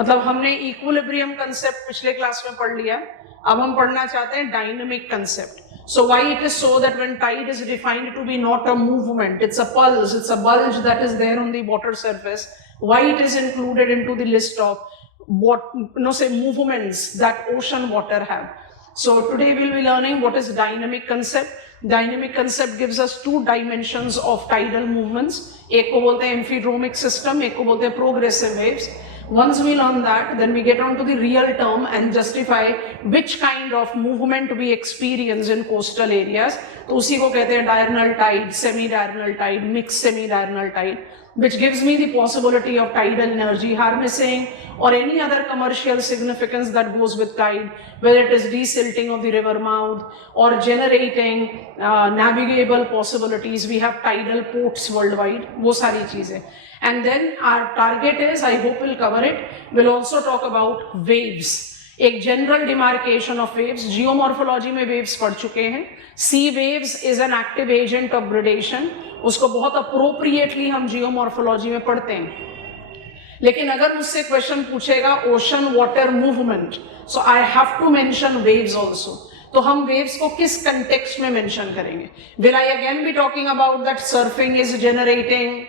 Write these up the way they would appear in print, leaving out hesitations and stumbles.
मतलब हमने equilibrium concept पिछले क्लास में पढ़ लिया, अब हम पढ़ना चाहते हैं dynamic concept. So why it is so that when tide is defined to be not a movement, it's a pulse, it's a bulge that is there on the water surface, why it is included into the list of what, say movements that ocean water have. So today we'll be learning what is dynamic concept. Dynamic concept gives us two dimensions of tidal movements. एक को बोलते हैं amphidromic system, एक को बोलते हैं progressive waves. Once we learn that, then we get on to the real term and justify which kind of movement we experience in coastal areas. तो उसी को कहते हैं diurnal tide, semi-diurnal tide, mixed semi-diurnal tide, which gives me the possibility of tidal energy harnessing or any other commercial significance that goes with tide, whether it is desilting of the river mouth or generating navigable possibilities. We have tidal ports worldwide, वो सारी चीजें. And then our target is, I hope we'll cover it, we'll also talk about waves. एक general demarcation of waves, geomorphology में waves पढ़ चुके हैं. Sea waves is an active agent of gradation, उसको बहुत अप्रोप्रिएटली हम जियोमॉर्फोलॉजी में पढ़ते हैं. लेकिन अगर मुझसे क्वेश्चन पूछेगा ocean water movement, so I have to mention waves also. तो हम वेव्स को किस कंटेक्स्ट में मेंशन करेंगे? Will I again be talking about that surfing is generating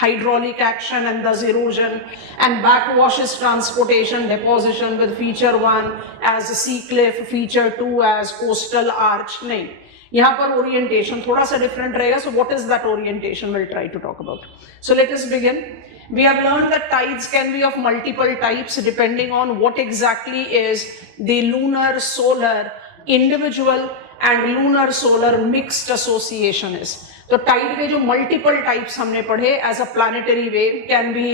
hydraulic action and thus erosion, and backwash is transportation deposition with feature 1 as sea cliff, feature 2 as coastal arch. नहीं, यहाँ पर orientation थोड़ा सा different रहेगा. So what is that orientation? We'll try to talk about. So let us begin. We have learned that tides can be of multiple types depending on what exactly is the lunar solar individual and lunar solar mixed association is. तो tide के जो multiple types हमने पढ़े as a planetary wave, can be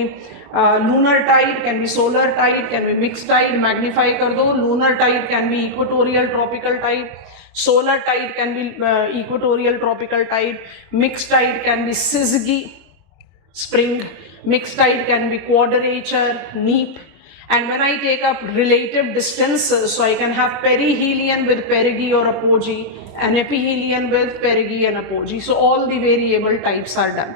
lunar tide, can be solar tide, can be mix tide. Magnify कर दो. Lunar tide can be equatorial tropical tide, solar tide can be equatorial tropical tide, mix tide can be syzygy spring, mix tide can be quadrature neap. And when I take up relative distances, so I can have perihelion with perigee or apogee, and ephelion with perigee and apogee. So all the variable types are done.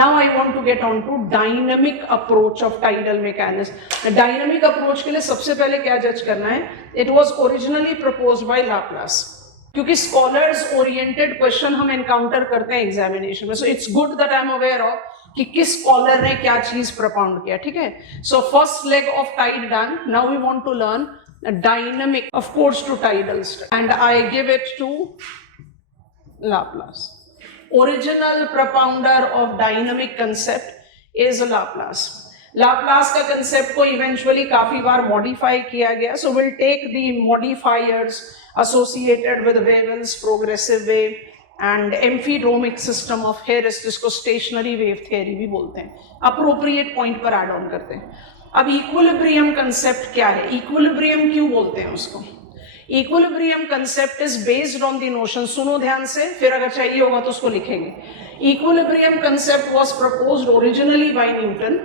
Now I want to get on to dynamic approach of tidal mechanism. The dynamic approach के लिए सबसे पहले क्या जज करना है? It was originally proposed by Laplace. क्योंकि scholars oriented question हम encounter करते हैं एग्जामिनेशन में. So it's good that I am aware of कि किस स्कॉलर ने क्या चीज प्रपाउंड किया. ठीक है. So first leg of tide done. Now we want to learn dynamic of course to tidal and I give it to Laplace. Original propounder of dynamic concept is Laplace. Laplace का concept को eventually काफी बार modify किया गया. So will take the modifiers associated with Whewell's, progressive wave and amphidromic system of Harris, जिसको stationary wave theory भी बोलते हैं. अप्रोप्रिएट पॉइंट पर ऐड ऑन करते हैं. अब इक्विलिब्रियम कंसेप्ट क्या है? इक्विलिब्रियम क्यों बोलते हैं उसको? Equilibrium concept is based on the notion. सुनो ध्यान से, फिर अगर चाहिए होगा तो उसको लिखेंगे. Equilibrium concept was proposed originally by Newton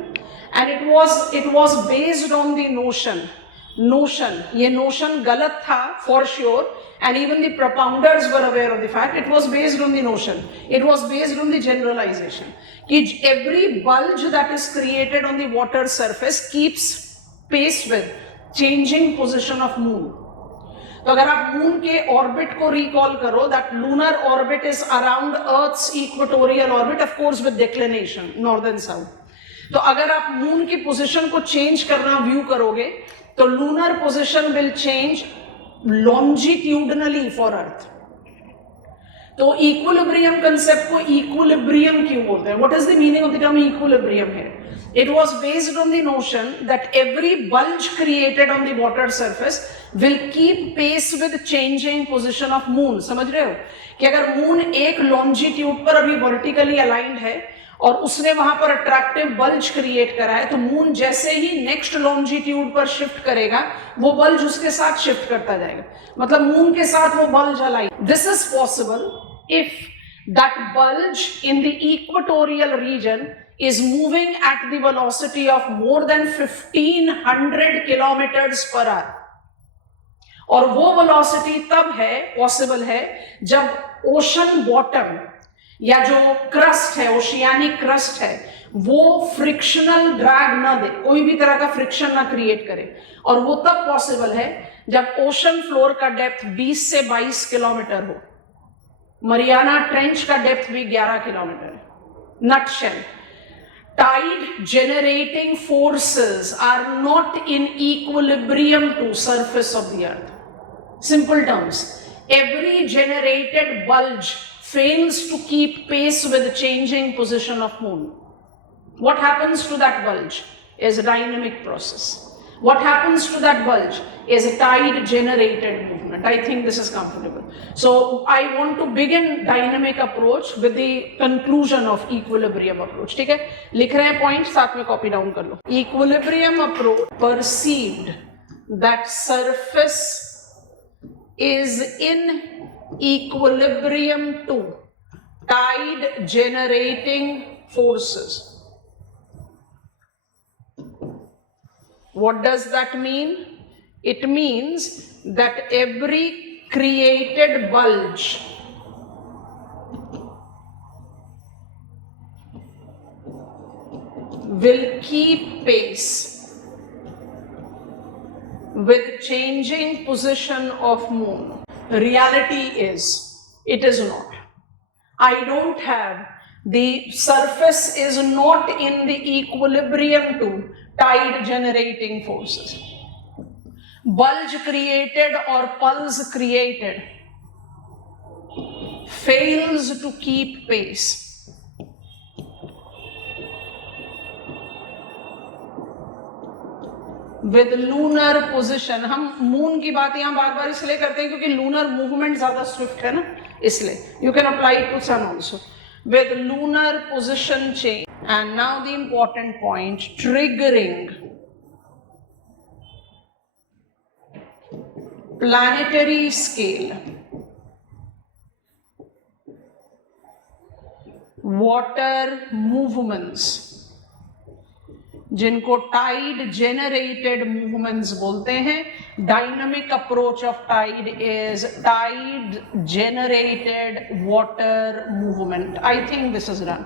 and it was based on the notion. ये नोशन गलत था for sure, and even the propounders were aware of the fact. It was based on the notion, it was based on the generalization that every bulge that is created on the water surface keeps pace with changing position of moon. तो अगर आप moon के orbit को recall करो, that lunar orbit is around earth's equatorial orbit, of course with declination northern south. तो अगर आप moon की पोजीशन को चेंज करना व्यू करोगे तो lunar position will change longitudinally for Earth. तो इक्विलिब्रियम कंसेप्ट को इक्विलिब्रियम क्यों बोलते हैं? What is the meaning of the term equilibrium here? It was based on the notion that every bulge created on the water surface will keep pace with changing position of moon. समझ रहे हो कि अगर moon एक longitude पर अभी vertically aligned है और उसने वहां पर अट्रैक्टिव बल्ज क्रिएट करा है, तो मून जैसे ही नेक्स्ट लॉन्जिट्यूड पर शिफ्ट करेगा वो बल्ज उसके साथ शिफ्ट करता जाएगा. मतलब मून के साथ वो bulge align. This is possible if that bulge in the equatorial region is moving at the velocity of more than 1500 kilometers per hour. और वो velocity तब है पॉसिबल है जब ओशन बॉटम या जो क्रस्ट है, ओशियानिक क्रस्ट है, वो फ्रिक्शनल ड्रैग ना दे, कोई भी तरह का फ्रिक्शन ना क्रिएट करे। और वो तब पॉसिबल है जब ओशन फ्लोर का डेप्थ 20 से 22 किलोमीटर हो, मरियाना ट्रेंच का डेप्थ भी 11 किलोमीटर है। Nutshell, tide generating forces are not in equilibrium to surface of the earth. Simple terms, every generated bulge fails to keep pace with the changing position of moon. What happens to that bulge is a dynamic process. What happens to that bulge is a tide generated movement. I think this is comfortable. So I want to begin dynamic approach with the conclusion of equilibrium approach. ठीक है, लिख रहे हैं point, साथ में copy down कर लो। Equilibrium approach perceived that surface is in equilibrium to tide generating forces. What does that mean? It means that every created bulge will keep pace with changing position of moon. Reality is, it is not. I don't have, the surface is not in the equilibrium to tide generating forces. Bulge created or pulse created fails to keep pace with lunar position. हम moon की बात यहां बार बार इसलिए करते हैं क्योंकि lunar movement ज्यादा Swift है ना, इसलिए you can apply it to sun also with lunar position change. And now the important point, triggering planetary scale water movements, जिनको टाइड जेनरेटेड मूवमेंट्स बोलते हैं। Dynamic approach of tide is tide generated water movement. I think this is done.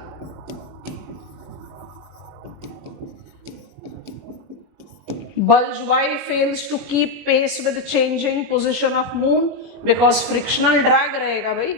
Bulge Y fails to keep pace with the changing position of moon because frictional drag रहेगा भाई।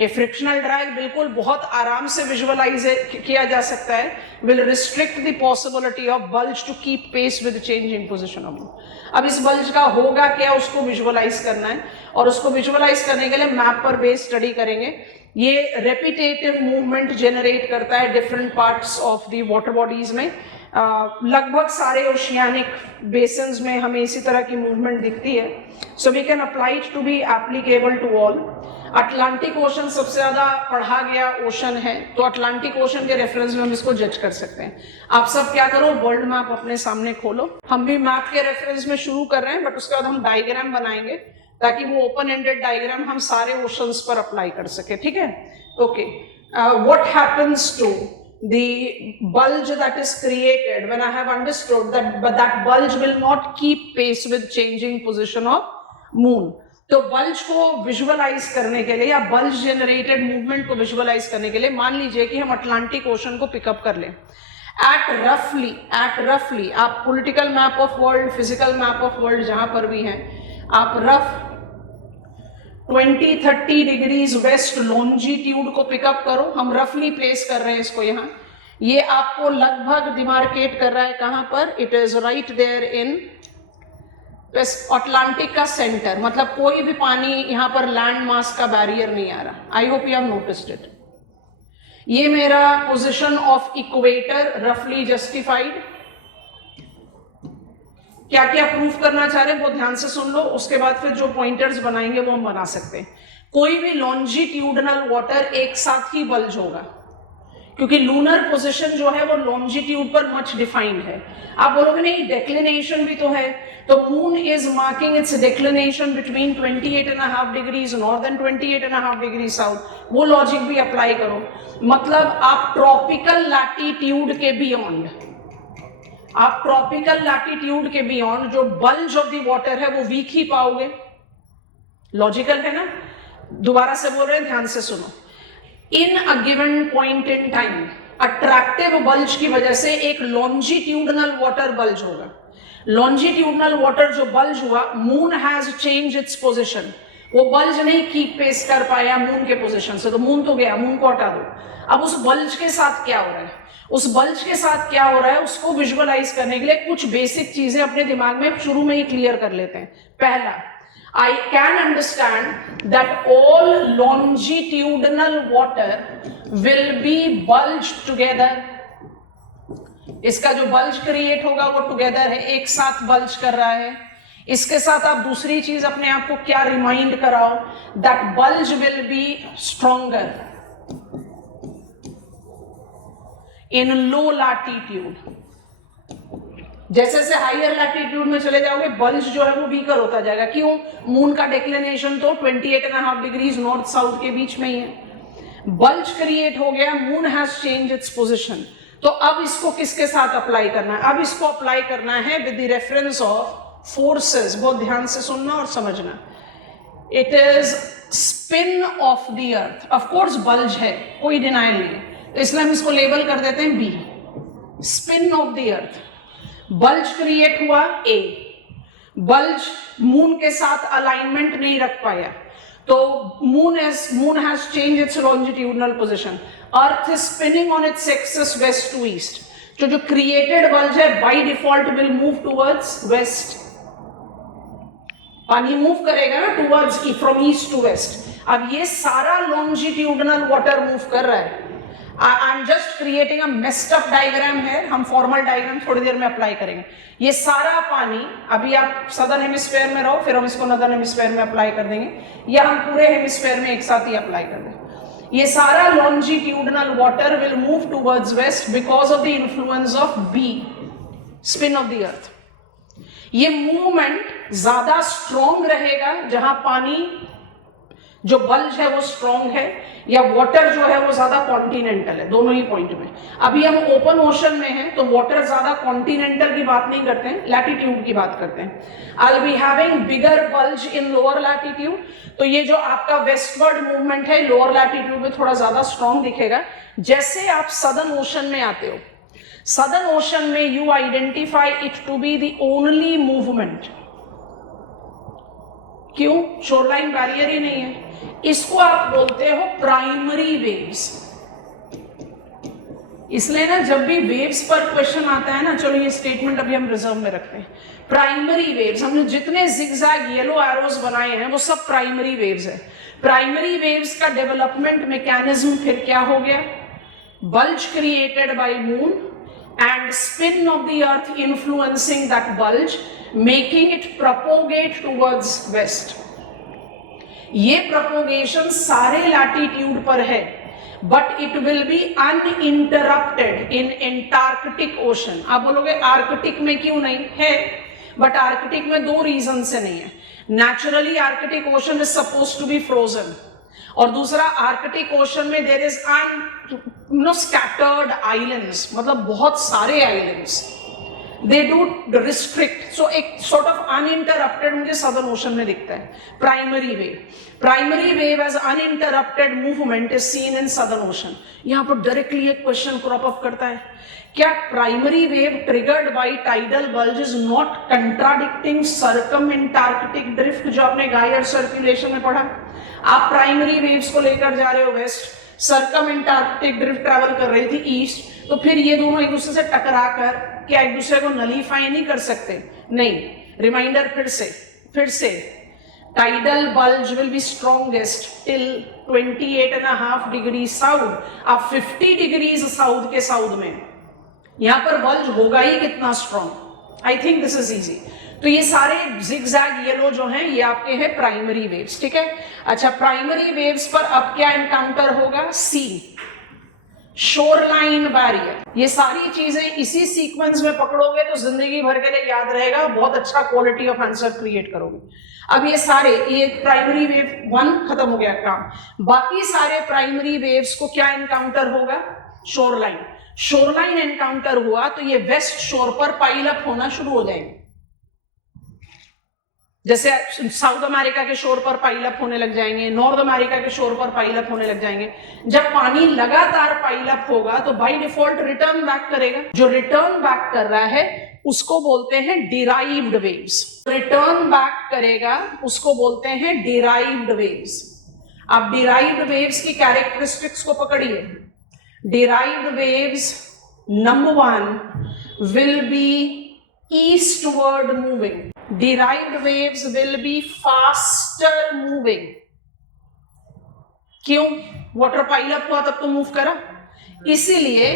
ये frictional drag बिल्कुल बहुत आराम से visualise किया जा सकता है, will restrict the possibility of bulge to keep pace with changing position of moon. अब इस बल्ज का होगा क्या, उसको विजुअलाइज करना है, और उसको विजुअलाइज करने के लिए मैप पर बेस स्टडी करेंगे। ये रेपिटेटिव मूवमेंट जनरेट करता है different parts of the water bodies में। लगभग सारे ओशियानिक बेसिन्स में हमें इसी तरह की मूवमेंट दिखती है। So we can apply it to be applicable to all. Atlantic ocean सबसे ज्यादा पढ़ा गया ओशन है, तो अटलांटिक ओशन के रेफरेंस में हम इसको जज कर सकते हैं। आप सब क्या करो, वर्ल्ड मैप अपने सामने खोलो। हम भी मैप के रेफरेंस में शुरू कर रहे हैं, बट उसके बाद हम डायग्राम बनाएंगे ताकि वो ओपन एंडेड डायग्राम हम सारे ओशंस पर अप्लाई कर सके। ठीक है, okay. What happens to the bulge that is created when I have understood that bulge will not keep pace with changing position of moon? तो बल्ज को विजुअलाइज करने के लिए या बल्ज जनरेटेड मूवमेंट को विजुअलाइज करने के लिए मान लीजिए कि हम अटलांटिक ओशन को पिकअप कर लें। एट रफली आप political map of world, physical map of world जहां पर भी हैं, आप रफ 20-30 डिग्रीज वेस्ट लॉन्जिट्यूड को पिकअप करो। हम रफली प्लेस कर रहे हैं इसको यहाँ। ये आपको लगभग डिमार्केट कर रहा है कहां पर, it is right there in Atlantic का सेंटर। मतलब कोई भी पानी यहां पर लैंड मास का बैरियर नहीं आ रहा। I hope you have noticed it. ये मेरा पोजीशन ऑफ इक्वेटर रफली जस्टिफाइड। क्या क्या प्रूफ करना चाह रहे हैं वो ध्यान से सुन लो, उसके बाद फिर जो पॉइंटर्स बनाएंगे वो हम बना सकते हैं। कोई भी लॉन्जिट्यूडनल वाटर एक साथ ही बल्ज होगा, क्योंकि लूनर पोजीशन जो है वो लॉन्जिट्यूड पर मच डिफाइंड है। आप बोलोगे नहीं डेक्लिनेशन भी तो है, तो moon is marking it's declination between 28.5 degrees north and 28.5 degree south. वो लॉजिक भी अप्लाई करो। मतलब आप ट्रॉपिकल लैटिट्यूड के बियॉन्ड, आप ट्रॉपिकल लैटिट्यूड के बियॉन्ड जो बल्ज ऑफ द वाटर है वो वीक ही पाओगे। लॉजिकल है ना? दोबारा से बोल रहे हैं, ध्यान से सुनो। In a given point in time, attractive bulge की वजह से एक लॉन्जिट्यूडनल वाटर बल्ज होगा। लॉन्जिट्यूडनल वाटर जो बल्ज हुआ, moon has change its position, वो बल्ज नहीं कीप पेस कर पाया मून के पोजीशन से, तो मून तो गया, मून को हटा दो। अब उस बल्ज के साथ क्या हो रहा है, उस बल्ज के साथ क्या हो रहा है, उसको विजुअलाइज करने के लिए कुछ बेसिक चीजें अपने दिमाग में शुरू में ही क्लियर कर लेते हैं। पहला, I can understand that all longitudinal water will be bulged together. इसका जो बल्ज क्रिएट होगा वो टुगेदर है, एक साथ बल्ज कर रहा है। इसके साथ आप दूसरी चीज अपने आप को क्या रिमाइंड कराओ, that bulge will be stronger in low latitude. जैसे जैसे हायर लैटिट्यूड में चले जाओगे बल्ज जो है वो वीकर होता जाएगा। क्यों? मून का डिक्लिनेशन तो 28.5 डिग्रीज नॉर्थ साउथ के बीच में ही है। बल्ज क्रिएट हो गया, moon has change its position. तो अब इसको किसके साथ अप्लाई करना है? अब इसको अप्लाई करना है with the reference of forces. बहुत ध्यान से सुनना और समझना। It is spin of the earth. Of course bulge है, कोई डिनाइल नहीं है, तो इसलिए हम इसको लेबल कर देते हैं B, spin of the earth. Bulge create हुआ ए, बल्ज मून के साथ अलाइनमेंट नहीं रख पाया, तो moon has change its longitudinal position. Earth is spinning on its axis west to east. जो क्रिएटेड बल्ज है by default will move towards west. पानी मूव करेगा ना towards from east to west. अब ये सारा लॉन्जिट्यूडनल वाटर मूव कर रहा है। I am just creating a messed up diagram है, हम फॉर्मल डायग्राम थोड़ी देर में अप्लाई करेंगे। ये सारा पानी, अभी आप सदर्न हेमिस्फीयर में रहो, फिर हम इसको नॉर्दर्न हेमिस्फीयर में अप्लाई कर देंगे, या हम पूरे हेमिस्फीयर में एक साथ ही अप्लाई कर देंगे। ये सारा longitudinal water will move towards west because of the influence of B, spin of the earth. ये मूवमेंट ज्यादा स्ट्रॉन्ग रहेगा जहां पानी जो बल्ज है वो स्ट्रॉन्ग है, या वाटर जो है वो ज्यादा कॉन्टिनेंटल है, दोनों ही पॉइंट में। अभी हम ओपन ओशन में हैं तो वाटर ज्यादा कॉन्टिनेंटल की बात नहीं करते हैं, लैटिट्यूड की बात करते हैं। आई will be having bigger bulge in lower latitude, तो ये जो आपका वेस्टवर्ड मूवमेंट है लोअर लैटिट्यूड में थोड़ा ज्यादा स्ट्रॉन्ग दिखेगा। जैसे आप सदर्न ओशन में आते हो, सदर्न ओशन में you identify it to be the only movement. क्यों? शोरलाइन बैरियर ही नहीं है। इसको आप बोलते हो प्राइमरी वेव्स। इसलिए ना जब भी वेव्स पर क्वेश्चन आता है ना, चलो ये स्टेटमेंट अभी हम रिजर्व में रखते हैं। प्राइमरी वेव्स, हमने जितने जिगजैग येलो एरोज बनाए हैं वो सब प्राइमरी वेव्स है। प्राइमरी वेव्स का डेवलपमेंट मैकेनिज्म फिर क्या हो गया? Bulge created bye moon and spin of the earth influencing that bulge, making it propagate towards west. ये propagation सारे latitude पर है, but it will be uninterrupted in Antarctic Ocean. आप बोलोगे आर्कटिक में क्यों नहीं है? बट आर्कटिक में दो रीजन से नहीं है। Naturally Arctic ocean is suppose to be frozen, और दूसरा आर्कटिक ओशन में देयर इज स्कैटर्ड आइलैंड्स, मतलब बहुत सारे islands, they do restrict. So एक सॉर्ट ऑफ अनइंटरप्टेड मुझे सदर्न ओशन में दिखता है primary wave as uninterrupted movement is seen in southern ocean. यहां पर डायरेक्टली एक क्वेश्चन क्रॉप अप करता है, क्या primary wave triggered by tidal bulge is not contradicting circumantarctic drift, जो आपने गाइड सर्कुलेशन में पढ़ा? आप प्राइमरी वेव्स को लेकर जा रहे हो वेस्ट, सर्कमएंटार्क्टिक ड्रिफ्ट ट्रैवल कर रही थी ईस्ट, तो फिर ये दोनों एक दूसरे से टकरा कर क्या एक दूसरे को नलीफाई नहीं कर सकते? नहीं। रिमाइंडर फिर से tidal bulge will be strongest till 28.5 degree south. अब 50 डिग्रीज साउथ के साउथ में यहां पर बल्ज होगा ही कितना strong? I think this is easy. तो ये सारे जिगजैग येलो जो हैं ये आपके हैं प्राइमरी वेव्स, ठीक है। अच्छा, प्राइमरी वेव्स पर अब क्या एनकाउंटर होगा? सी, शोरलाइन बैरियर। ये सारी चीजें इसी सीक्वेंस में पकड़ोगे तो जिंदगी भर के लिए याद रहेगा, बहुत अच्छा क्वालिटी ऑफ आंसर क्रिएट करोगे। अब ये प्राइमरी वेव 1 खत्म हो गया काम। बाकी सारे प्राइमरी वेव्स को क्या एनकाउंटर होगा? शोरलाइन एनकाउंटर हुआ तो ये वेस्ट शोर पर पाइल अप होना शुरू हो जाएंगे। जैसे साउथ अमेरिका के शोर पर पाइल अप होने लग जाएंगे, नॉर्थ अमेरिका के शोर पर पाइल अप होने लग जाएंगे। जब पानी लगातार पाइल अप होगा तो बाय डिफॉल्ट रिटर्न बैक करेगा। जो रिटर्न बैक कर रहा है उसको बोलते हैं डिराइव्ड वेव्स। रिटर्न बैक करेगा उसको बोलते हैं डिराइव्ड वेव्स। आप डिराइव्ड वेव्स की कैरेक्टरिस्टिक्स को पकड़िए। Derived waves number 1 will be eastward moving. Derived waves will be faster moving. क्यों? वाटर पाइल अप हुआ तब तो मूव करा, इसीलिए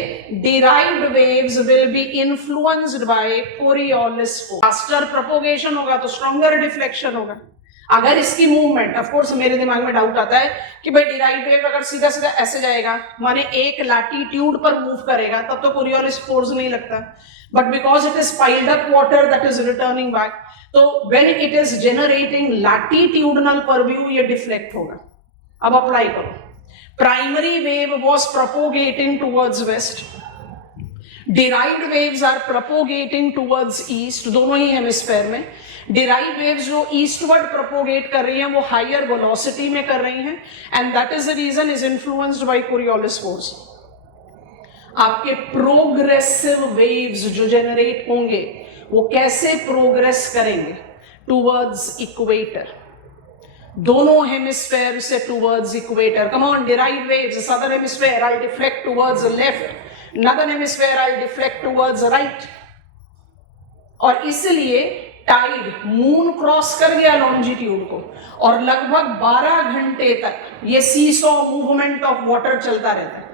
derived waves will be influenced by Coriolis force. Faster propagation होगा तो stronger deflection होगा। अगर इसकी मूवमेंट, ऑफ कोर्स मेरे दिमाग में डाउट आता है कि भाई डिराइव्ड वेव अगर सीधा सीधा ऐसे जाएगा, माने एक लैटिट्यूड पर मूव करेगा, तब तो कोरियोलिस फोर्स नहीं लगता। But because it is piled up water that is returning back, तो when it is generating latitudinal पर व्यू ये डिफ्लेक्ट होगा। अब अप्लाई करो। Primary wave was propagating towards west, derived waves are propagating towards east, दोनों ही hemisphere में। Derived waves जो ईस्टवर्ड प्रोपोगेट कर रही हैं वो हायर वेलोसिटी में कर रही हैं, and that is the reason is influenced by Coriolis force. आपके प्रोग्रेसिव वेव्स जो जनरेट होंगे वो कैसे प्रोग्रेस करेंगे? टुवर्ड्स इक्वेटर, दोनों हेमिस्फेयर से towards equator. Come on, derived waves southern hemisphere I deflect towards left, northern hemisphere I deflect towards right. और इसलिए टाइड मून क्रॉस कर गया लॉन्जिट्यूड को, और लगभग 12 घंटे तक ये सीसॉ मूवमेंट ऑफ वाटर चलता रहता है।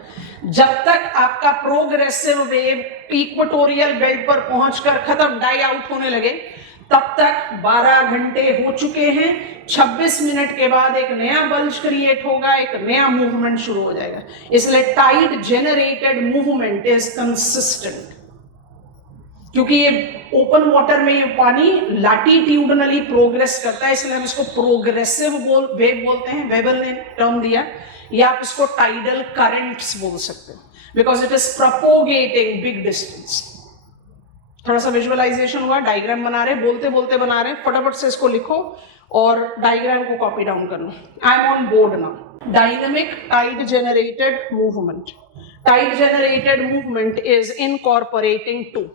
जब तक आपका प्रोग्रेसिव वेव इक्वेटोरियल बेल्ट पर पहुंचकर खत्म, डाई आउट होने लगे, तब तक 12 घंटे हो चुके हैं। 26 मिनट के बाद एक नया बल्ज क्रिएट होगा, एक नया मूवमेंट शुरू हो जाएगा। इसलिए tide generated movement is consistent, क्योंकि ये ओपन वाटर में ये पानी लैटिट्यूडनली प्रोग्रेस करता है, इसलिए हम इसको प्रोग्रेसिव वेव बोलते हैं। वेबल ने टर्म दिया, या आप इसको टाइडल करंट्स बोल सकते हो, because it is propagating big distance. थोड़ा सा विजुअलाइजेशन हुआ, डायग्राम बना रहे, बोलते बोलते बना रहे, फटाफट से इसको लिखो और डायग्राम को कॉपी डाउन कर लो। I am on board now. Dynamic tide generated movement, tide generated movement is incorporating too.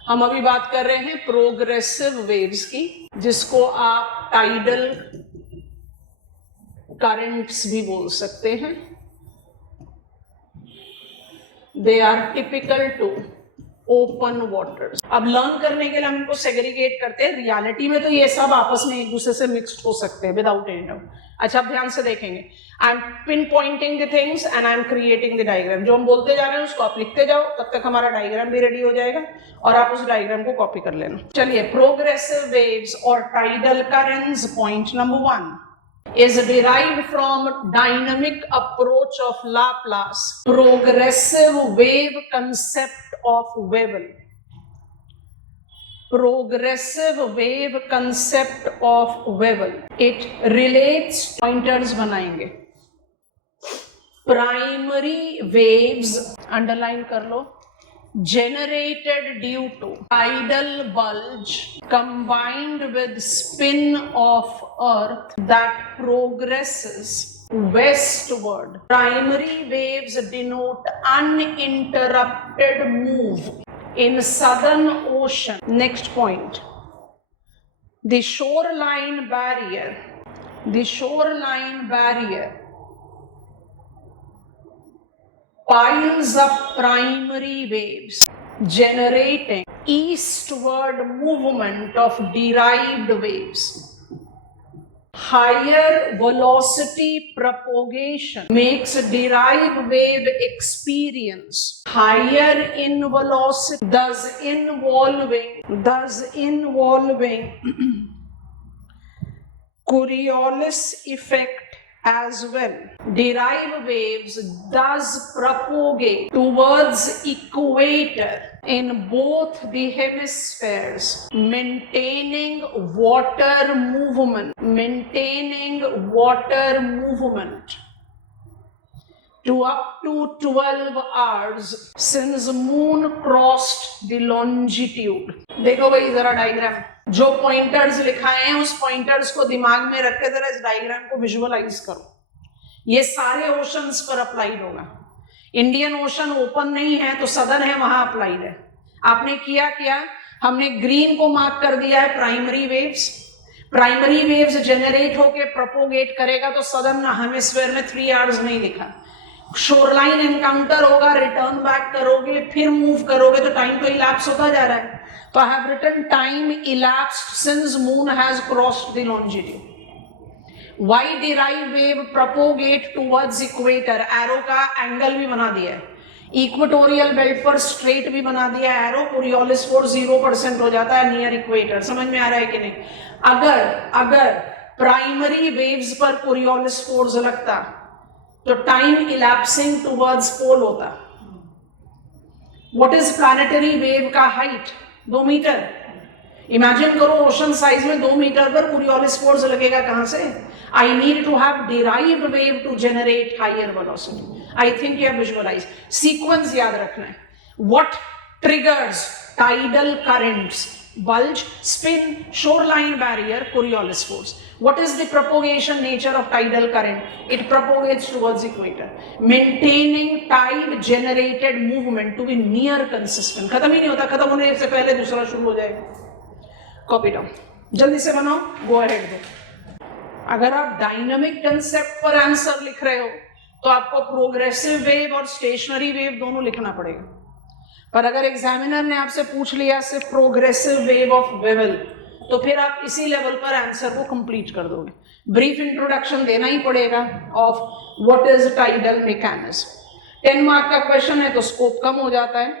हम अभी बात कर रहे हैं प्रोग्रेसिव वेव्स की, जिसको आप टाइडल करंट्स भी बोल सकते हैं। They are typical to open waters. अब लर्न करने के लिए हम इनको सेग्रीगेट करते हैं, रियलिटी में तो ये सब आपस में एक दूसरे से मिक्स्ड हो सकते हैं विदाउट एनी डाउट। अच्छा, आप ध्यान से देखेंगे, I am pin Poynting the things and I am creating the diagram. जो हम बोलते जा रहे हैं उसको आप लिखते जाओ, तब तक हमारा डायग्राम भी रेडी हो जाएगा और आप उस डायग्राम को कॉपी कर लेना। चलिए, प्रोग्रेसिव वेव्स और tidal currents, point number 1 is derived from dynamic approach of Laplace, progressive wave concept of Weyl. Progressive wave concept of Weyl. It relates, pointers बनाएंगे, primary waves, underline कर लो, generated due to tidal bulge combined with spin of earth that progresses westward. Primary waves denote uninterrupted move in southern ocean. Next point, the shoreline barrier. The shoreline barrier piles up primary waves, generating eastward movement of derived waves. Higher velocity propagation makes derived wave experience higher in velocity, thus involving Coriolis effect as well. Derived waves thus propagate towards equator in both the hemispheres, maintaining water movement. to up to 12 hours since moon crossed the longitude. देखो भाई जरा diagram, जो pointers लिखाए हैं उस pointers को दिमाग में रख के जरा इस डायग्राम को विजुअलाइज करो. ये सारे ओशंस पर अप्लाइड होगा. इंडियन ओशन ओपन नहीं है तो सदर्न है, वहां अप्लाइड है. आपने किया क्या, हमने ग्रीन को मार्क कर दिया है primary waves. Primary waves generate होके प्रोपोगेट करेगा तो सदर्न हेमिस्फीयर में 3 आवर्स नहीं दिखा. शोरलाइन एनकाउंटर होगा, रिटर्न बैक करोगे, फिर मूव करोगे तो टाइम तो इलैप्स होता जा रहा है. तो I have written time elapsed since moon has crossed the longitude. Y derived wave propagate towards equator, arrow का एंगल भी बना दिया है. इक्वेटोरियल बेल्ट पर स्ट्रेट भी बना दिया है एरो. कोरियोलिस फोर्स 0% हो जाता है नियर इक्वेटर. समझ में आ रहा है कि नहीं? अगर प्राइमरी वेव्स पर कोरियोलिस फोर्स लगता तो टाइम इलैप्सिंग टुवर्ड्स पोल होता. व्हाट इज प्लैनेटरी वेव का हाइट? 2 मीटर. इमेजिन करो ओशन साइज में 2 मीटर पर कोरियोलिस फोर्स लगेगा कहां से? I need to have derived wave to generate higher velocity. I think you have visualized. Sequence याद रखना है. What triggers tidal currents? Bulge, spin, shoreline barrier, Coriolis force. What is the propagation nature of tidal current? It propagates towards equator. Maintaining tide generated movement to be near consistent. खत्म ही नहीं होता, खत्म होने से पहले दूसरा शुरू हो जाएगा. Copy down. जल्दी से बनाओ. Go ahead दो. अगर आप डायनामिक कंसेप्ट पर आंसर लिख रहे हो तो आपको प्रोग्रेसिव वेव और स्टेशनरी वेव दोनों लिखना पड़ेगा. पर अगर एग्जामिनर ने आपसे पूछ लिया सिर्फ प्रोग्रेसिव वेव ऑफ वेवल तो फिर आप इसी लेवल पर आंसर को कंप्लीट कर दोगे. ब्रीफ इंट्रोडक्शन देना ही पड़ेगा of what is tidal mechanism. 10 mark का क्वेश्चन है तो स्कोप कम हो जाता है,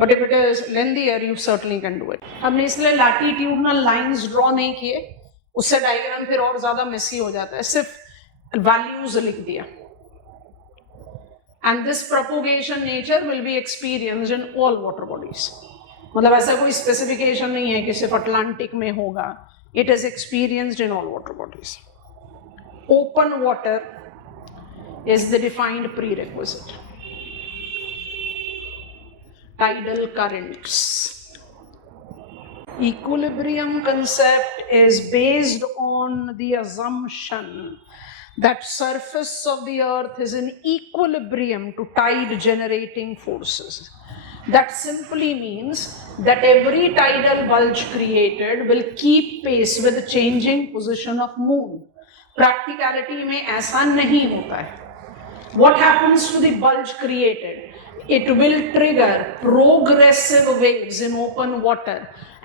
but if it is lengthier you certainly can do it. हमने इसलिए लैटिट्यूडनल लाइंस ड्रॉ नहीं किए, उससे डायग्राम फिर और ज्यादा मेसी हो जाता है. सिर्फ वैल्यूज लिख दिया. And this propagation nature will be experienced in all water bodies. मतलब ऐसा कोई स्पेसिफिकेशन नहीं है कि सिर्फ अटलांटिक में होगा. It is experienced in all water bodies. Open water is the defined prerequisite. Tidal currents. Equilibrium concept is based on the assumption that surface of the earth is in equilibrium to tide generating forces. That simply means that every tidal bulge created will keep pace with the changing position of moon. Practicality में ऐसा नहीं होता है. What happens to the bulge created? It will trigger progressive waves in open water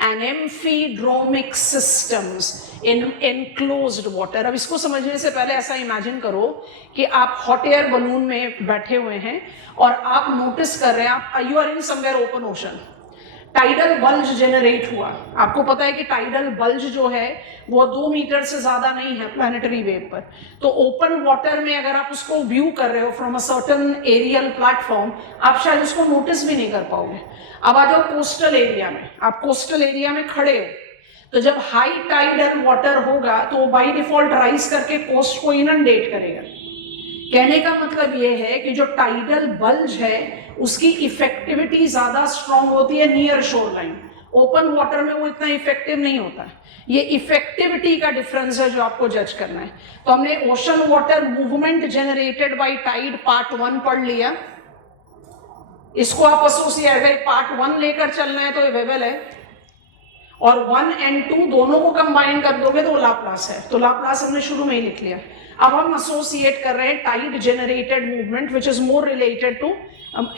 and amphidromic systems in enclosed water. अब इसको समझने से पहले ऐसा इमेजिन करो कि आप हॉट एयर बलून में बैठे हुए हैं और आप नोटिस कर रहे हैं, आप you are in somewhere open ocean. Tidal bulge generate हुआ. आपको पता है कि टाइडल बल्ज जो है वो 2 मीटर से ज्यादा नहीं है प्लैनेटरी वेव पर. तो ओपन वाटर में अगर आप उसको व्यू कर रहे हो from a certain aerial platform, आप शायद उसको नोटिस भी नहीं कर पाओगे. अब आ जाओ कोस्टल एरिया में. आप कोस्टल एरिया में खड़े हो तो जब हाई टाइडल वाटर होगा तो वो बाय डिफॉल्ट राइज करके कोस्ट को इनंडेट करेगा. कहने का मतलब ये है कि जो टाइडल बल्ज है उसकी इफेक्टिविटी ज्यादा स्ट्रॉन्ग होती है near shore line. Open water में वो इतना इफेक्टिव नहीं होता है. ये इफेक्टिविटी का डिफरेंस है जो आपको जज करना है. तो हमने ocean water movement generated by tide part 1 पढ़ लिया. इसको आप एसोसिएट, अगर पार्ट 1 लेकर चलना है तो ये वेवल है, और 1 and 2 दोनों को कंबाइन कर दोगे तो लाप्लास है. तो लाप्लास हमने शुरू में ही लिख लिया. अब हम एसोसिएट कर रहे हैं tide generated movement which is more related to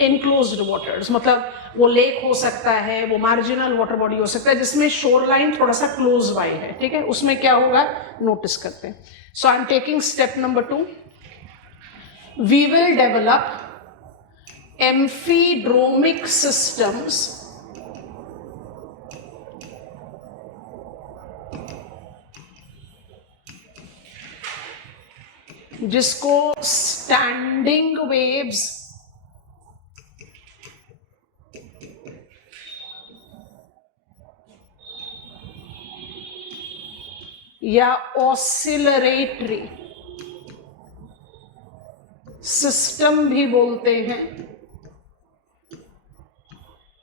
enclosed waters. मतलब वो लेक हो सकता है, वो मार्जिनल वाटर बॉडी हो सकता है जिसमें शोर लाइन थोड़ा सा क्लोज बाय है. ठीक है, उसमें क्या होगा नोटिस करते हैं. So I am taking step number 2. We will develop amphidromic systems जिसको स्टैंडिंग वेव्स या ऑसिलरेटरी सिस्टम भी बोलते हैं,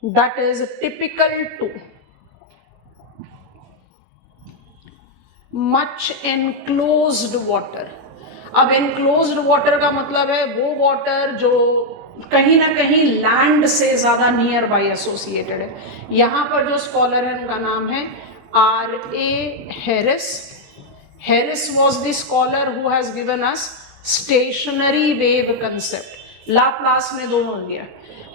that is typical to much enclosed water. अब एनक्लोज्ड वाटर का मतलब है वो वाटर जो कहीं ना कहीं लैंड से ज्यादा नियर बाई एसोसिएटेड है। यहां पर जो स्कॉलर है उनका नाम है R.A. Harris. Harris was the scholar who has given us stationary wave concept. Laplace ने दोनों दिया।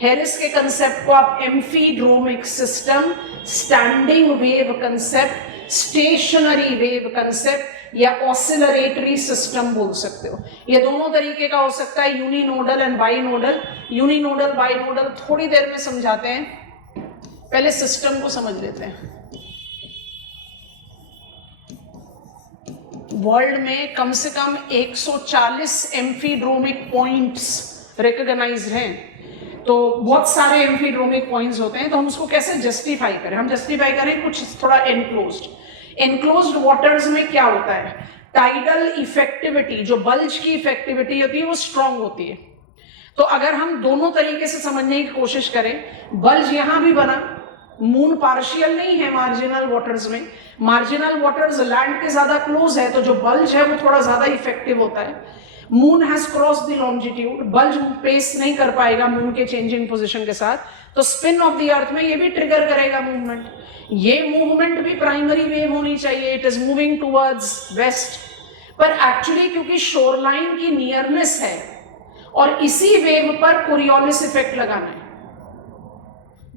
हैरिस के कंसेप्ट को आप amphidromic system, standing wave concept, stationary wave concept या ऑसिलरेटरी सिस्टम बोल सकते हो। ये दोनों तरीके का हो सकता है, यूनिनोडल एंड बाइनोडल। यूनिनोडल बाइनोडल थोड़ी देर में समझाते हैं, पहले सिस्टम को समझ लेते हैं। वर्ल्ड में कम से कम 140 एम्फीड्रोमिक पॉइंट्स रिकॉग्नाइज्ड हैं। तो बहुत सारे एम्फीड्रोमिक पॉइंट्स होते हैं, तो हम उसको कैसे जस्टिफाई करें? हम जस्टिफाई करें कुछ थोड़ा एनक्लोज्ड वाटर्स में क्या होता है, टाइडल इफेक्टिविटी, जो बल्ज की इफेक्टिविटी होती है वो स्ट्रांग होती है। तो अगर हम दोनों तरीके से समझने की कोशिश करें, बल्ज यहां भी बना, मून पार्शियल नहीं है मार्जिनल वाटर्स में, मार्जिनल वाटर्स लैंड के ज्यादा क्लोज है, तो जो बल्ज है वो थोड़ा ज्यादा इफेक्टिव होता है। Moon has cross the longitude, bulge pace नहीं कर पाएगा मून के चेंजिंग पोजीशन के साथ, तो स्पिन ऑफ द अर्थ में ये भी ट्रिगर करेगा मूवमेंट। ये मूवमेंट भी प्राइमरी वेव होनी चाहिए, it is moving towards waste, पर एक्चुअली क्योंकि शोरलाइन की नियरनेस है और इसी वेव पर कोरियोलिस इफेक्ट लगाना है।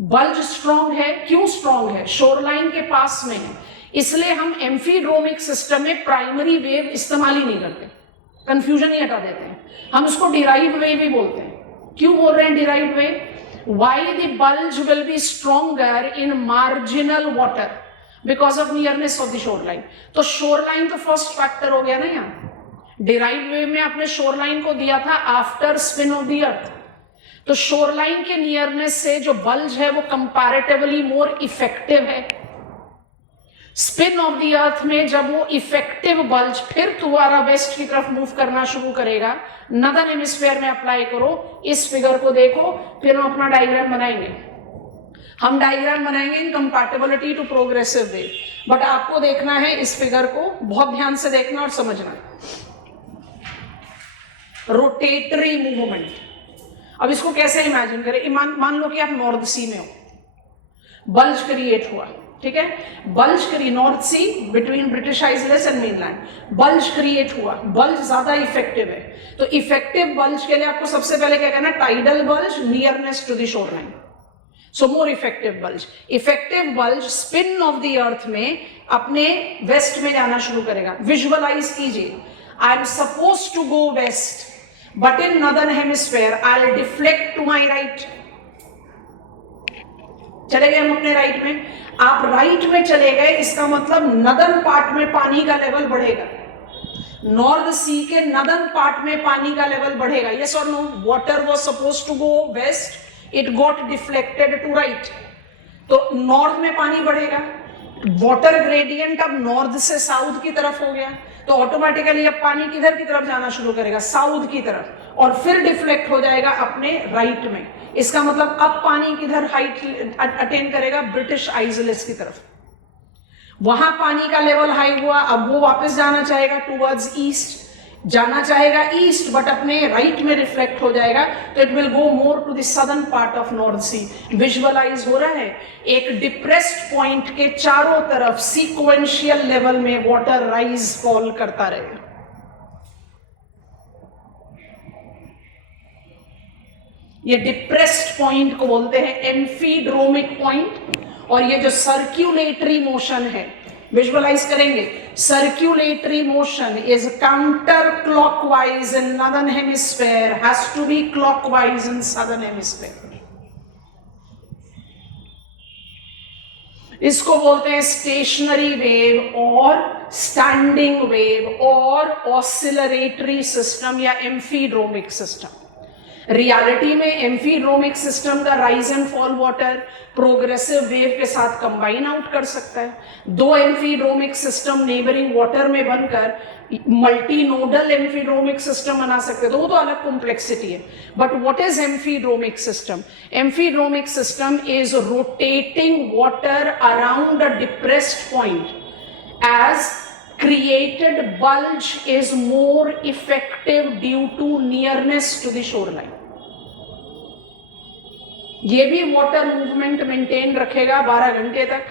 बल्ज स्ट्रॉन्ग है, क्यों स्ट्रॉन्ग है? शोरलाइन के पास में है, इसलिए हम एम्फीड्रोमिक सिस्टम में प्राइमरी वेव इस्तेमाल ही नहीं करते, कंफ्यूजन ही हटा देते हैं, हम उसको डिराइव्ड वेव भी बोलते हैं। क्यों बोल रहे हैं derived wave? Why the bulge will be stronger in marginal water? Because of nearness of the shoreline. तो shoreline तो फर्स्ट फैक्टर हो गया ना यहाँ। डिराइव्ड वेव में आपने shoreline को दिया था आफ्टर स्पिन ऑफ द अर्थ, तो shoreline के नियरनेस से जो बल्ज है वो कंपैरेटिवली मोर इफेक्टिव है। स्पिन ऑफ द अर्थ में जब वो इफेक्टिव बल्ज फिर दोबारा वेस्ट की तरफ मूव करना शुरू करेगा, नदर्न हेमिस्फीयर में अप्लाई करो, इस फिगर को देखो, फिर हम अपना डायग्राम बनाएंगे। हम डायग्राम बनाएंगे in compatibility to progressive wave, but आपको देखना है इस फिगर को, बहुत ध्यान से देखना और समझना। रोटेटरी मूवमेंट, अब इसको कैसे इमेजिन करें? मान लो कि आप नॉर्थ सी में हो, बल्ज क्रिएट हुआ, ठीक है, bulge create, North Sea between British islands and mainland, bulge create हुआ, बल्ज ज्यादा इफेक्टिव है, तो इफेक्टिव बल्ज के लिए आपको सबसे पहले क्या करना है? Tidal bulge, nearness to the shoreline, so more effective bulge. Effective bulge spin of the earth में अपने वेस्ट में जाना शुरू करेगा। विजुअलाइज कीजिए, I am suppose to go west, but in northern hemisphere I will deflect to my right. चले गए हम अपने राइट में, आप राइट में चले गए, इसका मतलब नदर्न पार्ट में पानी का लेवल बढ़ेगा, नॉर्थ सी के नदर्न पार्ट में पानी का लेवल बढ़ेगा। यस और no? Water was suppose to go west, it got deflected to right, तो नॉर्थ में पानी बढ़ेगा, वाटर ग्रेडियंट अब नॉर्थ से साउथ की तरफ हो गया, तो ऑटोमेटिकली अब पानी किधर की तरफ जाना शुरू करेगा? साउथ की तरफ, और फिर डिफ्लेक्ट हो जाएगा अपने राइट में। इसका मतलब अब पानी किधर हाइट अटेन करेगा? ब्रिटिश आइलैंड्स की तरफ। वहां पानी का लेवल हाई हुआ, अब वो वापस जाना चाहेगा टुवर्ड्स ईस्ट, जाना चाहेगा ईस्ट, बट अपने राइट में रिफ्लेक्ट हो जाएगा, तो it will go more to the southern part of North Sea. Visualise हो रहा है, एक डिप्रेस्ड पॉइंट के चारों तरफ सीक्वेंशियल लेवल में वाटर राइज फॉल करता रहेगा। ये डिप्रेस्ड पॉइंट को बोलते हैं एम्फीड्रोमिक पॉइंट, और ये जो सर्क्यूलेटरी मोशन है, विजुअलाइज करेंगे, circulatory motion is counter clockwise in northern hemisphere, has to be clockwise in southern hemisphere. इसको बोलते हैं स्टेशनरी वेव और स्टैंडिंग वेव और ऑसिलरेटरी सिस्टम या एम्फीड्रोमिक सिस्टम। रियलिटी में एम्फीड्रोमिक सिस्टम का rise and fall water progressive wave के साथ कंबाइन आउट कर सकता है। दो एम्फीड्रोमिक सिस्टम नेबरिंग वाटर में बनकर मल्टी नोडल एम्फीड्रोमिक सिस्टम बना सकते हैं, तो वो तो अलग कॉम्प्लेक्सिटी है। But what is amphidromic system? Amphidromic system is rotating water around a depressed point as created bulge is more effective due to nearness to the shoreline. ये भी वाटर मूवमेंट मेंटेन रखेगा 12 घंटे तक।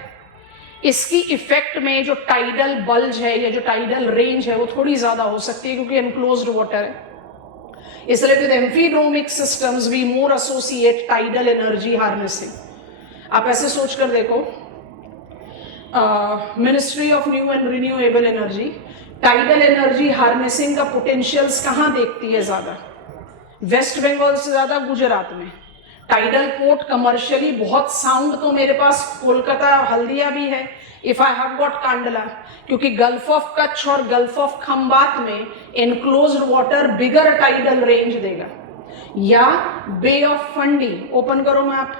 इसकी इफेक्ट में जो tidal bulge है या जो टाइडल रेंज है वो थोड़ी ज्यादा हो सकती है क्योंकि एनक्लोज्ड वाटर है। इसलिए with amphidromic systems we more associate tidal energy harnessing. आप ऐसे सोच कर देखो, ministry of new and renewable energy tidal energy harnessing का पोटेंशियल्स कहाँ देखती है ज्यादा? वेस्ट बंगाल से ज्यादा गुजरात में। टाइडल पोर्ट कमर्शियली बहुत साउंड तो मेरे पास कोलकाता हल्दिया भी है, if I have got Kandla, क्योंकि गल्फ ऑफ कच्छ और गल्फ ऑफ खंबात में एनक्लोज्ड वाटर बिगर टाइडल रेंज देगा। या बे ऑफ फंडी, ओपन करो मैप,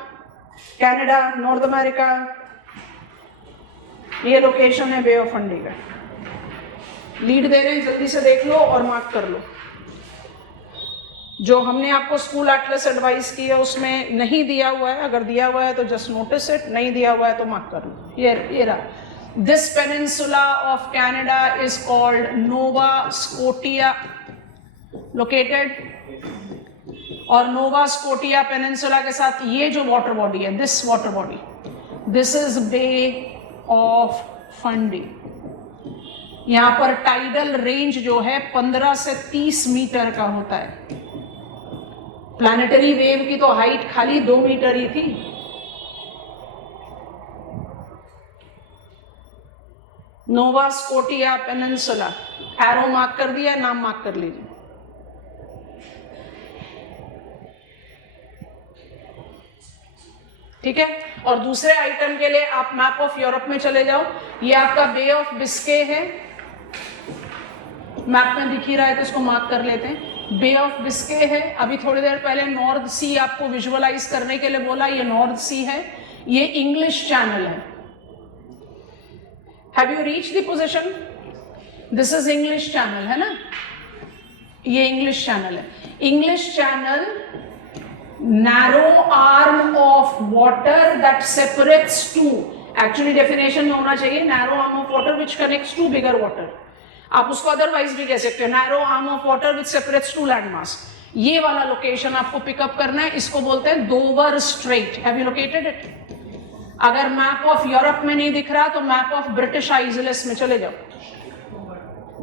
कनाडा, नॉर्थ अमेरिका, ये लोकेशन है बे ऑफ फंडी का। लीड दे रहे हैं, जल्दी से देख लो और मार्क कर लो। जो हमने आपको स्कूल एटलस एडवाइस की है उसमें नहीं दिया हुआ है, अगर दिया हुआ है तो जस्ट नोटिस इट, नहीं दिया हुआ है तो मार्क कर लो। ये रहा। This peninsula of Canada is called Nova Scotia located, और नोवा स्कोटिया पेनिनसुला के साथ ये जो वाटर बॉडी है, this water body, this is Bay of Fundy. यहां पर टाइडल रेंज जो है 15 से 30 मीटर का होता है। प्लैनेटरी वेव की तो हाइट खाली 2 मीटर ही थी। नोवा स्कोटिया पेनिनसुला, एरो मार्क कर दिया, नाम मार्क कर लीजिए। ठीक है, और दूसरे आइटम के लिए आप मैप ऑफ यूरोप में चले जाओ। ये आपका बे ऑफ बिस्के है, मैप में दिख ही रहा है तो इसको मार्क कर लेते हैं। बे ऑफ बिस्के है। अभी थोड़ी देर पहले नॉर्थ सी आपको विजुअलाइज करने के लिए बोला, ये नॉर्थ सी है, ये इंग्लिश चैनल है। Have you reach the position? This is English channel, है ना, ये इंग्लिश चैनल है। English channel narrow arm of water that separates two, actually definition में होना चाहिए narrow arm of water which connects two bigger water। आप उसको otherwise भी कह सकते हो, narrow arm of water which separates two landmass। ये वाला लोकेशन आपको पिकअप करना है, इसको बोलते हैं Dover strait. Have you located it? अगर मैप ऑफ यूरोप में नहीं दिख रहा तो मैप ऑफ ब्रिटिश आइसलैंड्स में चले जाओ।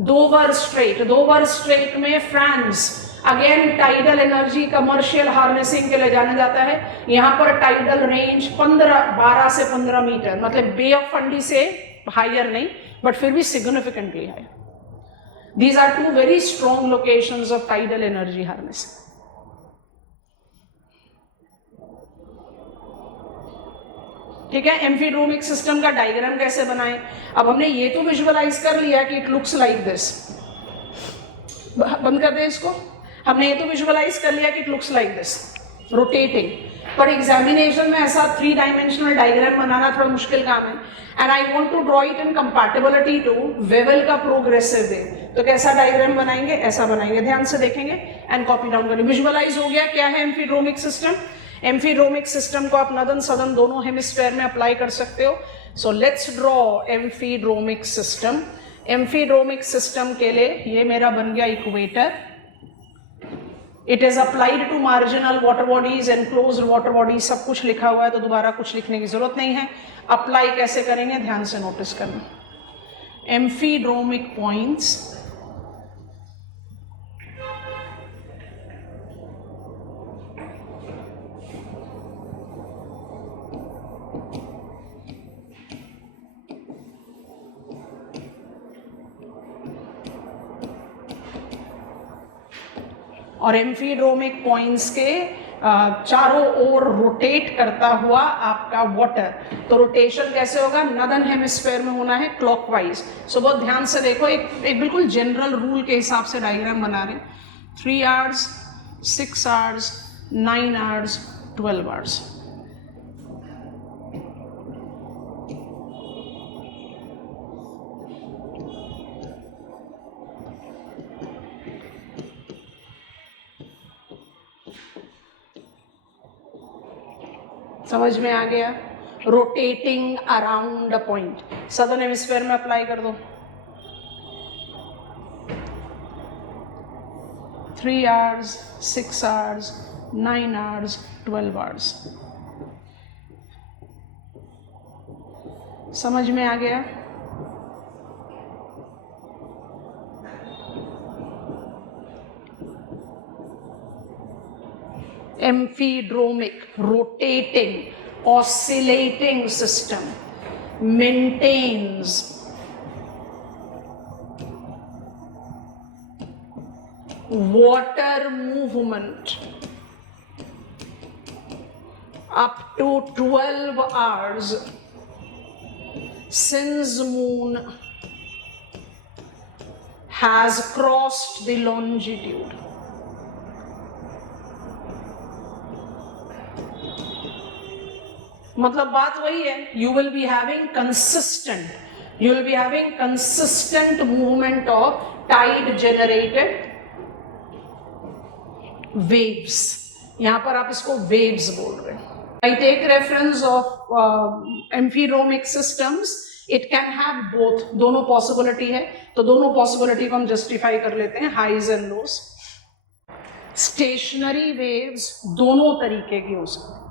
दोवर स्ट्रेट, दोवर स्ट्रेट में France, again tidal energy commercial harnessing के लिए जाना जाता है। यहाँ पर टाइडल रेंज 12 से 15 मीटर, मतलब बे ऑफ फंडी से हायर नहीं बट फिर भी significantly higher. These are two very strong locations of tidal energy harnessing. ठीक है, एम्फीड्रोमिक सिस्टम का डायग्राम कैसे बनाएं? अब हमने ये तो विजुअलाइज कर लिया कि इट लुक्स लाइक दिस। बंद कर दें इसको। हमने ये तो विजुअलाइज कर लिया कि it looks like this rotating, पर एग्जामिनेशन में ऐसा 3 डायमेंशनल डायग्राम बनाना थोड़ा मुश्किल काम है। And I want to draw it in compatibility to Whewell का प्रोग्रेसिव वेव। तो कैसा डायग्राम बनाएंगे? ऐसा बनाएंगे, ध्यान से देखेंगे एंड कॉपी डाउन करेंगे। विजुअलाइज हो गया क्या है एम्फीड्रोमिक सिस्टम। एम्फीड्रोमिक सिस्टम को आप नदन सदन दोनों हेमिस्फेयर में अप्लाई कर सकते हो। So let's draw amphidromic system. Amphidromic system के लिए ये मेरा बन गया equator. It is applied to marginal water bodies, enclosed water bodies, सब कुछ लिखा हुआ है तो दोबारा कुछ लिखने की जरूरत नहीं है। अप्लाई कैसे करेंगे ध्यान से नोटिस करना। एम्फीड्रोमिक पॉइंट्स, और एम्फीड्रोमिक पॉइंट्स के चारों ओर रोटेट करता हुआ आपका वाटर। तो रोटेशन कैसे होगा? नदन हेमिस्फेयर में होना है क्लॉकवाइज। सो बहुत ध्यान से देखो, एक बिल्कुल जनरल रूल के हिसाब से डायग्राम बना रहे हैं। 3 आवर्स 6 hours, 9 hours, 12 hours. समझ में आ गया? Rotating around a point, southern hemisphere में अप्लाई कर दो. 3 hours, 6 hours, 9 hours, 12 hours. समझ में आ गया? Amphidromic, rotating, oscillating system maintains water movement up to 12 hours since moon has crossed the longitude. मतलब बात वही है, you will be having consistent movement of tide generated waves. यहां पर आप इसको waves बोल रहे हैं. I take reference of amphidromic systems. It can have both, दोनों possibility है, तो दोनों possibility को हम justify कर लेते हैं, highs and lows. Stationary waves दोनों तरीके की हो सकती है,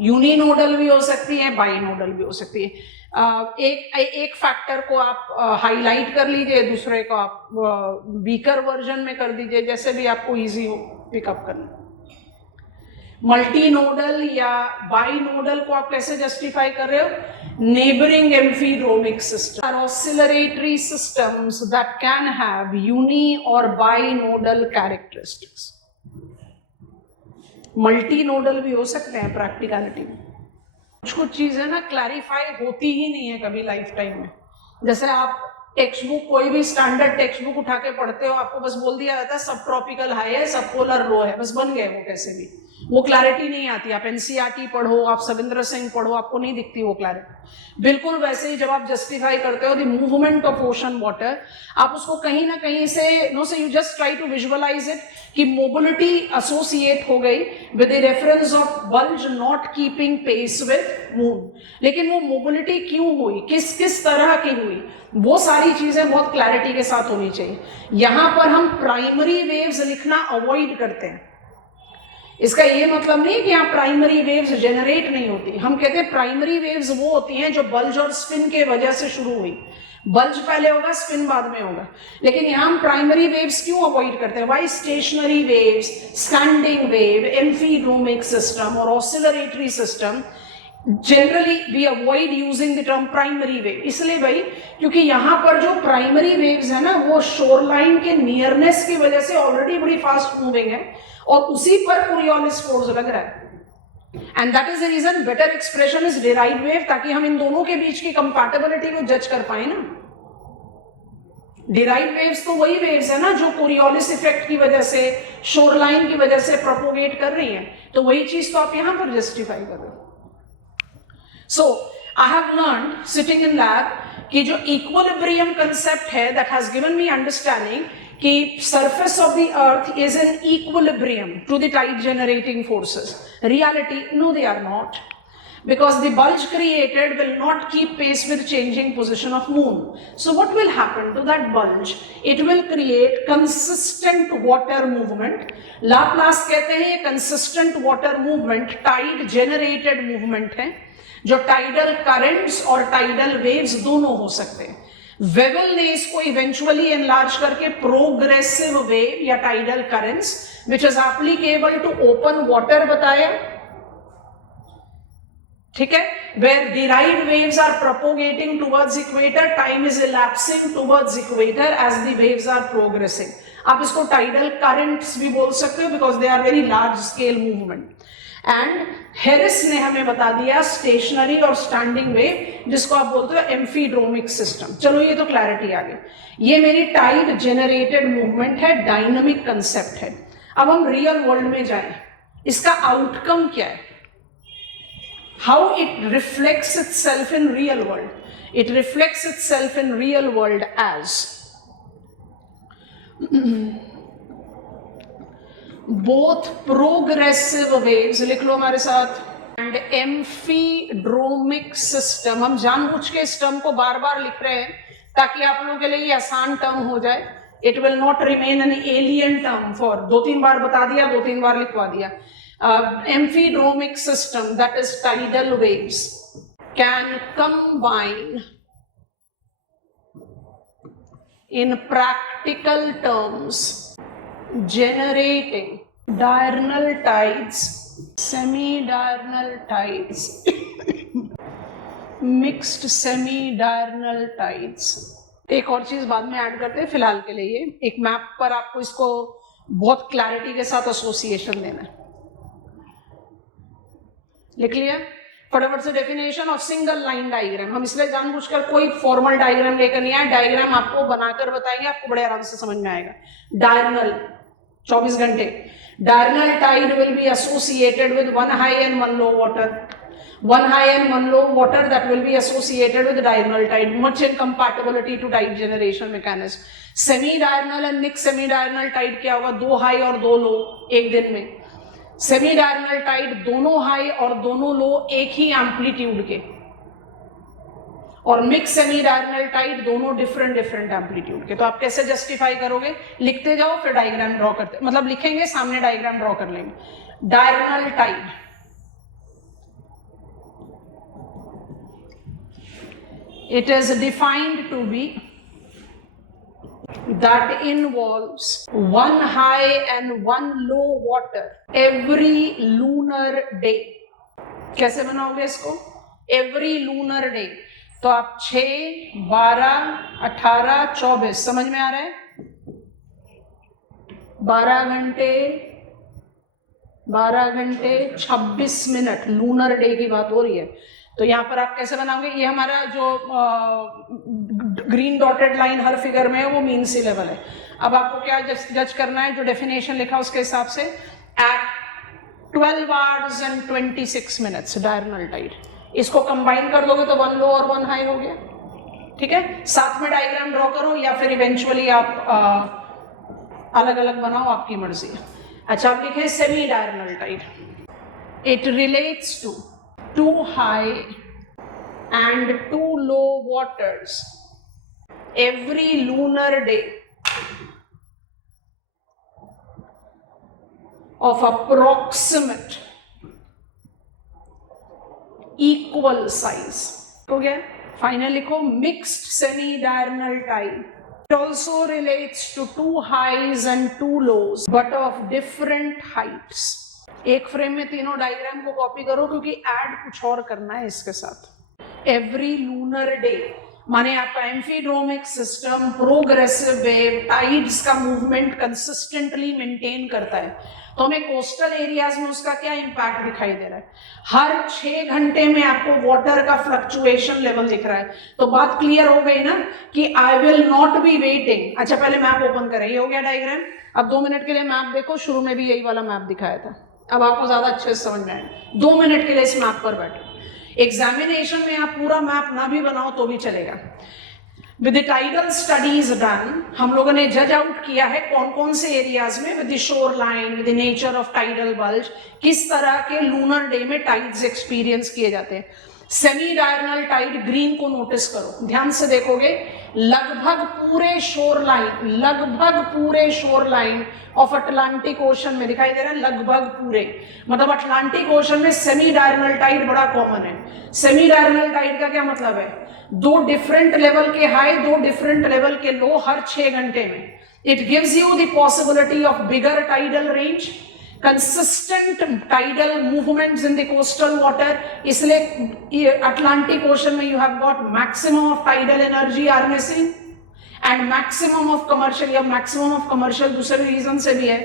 यूनिनोडल भी हो सकती है, बाइनोडल भी हो सकती है. एक फैक्टर को आप हाईलाइट कर लीजिए, दूसरे को आप वीकर वर्जन में कर दीजिए, जैसे भी आपको इजी हो पिकअप करना. मल्टीनोडल या बाइनोडल को आप कैसे जस्टिफाई कर रहे हो? Neighbouring amphidromic system are oscillatory systems that can have uni और बाइनोडल कैरेक्टरिस्टिक्स. मल्टीनोडल भी हो सकते हैं प्रैक्टिकलिटी में. कुछ चीजें ना क्लैरिफाई होती ही नहीं है कभी लाइफ टाइम में. जैसे आप टेक्स्ट बुक, कोई भी स्टैंडर्ड टेक्स्ट बुक उठा के पढ़ते हो, आपको बस बोल दिया जाता है सब ट्रॉपिकल हाई है, सब पोलर लो है, बस बन गए वो. कैसे भी वो क्लैरिटी नहीं आती. आप एनसीईआरटी पढ़ो, आप सविंद्र सिंह पढ़ो, आपको नहीं दिखती वो क्लैरिटी. बिल्कुल वैसे ही जब आप जस्टिफाई करते हो the movement of ocean water, आप उसको कहीं ना कहीं से you just try to visualise it कि मोबिलिटी एसोसिएट हो गई with the reference of bulge not keeping pace with moon. लेकिन वो मोबिलिटी क्यों हुई, किस किस तरह की हुई, वो सारी चीजें बहुत क्लैरिटी के साथ होनी चाहिए. यहां पर हम प्राइमरी वेव्स लिखना अवॉइड करते हैं. इसका ये मतलब नहीं कि यहाँ प्राइमरी वेव्स जनरेट नहीं होती. हम कहते हैं प्राइमरी वेव्स वो होती हैं जो बल्ज और स्पिन के वजह से शुरू हुई. बल्ज पहले होगा, स्पिन बाद में होगा. लेकिन यहाँ हम प्राइमरी वेव्स क्यों अवॉइड करते हैं? Why stationary waves, standing wave, amphidromic system और oscillatory system, generally we avoid using the term primary wave. इसलिए भाई क्योंकि यहाँ पर जो प्राइमरी वेव्स है ना, वो शोरलाइन के नियरनेस की वजह से ऑलरेडी बड़ी फास्ट मूविंग है और उसी पर कोरियोलिस फोर्स लग रहा है. And that is the reason better expression is derived wave, ताकि हम इन दोनों के बीच की कंपैटिबिलिटी को जज कर पाए ना. डिराइव्ड वेव्स तो वही वेव्स है ना जो कोरियोलिस इफेक्ट की वजह से, शोरलाइन की वजह से प्रोपोगेट कर रही हैं. तो वही चीज तो आप यहां पर जस्टिफाई कर रहे हो. So I have learned sitting in lab कि जो equilibrium concept है that has given me understanding कि surface of the earth is in equilibrium to the tide generating forces. Reality, no they are not, because the bulge created will not keep pace with changing position of moon. So what will happen to that bulge? It will create consistent water movement. Laplace कहते हैं ये consistent water movement tide generated movement है, जो tidal currents और tidal waves दोनों हो सकते हैं. वेवेल ने इसको इवेंचुअली एनलार्ज करके प्रोग्रेसिव वेव या tidal currents which is applicable to open water बताया. ठीक है, where derived waves are propagating towards equator, time is elapsing towards equator as the waves are progressing. आप इसको टाइडल करंट्स भी बोल सकते हो because they are very large scale movement. And Harris ने हमें बता दिया स्टेशनरी और स्टैंडिंग वेव, जिसको आप बोलते हो एम्फीड्रोमिक सिस्टम. चलो ये तो क्लैरिटी आ गई. ये मेरी टाइड जेनरेटेड मूवमेंट है, डायनामिक कंसेप्ट है. अब हम रियल वर्ल्ड में जाएं, इसका आउटकम क्या है, how it reflects itself in real world. It reflects itself in real world as both progressive waves, लिख लो हमारे साथ, and एम्फीड्रोमिक सिस्टम. हम जानबूझ के इस टर्म को बार बार लिख रहे हैं ताकि आप लोगों के लिए ये आसान टर्म हो जाए. It will not remain an alien term for, 2-3 बार बता दिया, 2-3 बार लिखवा दिया. Amphidromic system, that is tidal waves, can combine in practical terms generating diurnal tides, semi-diurnal tides, mixed semi-diurnal tides. एक और चीज बाद में ऐड करते हैं, फिलहाल के लिए एक मैप पर आपको इसको बहुत क्लैरिटी के साथ एसोसिएशन देना है. लिख लिया फटाफट से definition of single line diagram. हम इसलिए जानबूझकर कोई फॉर्मल डायग्राम लेकर नहीं आए, डायग्राम आपको बनाकर बताएंगे, आपको बड़े आराम से समझ में आएगा. डायरनल 24 घंटे, diurnal tide will be associated with one high and one low water. One high and one low water that will be associated with diurnal tide, much incompatibility to tide generation mechanism. Semi-diurnal and mixed semi-diurnal tide क्या होगा, 2 high और 2 लो एक दिन में. Semi diurnal Tide दोनों high और दोनों लो एक ही एम्पलीट्यूड के, और मिक्स सेमी डायरनल टाइड दोनों डिफरेंट एम्पलीट्यूड के. तो आप कैसे जस्टिफाई करोगे, लिखते जाओ फिर डायग्राम ड्रॉ करते, मतलब लिखेंगे सामने डायग्राम ड्रॉ कर लेंगे. Diurnal tide it is defined to be that involves one high and one low water every lunar day. कैसे बनाओगे इसको, every lunar day. तो आप 6, 12, 18, 24 समझ में आ रहा है, 12 घंटे 26 मिनट लूनर डे की बात हो रही है. तो यहां पर आप कैसे बनाओगे, ये हमारा जो ग्रीन डॉटेड लाइन हर फिगर में है वो मीन सी लेवल है. अब आपको क्या जज करना है, जो डेफिनेशन लिखा उसके हिसाब से, at 12 hours and 26 minutes diurnal tide. इसको कंबाइन कर दोगे तो 1 लो और 1 हाई हो गया. ठीक है, साथ में डायग्राम ड्रॉ करो या फिर इवेंचुअली आप अलग अलग बनाओ, आपकी मर्जी है. अच्छा, आप लिखे semi diurnal tide. It relates to 2 high and 2 low waters every lunar day of approximate equal size. हो गया, फाइनल लिखो mixed semi-diurnal tide. It also relates to 2 highs and 2 lows but of different heights. एक frame में तीनों diagram को copy करो क्योंकि add कुछ और करना है इसके साथ. एवरी लूनर डे माने आपका एम्फीड्रोमिक सिस्टम प्रोग्रेसिव वेव टाइड्स का मूवमेंट कंसिस्टेंटली मेंटेन करता है. तो हमें कोस्टल एरियाज में उसका क्या इंपैक्ट दिखाई दे रहा है, हर 6 घंटे में आपको वाटर का फ्लक्चुएशन लेवल दिख रहा है. तो बात क्लियर हो गई ना कि I will not be waiting. अच्छा, पहले मैप ओपन करें, ये हो गया डायग्राम. अब 2 मिनट के लिए मैप देखो, शुरू में भी यही वाला मैप दिखाया था, अब आपको ज्यादा अच्छे से समझ में आएगा. 2 मिनट के लिए इस मैप पर बैठो. एग्जामिनेशन में आप पूरा मैप ना भी बनाओ तो भी चलेगा. With the tidal studies done, हम लोगों ने जज आउट किया है कौन कौन से एरियाज में with the shore line, with the nature of tidal bulge, किस तरह के लूनर डे में टाइड्स एक्सपीरियंस किए जाते हैं. सेमी डायरनल टाइड ग्रीन को नोटिस करो, ध्यान से देखोगे, लगभग पूरे shore line of Atlantic ocean में दिखाई दे रहा है. लगभग पूरे मतलब अटलांटिक ओशन में सेमी डायरनल टाइड बड़ा कॉमन है. सेमी डायरनल टाइड का क्या मतलब है, 2 डिफरेंट लेवल के हाई, 2 डिफरेंट लेवल के लो हर 6 घंटे में. It gives you the possibility of bigger tidal range, consistent tidal movements in the coastal water. इसलिए अटलांटिक ओशन में you have got maximum of tidal energy harnessing and maximum of commercial, या maximum of commercial दूसरे reason से भी है.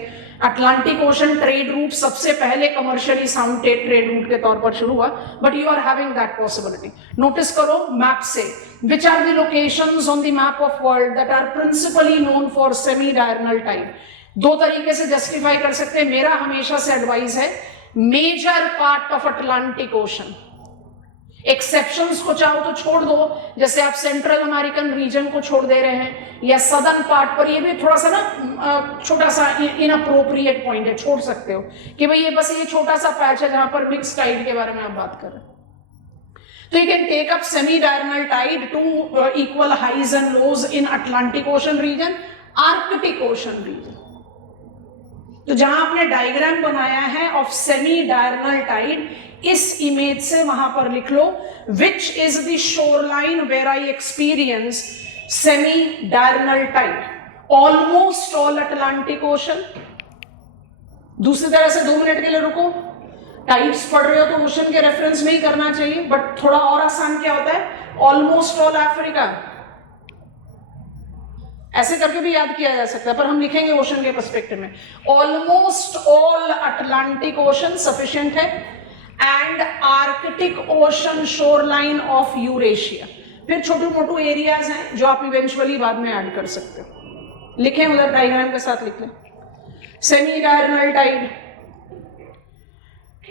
Atlantic ocean trade route सबसे पहले commercially sound trade route के तौर पर शुरू हुआ, but you are having that possibility. Notice करो मैप से, which are the locations on the map of world that are principally known for semi diurnal tide. दो तरीके से जस्टिफाई कर सकते हैं। मेरा हमेशा से एडवाइस है, major part of Atlantic ocean, exceptions को चाहो तो छोड़ दो, जैसे आप सेंट्रल अमेरिकन रीजन को छोड़ दे रहे हैं, या सदर्न पार्ट पर, ये भी थोड़ा सा ना छोटा सा इनअप्रोप्रिएट पॉइंट है, छोड़ सकते हो कि भाई ये बस ये छोटा सा पैच है जहां पर मिक्स टाइड के बारे में आप बात कर रहे हैं। तो you can take up semi-diurnal tide to equal highs and lows in Atlantic Ocean region, Arctic Ocean region. तो जहां आपने डायग्राम बनाया है ऑफ semi-diurnal tide, इस इमेज से वहां पर लिख लो which is the shoreline where I experience semi-diurnal tide, almost all Atlantic Ocean. दूसरी तरह से 2 मिनट के लिए रुको, टाइड्स पढ़ रहे हो तो ओशन के रेफरेंस में ही करना चाहिए, बट थोड़ा और आसान क्या होता है, ऑलमोस्ट ऑल अफ्रीका, ऐसे करके भी याद किया जा सकता है, पर हम लिखेंगे ओशन के पर्सपेक्टिव में। Almost all Atlantic ocean sufficient है, and Arctic ocean shoreline of Eurasia. फिर छोटे मोटे एरियाज हैं जो आप इवेंचुअली बाद में ऐड कर सकते हो, लिखें उधर डायग्राम के साथ लिख लें। Semi diurnal tide,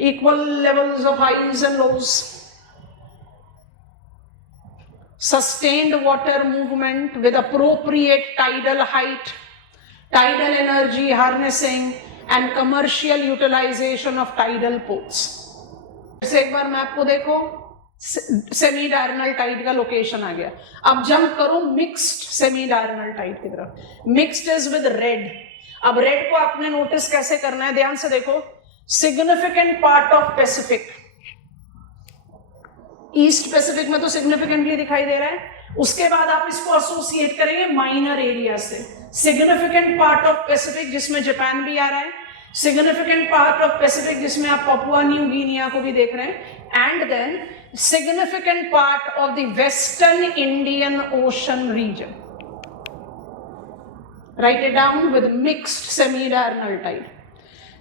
equal levels of highs and lows, sustained water movement with appropriate tidal height, tidal energy harnessing and commercial utilization of tidal ports. जैसे एक बार मैप को देखो, सेमी डायरनल टाइड का लोकेशन आ गया। अब जंप करो mixed semi diurnal Tide की तरफ। Mixed is with red. अब रेड को आपने नोटिस कैसे करना है, ध्यान से देखो, significant part of Pacific, east Pacific में तो सिग्निफिकेंटली दिखाई दे रहा है, उसके बाद आप इसको एसोसिएट करेंगे माइनर एरिया से। सिग्निफिकेंट पार्ट ऑफ पैसिफिक जिसमें जापान भी आ रहा है, सिग्निफिकेंट पार्ट ऑफ पैसिफिक जिसमें आप पपुआ न्यू गिनिया को भी देख रहे हैं, and then significant part of the western Indian ocean region. Right it down with mixed semi diurnal tide.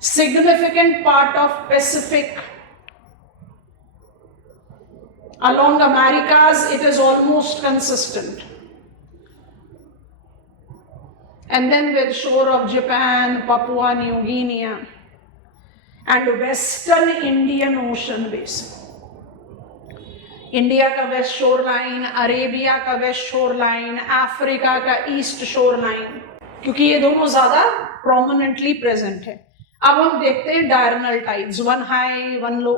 Significant part of Pacific along Americas, it is almost consistent, and then with shore of Japan, Papua New Guinea and Western Indian Ocean basin. India का waste shore line, Arabia का waste shore line, Africa का east shore line, क्योंकि ये दोनों ज्यादा prominently present है। अब हम देखते हैं डायरनल टाइड्स, 1 हाई 1 लो।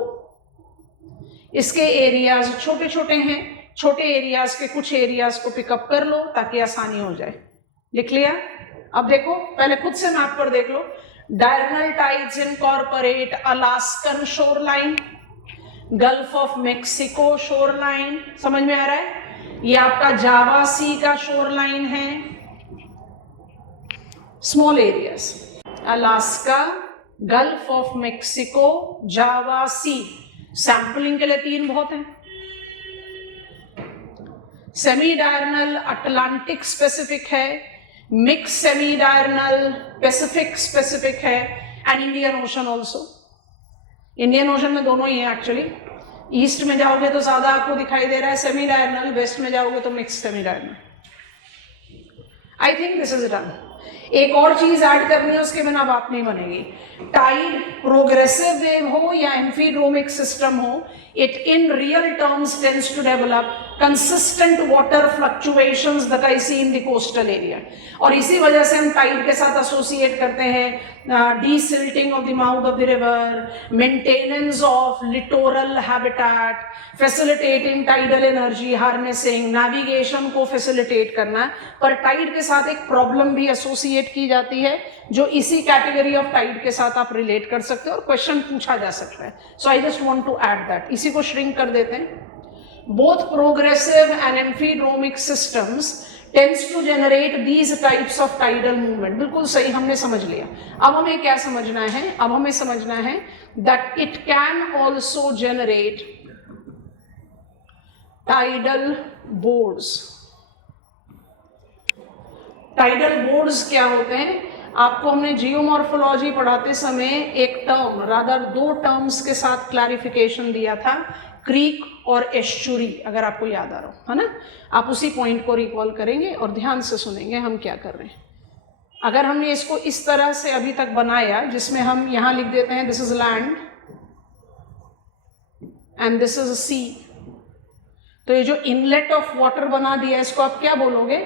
इसके एरियाज छोटे छोटे हैं, छोटे एरियाज के कुछ एरियाज को पिकअप कर लो ताकि आसानी हो जाए। लिख लिया? अब देखो, पहले खुद से मैप पर देख लो। Diurnal tides incorporate Alaskan shore line, gulf of Mexico shore line, समझ में आ रहा है? ये आपका जावा सी का शोर लाइन है। Small areas, Alaska, gulf of Mexico, Java sea, sampling के लिए 3 बहुत हैं। सेमी डायरनल अटलांटिक स्पेसिफिक है, mix semi diurnal Pacific specific है, and Indian ocean also. Indian ocean में दोनों ही है एक्चुअली। ईस्ट में जाओगे तो ज्यादा आपको दिखाई दे रहा है सेमी डायरनल, वेस्ट में जाओगे तो mix semi diurnal. I think this is done. एक और चीज ऐड करनी है, उसके बिना बात नहीं बनेगी। टाइड प्रोग्रेसिव वेव हो या एम्फीड्रोमिक सिस्टम हो, it in real terms tends to develop consistent water fluctuations that I see in the coastal area, और इसी वजह से हम टाइड के साथ एसोसिएट करते हैं desilting of the mouth of the river, maintenance of littoral habitat, facilitating tidal energy harnessing, navigation को फैसिलिटेट करना। पर टाइड के साथ एक प्रॉब्लम भी एसोसिएट की जाती है जो इसी कैटेगरी ऑफ टाइड के साथ आप रिलेट कर सकते हो और क्वेश्चन पूछा जा सकता है। So I just want to add that. इसी को श्रिंक कर देते हैं। Both progressive and amphidromic systems tends to generate these types of tidal movement. बिल्कुल सही, हमने समझ लिया। अब हमें क्या समझना है? अब हमें समझना है that it can also generate tidal boards. Tidal boards क्या होते हैं? आपको हमने जियोमॉर्फोलॉजी पढ़ाते समय एक टर्म, रादर 2 टर्म्स के साथ क्लैरिफिकेशन दिया था, क्रीक और एस्चुरी, अगर आपको याद आ रहा हो, है ना? आप उसी पॉइंट को रिकॉल करेंगे और ध्यान से सुनेंगे हम क्या कर रहे हैं। अगर हमने इसको इस तरह से अभी तक बनाया, जिसमें हम यहां लिख देते हैं this is land and this is sea, तो ये जो इनलेट ऑफ वाटर बना दिया इसको आप क्या बोलोगे?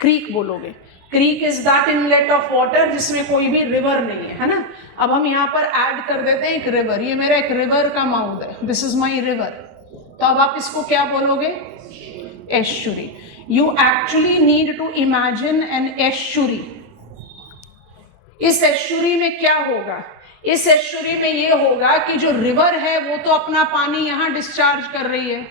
क्रीक बोलोगे। Creek is that inlet of water जिसमें कोई भी रिवर नहीं है ना। अब हम यहाँ पर ऐड कर देते हैं एक रिवर, ये मेरा एक रिवर का माउथ है, दिस इज माई रिवर, तो अब आप इसको क्या बोलोगे? Estuary. You actually need to imagine an estuary. इस एस्चुरी में क्या होगा? इस एस्चुरी में ये होगा कि जो रिवर है वो तो अपना पानी यहां डिस्चार्ज कर रही है,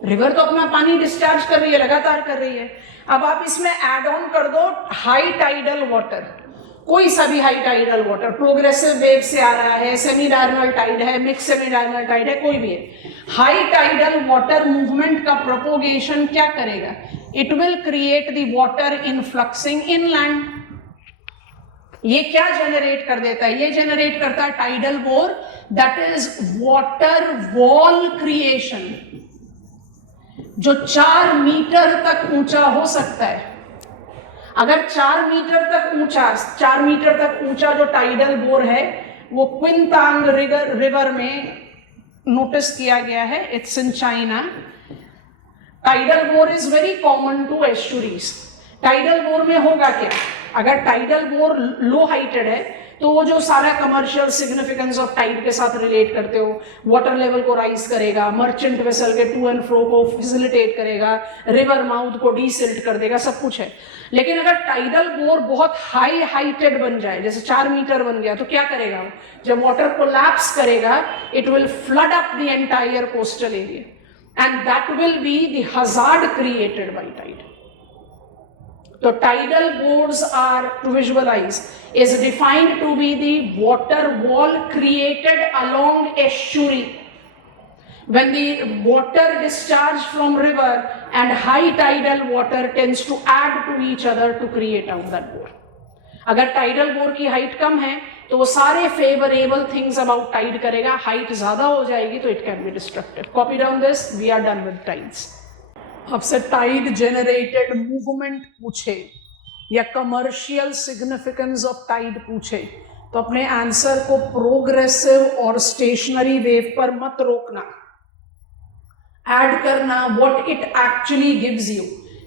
रिवर तो अपना पानी डिस्चार्ज कर रही है, लगातार कर रही है। अब आप इसमें ऐड ऑन कर दो हाई टाइडल वाटर, कोई सा भी high tidal water, progressive wave से आ रहा है, सेमी डायरेनल टाइड है, मिक्स सेमी डायरेनल टाइड है, कोई भी है। हाई टाइडल वाटर मूवमेंट का प्रोपोगेशन क्या करेगा? It will create the water influxing inland. ये क्या जनरेट कर देता है? ये जनरेट करता है tidal bore, that is water wall creation, जो 4 मीटर तक ऊंचा हो सकता है। अगर 4 मीटर तक ऊंचा जो टाइडल बोर है वो क्विंतांग रिवर में नोटिस किया गया है, it's in China. Tidal bore is very common to estuaries. Tidal bore में होगा क्या? अगर टाइडल बोर लो हाइटेड है तो वो जो सारा कमर्शियल सिग्निफिकेंस ऑफ टाइड के साथ रिलेट करते हो, वाटर लेवल को राइज करेगा, मर्चेंट वेसल के टू एंड फ्रो को फैसिलिटेट करेगा, रिवर माउथ को डीसिल्ट कर देगा, सब कुछ है। लेकिन अगर टाइडल बोर बहुत हाई हाइटेड बन जाए, जैसे 4 मीटर बन गया, तो क्या करेगा? जब वाटर कोलैप्स करेगा, it will flood up the entire coastal area and that will be the hazard created by tide. तो tidal bores are, to visualize, is defined to be the water wall created along estuary. When the water discharged from river and high tidal water tends to add to each other to create out that bore. अगर tidal bore की height कम है तो वो सारे favorable things about tide करेगा, height ज्यादा हो जाएगी तो it can be destructive. Copy down this, we are done with tides. आपसे टाइड जेनरेटेड मूवमेंट पूछे या कमर्शियल सिग्निफिकेंस ऑफ टाइड पूछे तो अपने आंसर को प्रोग्रेसिव और स्टेशनरी वेव पर मत रोकना, ऐड करना what it actually gives you.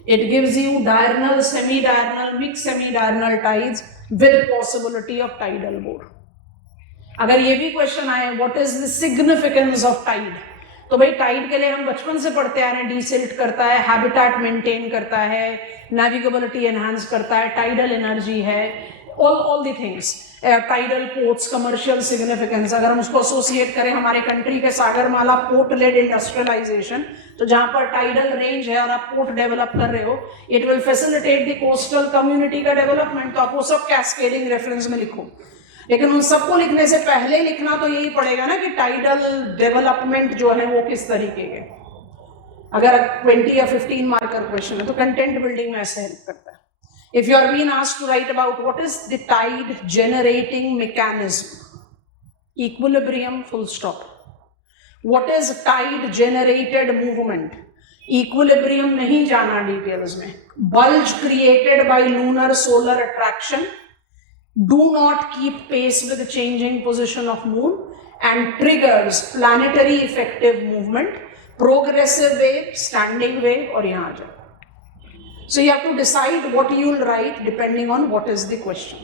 It gives you diurnal, semi diurnal, mix semi diurnal tides with possibility of tidal bore. अगर ये भी क्वेश्चन आए what is the significance of tide, तो भाई टाइड के लिए हम बचपन से पढ़ते आ रहे हैं, डीसिल्ट करता है, हैबिटेट मेंटेन करता है, नेविगेबिलिटी एनहांस करता है, टाइडल एनर्जी है, all the things, tidal ports, commercial significance. अगर हम उसको एसोसिएट करें हमारे कंट्री के सागरमाला पोर्ट लेड इंडस्ट्रियलाइजेशन, तो जहां पर टाइडल रेंज है और आप पोर्ट डेवलप कर रहे हो, it will facilitate the coastal community का डेवलपमेंट। तो आप वो सब कैस्केडिंग रेफरेंस में लिखो, लेकिन उन सबको लिखने से पहले लिखना तो यही पड़ेगा ना कि टाइडल डेवलपमेंट जो है वो किस तरीके के। अगर 20 या 15 मार्कर क्वेश्चन है तो कंटेंट बिल्डिंग में ऐसे हेल्प करता है। If you are been asked to write about what is the tide generating mechanism, equilibrium, full stop. What is tide generated movement, equilibrium नहीं जाना डिटेल्स में। Bulge created by lunar solar attraction, do not keep pace with the changing position of moon, and triggers planetary effective movement, progressive wave, standing wave, और यहाँ आ जाओ। So you have to decide what you will write depending on what is the question.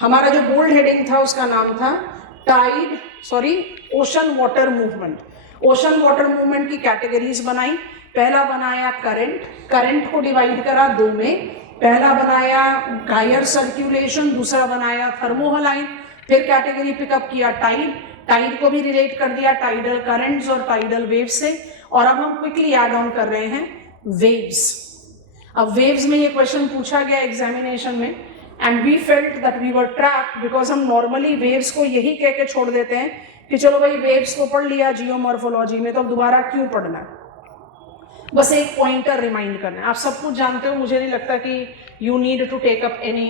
हमारा जो bold heading था उसका नाम था ocean water movement. Ocean water movement की कैटेगरीज बनाई। पहला बनाया करंट को डिवाइड करा 2 में। पहला बनाया गायर सर्कुलेशन, दूसरा बनाया थर्मोहलाइन। फिर कैटेगरी पिकअप किया टाइड को भी रिलेट कर दिया टाइडल करंट्स और टाइडल वेव्स से। और अब हम क्विकली ऐड ऑन कर रहे हैं वेव्स। अब वेव्स में ये क्वेश्चन पूछा गया एग्जामिनेशन में, and we felt that we were trapped because हम नॉर्मली वेव्स को यही कह के छोड़ देते हैं कि चलो भाई वेव्स को पढ़ लिया जियोमॉर्फोलॉजी में, तो अब दोबारा क्यों पढ़ना है। बस एक पॉइंटर रिमाइंड करना है। आप सब कुछ जानते हो, मुझे नहीं लगता कि you need to take up any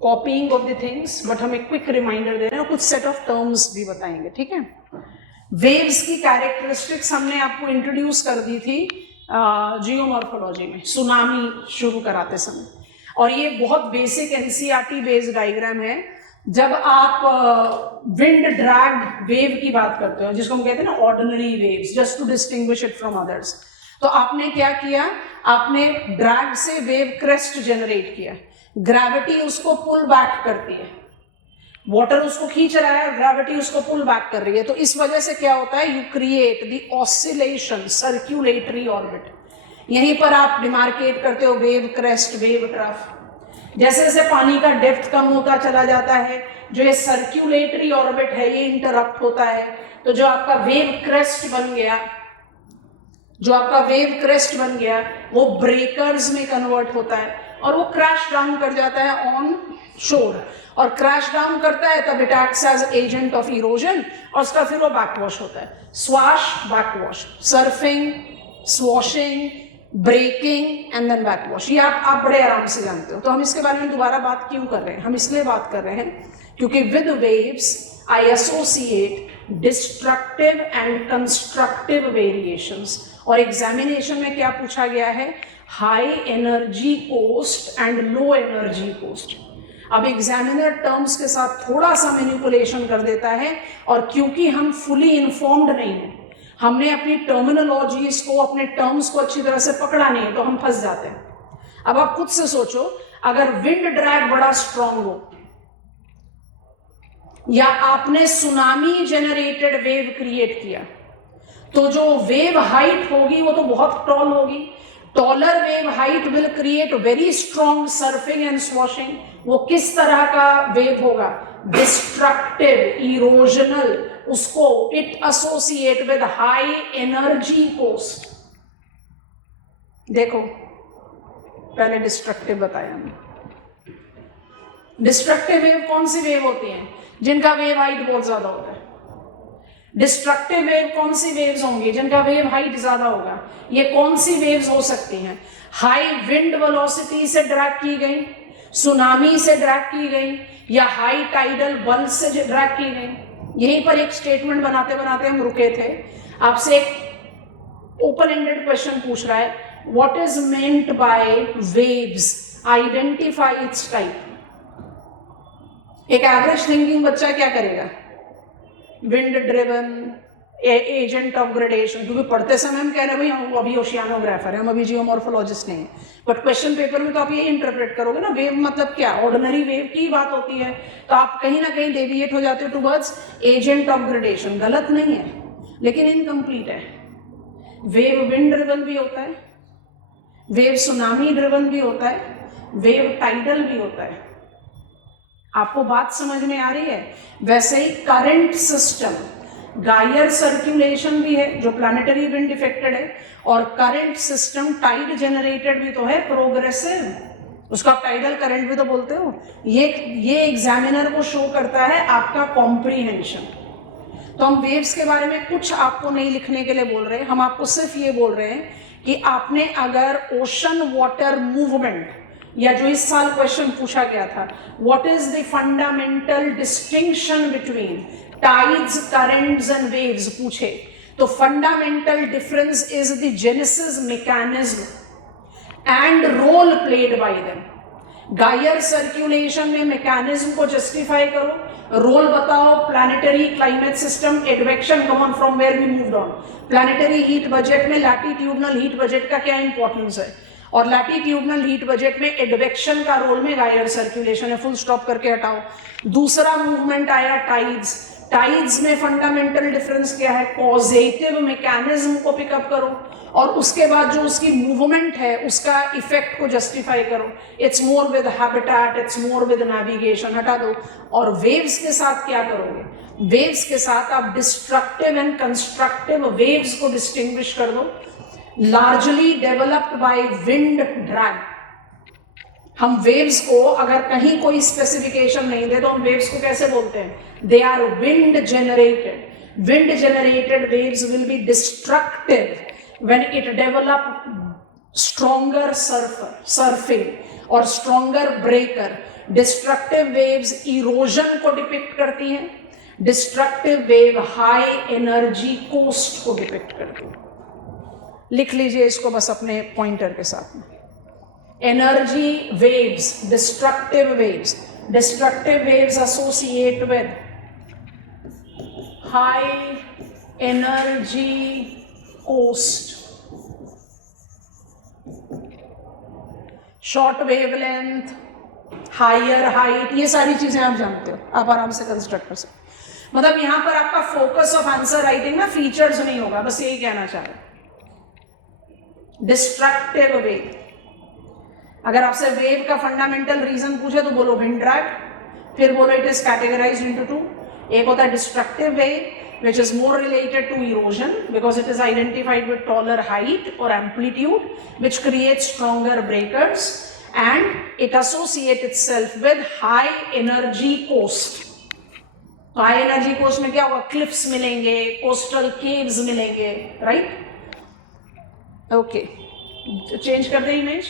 copying of the things, but हम एक क्विक रिमाइंडर दे रहे हैं, कुछ सेट ऑफ टर्म्स भी बताएंगे, ठीक है। वेव्स की कैरेक्टरिस्टिक्स हमने आपको इंट्रोड्यूस कर दी थी जियोमॉर्फोलॉजी में सुनामी शुरू कराते समय। और ये बहुत बेसिक एनसीईआरटी बेस्ड डायग्राम है। जब आप विंड ड्रैग वेव की बात करते हो, जिसको हम कहते हैं ना ordinary waves, just to distinguish it from others, तो आपने क्या किया, आपने ड्रैग से वेव क्रेस्ट जनरेट किया, ग्रेविटी उसको पुल बैक करती है, वाटर उसको खींच रहा है, ग्रेविटी उसको पुल बैक कर रही है। तो इस वजह से क्या होता है, you create the oscillation circulatory orbit. यहीं पर आप डिमार्केट करते हो वेव क्रेस्ट, वेव ट्रफ। जैसे जैसे पानी का डेप्थ कम होता चला जाता है, जो ये सर्क्यूलेटरी ऑर्बिट है ये इंटरप्ट होता है, तो जो आपका वेव क्रेस्ट बन गया, वो ब्रेकर्स में कन्वर्ट होता है और वो क्रैश डाउन कर जाता है ऑन शोर। और क्रैश डाउन करता है तब it acts as agent of erosion, और उसका फिर वो बैकवॉश होता है। Swash, backwash, surfing, swashing, breaking and then backwash, ये आप बड़े आराम से जानते हो। तो हम इसके बारे में दोबारा बात क्यों कर रहे हैं, हम इसलिए बात कर रहे हैं क्योंकि with waves I associate destructive and constructive variations. और एग्जामिनेशन में क्या पूछा गया है, high energy coast and low energy coast. अब एग्जामिनर टर्म्स के साथ थोड़ा सा मैनिपुलेशन कर देता है, और क्योंकि हम फुली इन्फॉर्म्ड नहीं हैं, हमने अपनी टर्मिनोलॉजीज को, अपने टर्म्स को अच्छी तरह से पकड़ा नहीं है, तो हम फंस जाते हैं। अब आप खुद से सोचो, अगर विंड ड्रैग बड़ा स्ट्रांग हो, या आपने सुनामी जनरेटेड वेव क्रिएट किया, तो जो वेव हाइट होगी वो तो बहुत टॉल होगी। Taller wave height will create very strong surfing and swashing. वो किस तरह का वेव होगा, डिस्ट्रक्टिव, इरोजनल, उसको it associate with high energy coast. देखो, पहले डिस्ट्रक्टिव बताया हमने। डिस्ट्रक्टिव वेव कौन सी वेव होती हैं, जिनका वेव हाइट बहुत ज्यादा होता है। डिस्ट्रक्टिव वेव कौन सी वेव्स होंगी, जिनका वेव हाइट ज्यादा होगा। ये कौन सी वेव्स हो सकती हैं, हाई विंड वेलोसिटी से ड्रैग की गई, सुनामी से ड्रैग की गई, या हाई टाइडल बल्ज से ड्रैग की गई। यहीं पर एक स्टेटमेंट बनाते बनाते हम रुके थे। आपसे एक ओपन एंडेड क्वेश्चन पूछ रहा है, what is meant by waves, identify it's type. एक एवरेज थिंकिंग बच्चा क्या करेगा, wind driven agent of gradation, क्योंकि पढ़ते समय हम कह रहे हैं भाई हम अभी ओशियानोग्राफर है, हम अभी जियोमॉर्फोलॉजिस्ट नहीं है, बट क्वेश्चन पेपर में तो आप ये इंटरप्रेट करोगे ना, वेव मतलब क्या, ऑर्डिनरी वेव की बात होती है, तो आप कहीं ना कहीं डेविएट हो जाते हो टुवर्ड्स एजेंट ऑफ ग्रेडेशन। गलत नहीं है, लेकिन इनकम्प्लीट है। वेव विंड ड्रिवन भी होता है, वेव सुनामी ड्रिवन भी होता है, वेव टाइडल भी होता है। आपको बात समझ में आ रही है। वैसे ही करंट सिस्टम, गायर सर्कुलेशन भी है जो प्लैनेटरी विंड इफेक्टेड है, और करंट सिस्टम टाइड जनरेटेड भी तो है, प्रोग्रेसिव, उसका टाइडल करंट भी तो बोलते हो। ये एग्जामिनर को शो करता है आपका कॉम्प्रीहेंशन। तो हम वेव्स के बारे में कुछ आपको नहीं लिखने के लिए बोल रहे हैं, हम आपको सिर्फ ये बोल रहे हैं कि आपने अगर ओशन वाटर मूवमेंट, या जो इस साल क्वेश्चन पूछा गया था, what is the fundamental distinction between tides, currents and waves पूछे, तो fundamental difference is the genesis mechanism and role played by them. Gyre circulation में मैकेनिज्म को जस्टिफाई करो, रोल बताओ, planetary climate system, advection, come on from where we moved on. Planetary heat budget में latitudinal heat budget का क्या importance है, और latitudinal heat budget में एडवेक्शन का रोल में गायर सर्कुलेशन है, फुल स्टॉप करके हटाओ। दूसरा मूवमेंट आया टाइड्स, टाइड्स में फंडामेंटल डिफरेंस क्या है, पॉजिटिव मैकेनिज्म को पिकअप करो, और उसके बाद जो उसकी मूवमेंट है उसका इफेक्ट को जस्टिफाई करो। It's more with habitat, it's more with navigation, हटा दो। और वेव्स के साथ क्या करोगे, वेव्स के साथ आप डिस्ट्रक्टिव एंड कंस्ट्रक्टिव वेव्स को डिस्टिंग्विश कर दो, largely developed by wind drag. हम वेव्स को अगर कहीं कोई स्पेसिफिकेशन नहीं दे तो हम वेव्स को कैसे बोलते हैं, they are wind generated. Wind generated waves will be destructive when it develop stronger surfing और stronger breaker। destructive waves erosion को डिपिक्ट करती हैं, destructive wave high energy coast को डिपिक्ट करती है। लिख लीजिए इसको बस अपने पॉइंटर के साथ में। Energy waves, destructive waves, destructive waves associate with high energy coast, short wavelength, higher height, ये सारी चीजें आप जानते हो, आप आराम से कंस्ट्रक्ट कर सकते। मतलब यहां पर आपका फोकस ऑफ आंसर राइटिंग में फीचर्स नहीं होगा, बस यही कहना चाह रहे। डिस्ट्रक्टिव वेव, अगर आपसे वेव का फंडामेंटल रीजन पूछे तो बोलो विंड ड्रैग, फिर बोलो it is categorised into two. एक होता है destructive wave which is more related to erosion because it is identified with taller height or amplitude which creates stronger breakers, and it associates itself with high energy coast. तो high energy coast में क्या होगा, cliffs मिलेंगे, coastal caves मिलेंगे, right? Okay, change कर दे image.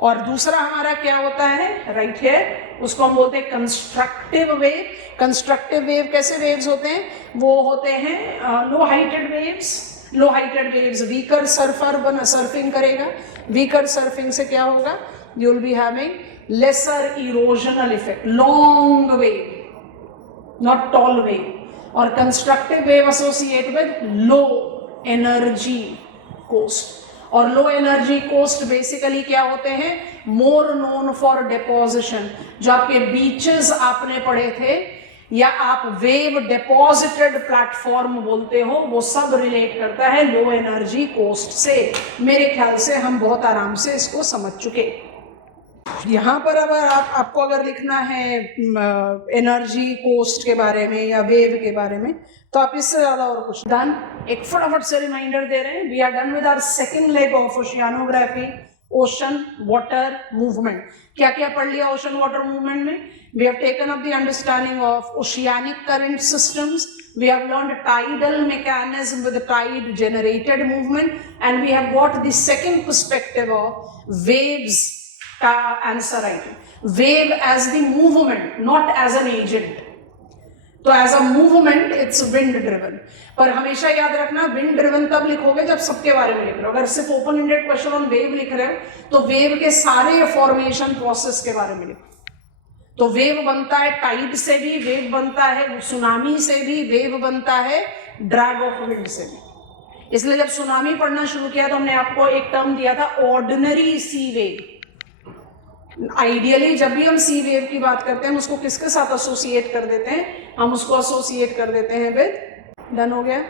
और दूसरा हमारा क्या होता है राइट हियर, उसको हम बोलते हैं कंस्ट्रक्टिव वेव। कंस्ट्रक्टिव वेव कैसे वेव्स होते हैं, वो होते हैं low heighted waves. Low heighted waves weaker surfer बना सर्फिंग करेगा, वीकर सर्फिंग से क्या होगा, you will be having lesser erosional effect, long wave not tall wave. और constructive wave associate with low energy coast. और लो एनर्जी कोस्ट बेसिकली क्या होते हैं, मोर नोन फॉर डिपोजिशन। जो आपके बीचेस आपने पढ़े थे या आप वेव डिपॉजिटेड प्लेटफॉर्म बोलते हो, वो सब रिलेट करता है लो एनर्जी कोस्ट से। मेरे ख्याल से हम बहुत आराम से इसको समझ चुके। यहाँ पर अगर आपको अगर लिखना है एनर्जी कोस्ट के बारे में या वेव के बारे में, तो आप इससे ज्यादा और कुछ डन। एक फटाफट से रिमाइंडर दे रहे हैं, we are done with our second leg of oceanography, ocean water movement. क्या क्या पढ़ लिया ओशन वाटर मूवमेंट में? We have taken up the understanding of oceanic current systems, we have learned tidal mechanism with the tide generated movement, and we have got the second perspective of waves का answer writing. Wave as the movement, not as an agent. तो as a movement it's wind driven. पर हमेशा याद रखना, wind driven तब लिखोगे जब सबके बारे में लिख रहे हो। अगर सिर्फ open ended question on wave लिख रहे हो तो वेव के सारे फॉर्मेशन प्रोसेस के बारे में लिखो। तो वेव बनता है टाइड से भी, वेव बनता है सुनामी से भी, वेव बनता है ड्रैग ऑफ विंड से भी। इसलिए जब सुनामी पढ़ना शुरू किया तो हमने आपको एक टर्म दिया था, ऑर्डिनरी सी वेव। आइडियली जब भी हम सी वेव की बात करते हैं हम उसको किसके साथ एसोसिएट कर देते हैं, हम उसको एसोसिएट कर देते हैं विद, डन हो गया।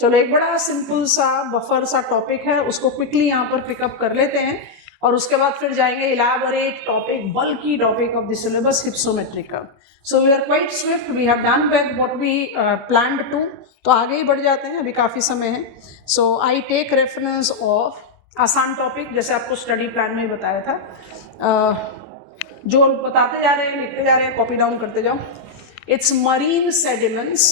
चलो एक बड़ा सिंपल सा बफर सा टॉपिक है, उसको क्विकली यहाँ पर पिकअप कर लेते हैं और उसके बाद फिर जाएंगे इलैबोरेट टॉपिक, बल्कि topic of the syllabus, hypsometry curve. So we are quite swift, we have done with what we planned to. तो आगे ही बढ़ जाते हैं, अभी काफी समय है। So I take reference of आसान टॉपिक, जैसे आपको स्टडी प्लान में ही बताया था। जो बताते जा रहे हैं, लिखते जा रहे हैं, कॉपी डाउन करते जाओ। It's marine sediments.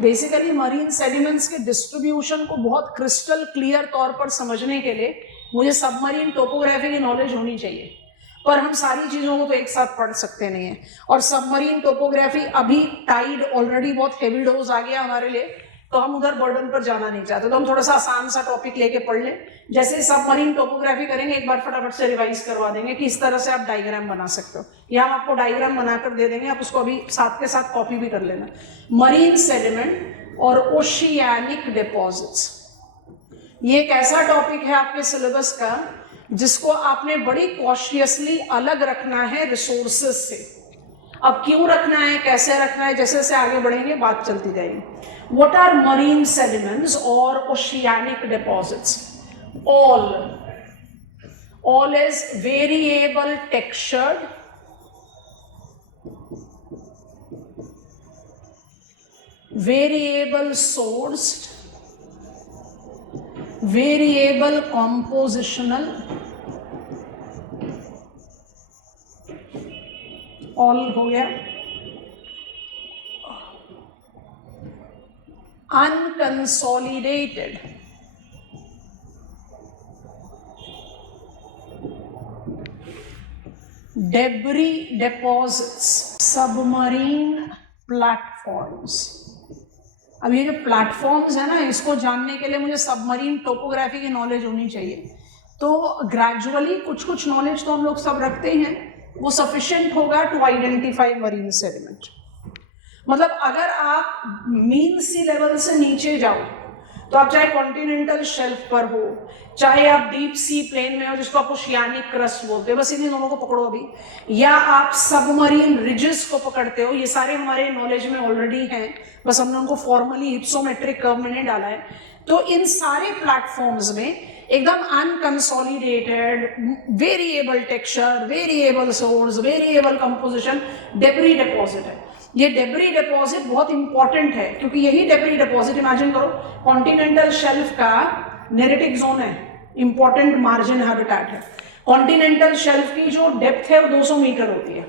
Basically marine sediments के डिस्ट्रीब्यूशन को बहुत क्रिस्टल क्लियर तौर पर समझने के लिए मुझे सबमरीन टोपोग्राफी की नॉलेज होनी चाहिए, पर हम सारी चीजों को तो एक साथ पढ़ सकते नहीं है। और सबमरीन टोपोग्राफी, अभी टाइड ऑलरेडी बहुत हेवी डोज आ गया हमारे लिए, तो हम उधर बर्डन पर जाना नहीं चाहते, तो हम थोड़ा सा आसान सा टॉपिक लेके पढ़ लें। जैसे सबमरीन टोपोग्राफी करेंगे, एक बार फटाफट से रिवाइज करवा देंगे कि इस तरह से आप डायग्राम बना सकते हो, या हम आपको डायग्राम बनाकर दे देंगे, आप उसको अभी साथ के साथ कॉपी भी कर लेना। मरीन सेडिमेंट और ओशियानिक डिपॉजिट्स, ये एक ऐसा टॉपिक है आपके सिलेबस का जिसको आपने बड़ी कॉशियसली अलग रखना है रिसोर्सेज से। अब क्यों रखना है, कैसे रखना है, जैसे जैसे आगे बढ़ेंगे बात चलती जाएगी। What are marine sediments or oceanic deposits? All is variable textured, variable sourced, variable compositional, all हो गया। unconsolidated, debris deposits, submarine platforms, अब ये जो प्लेटफॉर्म्स है ना, इसको जानने के लिए मुझे सबमरीन टोपोग्राफी की नॉलेज होनी चाहिए। तो ग्रेजुअली कुछ कुछ नॉलेज तो हम लोग सब रखते हैं, वो सफिशिएंट होगा टू आइडेंटिफाई मरीन सेडिमेंट। मतलब अगर आप मीन सी लेवल से नीचे जाओ, तो आप चाहे कॉन्टिनेंटल शेल्फ पर हो, चाहे आप डीप सी प्लेन में हो जिसको आप ओशियानिक क्रस्ट बोलते हो, बस इन्हीं दोनों को पकड़ो अभी, या आप सबमरीन रिजेस को पकड़ते हो, ये सारे हमारे नॉलेज में ऑलरेडी हैं, बस हमने उनको फॉर्मली हिप्सोमेट्रिक कर्व में नहीं डाला है। तो इन सारे प्लेटफॉर्म्स में एकदम unconsolidated, variable texture, variable source, variable composition debris deposit है। ये डेब्री डिपॉजिट बहुत इंपॉर्टेंट है, क्योंकि यही डेब्री डिपॉजिट, इमेजिन करो कॉन्टिनेंटल शेल्फ का नेरेटिक जोन है, इंपॉर्टेंट मार्जिन हैबिटेट है। कॉन्टिनेंटल शेल्फ की जो डेप्थ है वो 200 मीटर होती है,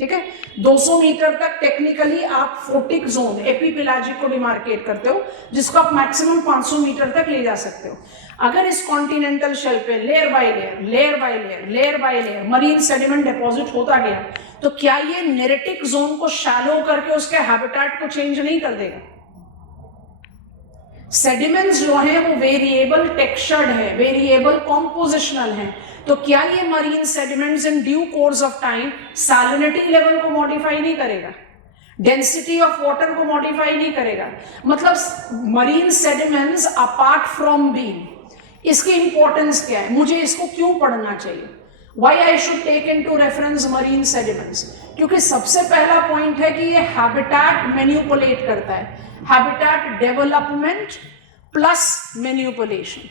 ठीक है। 200 मीटर तक टेक्निकली आप फोटिक जोन, एपीपेलाजिक को डिमार्केट करते हो, जिसको आप मैक्सिमम 500 मीटर तक ले जा सकते हो। अगर इस कॉन्टिनेंटल शेल्फ पे layer by layer, layer by layer, layer by layer marine sediment deposit होता गया, तो क्या ये नेरेटिक जोन को शैलो करके उसके हैबिटेट को चेंज नहीं कर देगा? सेडिमेंट्स जो है वो वेरिएबल टेक्सचर्ड है, वेरिएबल कॉम्पोजिशनल है, तो क्या ये marine sediments in due course of time salinity level को मॉडिफाई नहीं करेगा, डेंसिटी ऑफ वाटर को मॉडिफाई नहीं करेगा? मतलब marine sediments apart from being, इसकी इंपॉर्टेंस क्या है, मुझे इसको क्यों पढ़ना चाहिए? Why I should take into reference marine sediments? क्योंकि सबसे पहला पॉइंट है कि ये हैबिटेट मैनिपुलेट करता है, हैबिटेट डेवलपमेंट प्लस मैनिपुलेशन।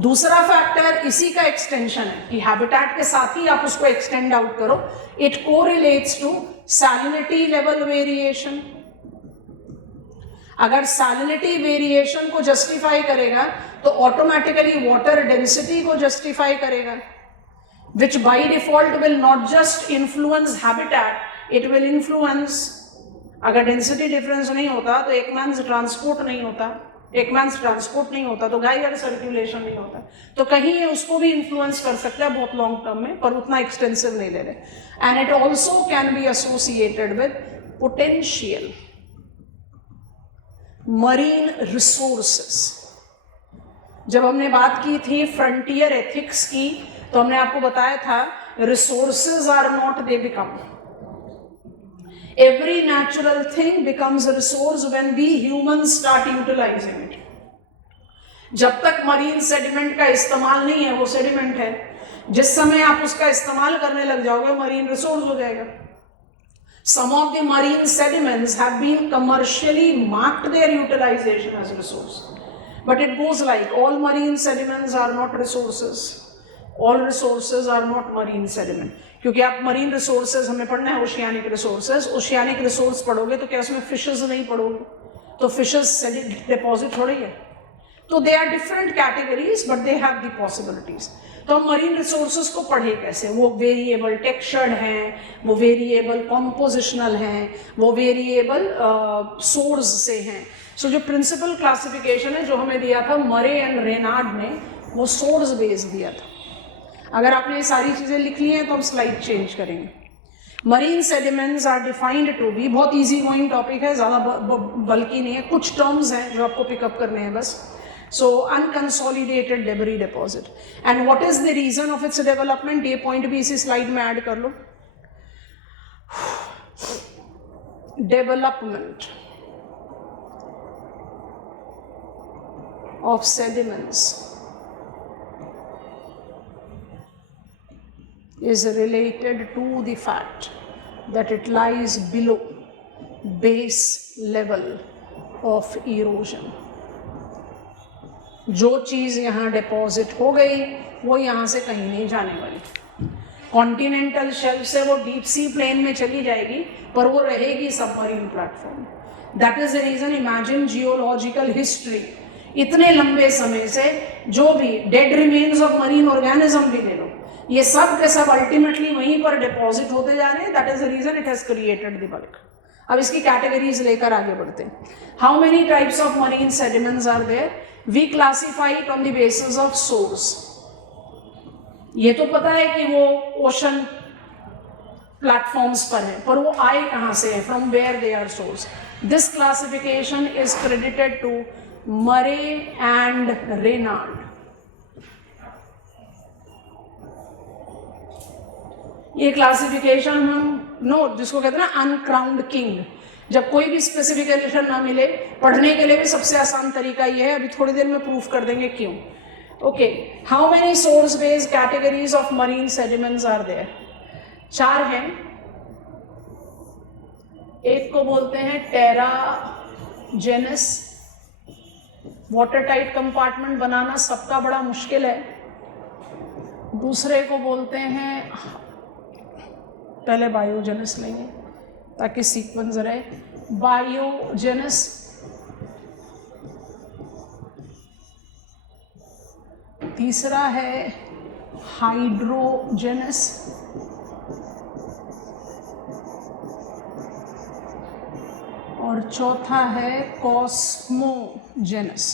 दूसरा फैक्टर इसी का एक्सटेंशन है कि हैबिटेट के साथ ही आप उसको एक्सटेंड आउट करो। It correlates to salinity level variation. अगर सैलिनिटी वेरिएशन को जस्टिफाई करेगा तो ऑटोमेटिकली वाटर डेंसिटी को जस्टिफाई करेगा, which by default will not just influence habitat, it will influence, अगर डेंसिटी डिफरेंस नहीं होता तो एकमैन्स ट्रांसपोर्ट नहीं होता, एकमैन्स ट्रांसपोर्ट नहीं होता तो गाइगर सर्कुलेशन नहीं होता, तो कहीं ये उसको भी इन्फ्लुएंस कर सकता है बहुत लॉन्ग टर्म में, पर उतना एक्सटेंसिव नहीं ले रहे। And it also can be associated with potential marine resources. जब हमने बात की थी फ्रंटियर एथिक्स की, तो हमने आपको बताया था resources are not, they become. Every natural thing becomes a resource when we humans start utilizing it. जब तक मरीन सेडिमेंट का इस्तेमाल नहीं है वो सेडिमेंट है, जिस समय आप उसका इस्तेमाल करने लग जाओगे मरीन रिसोर्स हो जाएगा। Some of the marine sediments have been commercially marked their utilization as resource. But it goes like all marine sediments are not resources. All resources are not marine sediment. क्योंकि आप marine resources हमें पढ़ना है, oceanic resources. Oceanic resource पढ़ोगे तो क्या उसमें fishes नहीं पढ़ोगे? तो fishes deposit थोड़ी है। तो they are different categories, but they have the possibilities. तो हम मरीन रिसोर्सेज को पढ़े कैसे? वो वेरिएबल टेक्सचर्ड हैं, वो वेरिएबल कॉम्पोजिशनल हैं, वो वेरिएबल सोर्स से हैं। सो जो प्रिंसिपल क्लासिफिकेशन है जो हमें दिया था मरे एंड रेनार्ड ने, वो सोर्स बेस्ड दिया था। अगर आपने ये सारी चीज़ें लिख ली हैं तो हम स्लाइड चेंज करेंगे। Marine sediments are defined to be, बहुत इजी गोइंग टॉपिक है, ज़्यादा बल्कि नहीं है, कुछ टर्म्स हैं जो आपको पिकअप करने हैं बस। So unconsolidated debris deposit, and what is the reason of its development? ये पॉइंट भी इसी स्लाइड में ऐड कर लो। Development of sediments is related to the fact that it lies below base level of erosion. जो चीज़ यहाँ deposit हो गई वो यहाँ से कहीं नहीं जाने वाली। कॉन्टिनेंटल शेल्फ से वो डीप सी प्लेन में चली जाएगी, पर वो रहेगी submarine platform. That is the region, imagine geological history, इतने लंबे समय से जो भी dead remains of marine organism भी ले लो, ये सब के सब अल्टीमेटली वहीं पर डिपॉजिट होते जा रहे हैं। That is the reason it has created the bulk. अब इसकी कैटेगरीज लेकर आगे बढ़ते हैं। How many types of marine sediments are there? We classify it on the basis of source. ये तो पता है कि वो ओशन प्लेटफॉर्म्स पर है, पर वो आए कहाँ से है, from where they are source. This classification is credited to Murray and Renard. ये क्लासिफिकेशन हम जिसको कहते हैं ना अनक्राउंड किंग, जब कोई भी स्पेसिफिकेशन ना मिले पढ़ने के लिए भी सबसे आसान तरीका ये है. अभी थोड़ी देर में प्रूफ कर देंगे क्यों. Okay, how many source based categories of marine sediments are there? 4 हैं. एक को बोलते हैं टेराजेनस. वाटर टाइट कंपार्टमेंट बनाना सबका बड़ा मुश्किल है. दूसरे को बोलते हैं, पहले बायोजेनस लेंगे ताकि सीक्वेंस रहे. बायोजेनस, तीसरा है हाइड्रोजेनस, और चौथा है कॉस्मोजेनस.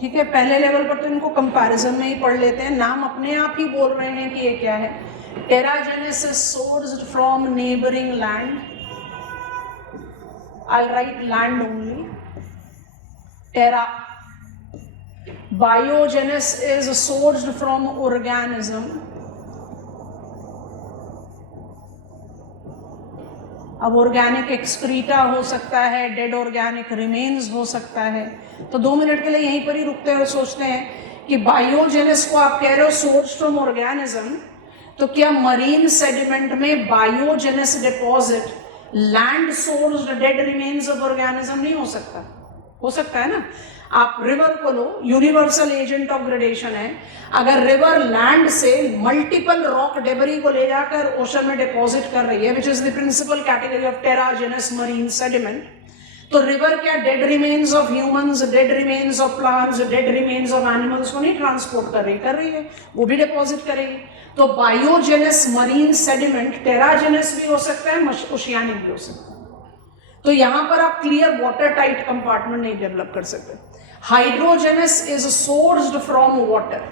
ठीक है, पहले लेवल पर तो इनको कंपैरिजन में ही पढ़ लेते हैं. नाम अपने आप ही बोल रहे हैं कि ये क्या है. Terrigenous is sourced from neighbouring land. I'll write land only. Terra. Biogenous is sourced from organism. अब ऑर्गेनिक एक्सक्रीटा हो सकता है, डेड ऑर्गेनिक रिमेन्स हो सकता है. तो 2 मिनट के लिए यहीं पर ही रुकते हैं और सोचते हैं कि बायोजेनस को आप कह रहे हो सोर्स फ्रॉम ऑर्गेनिज्म, तो क्या मरीन सेडिमेंट में biogenous deposit land sourced dead remains of organism नहीं हो सकता? हो सकता है ना. आप रिवर को लो, यूनिवर्सल एजेंट ऑफ ग्रेडेशन है. अगर रिवर लैंड से मल्टीपल रॉक डेबरी को ले जाकर ओशन में डिपॉजिट कर रही है, which is the principal category of terrigenous marine sediment, तो रिवर क्या dead remains of humans, dead remains of plants, dead remains of animals को नहीं ट्रांसपोर्ट कर रही है, वो भी डिपॉजिट करेगी. तो बायोजेनस मरीन सेडिमेंट टेराजेनस भी हो सकता है, ओशियानिक भी हो सकता है. तो यहां पर आप क्लियर वाटर टाइट कंपार्टमेंट नहीं डेवलप कर सकते. Hydrogenous is sourced from water,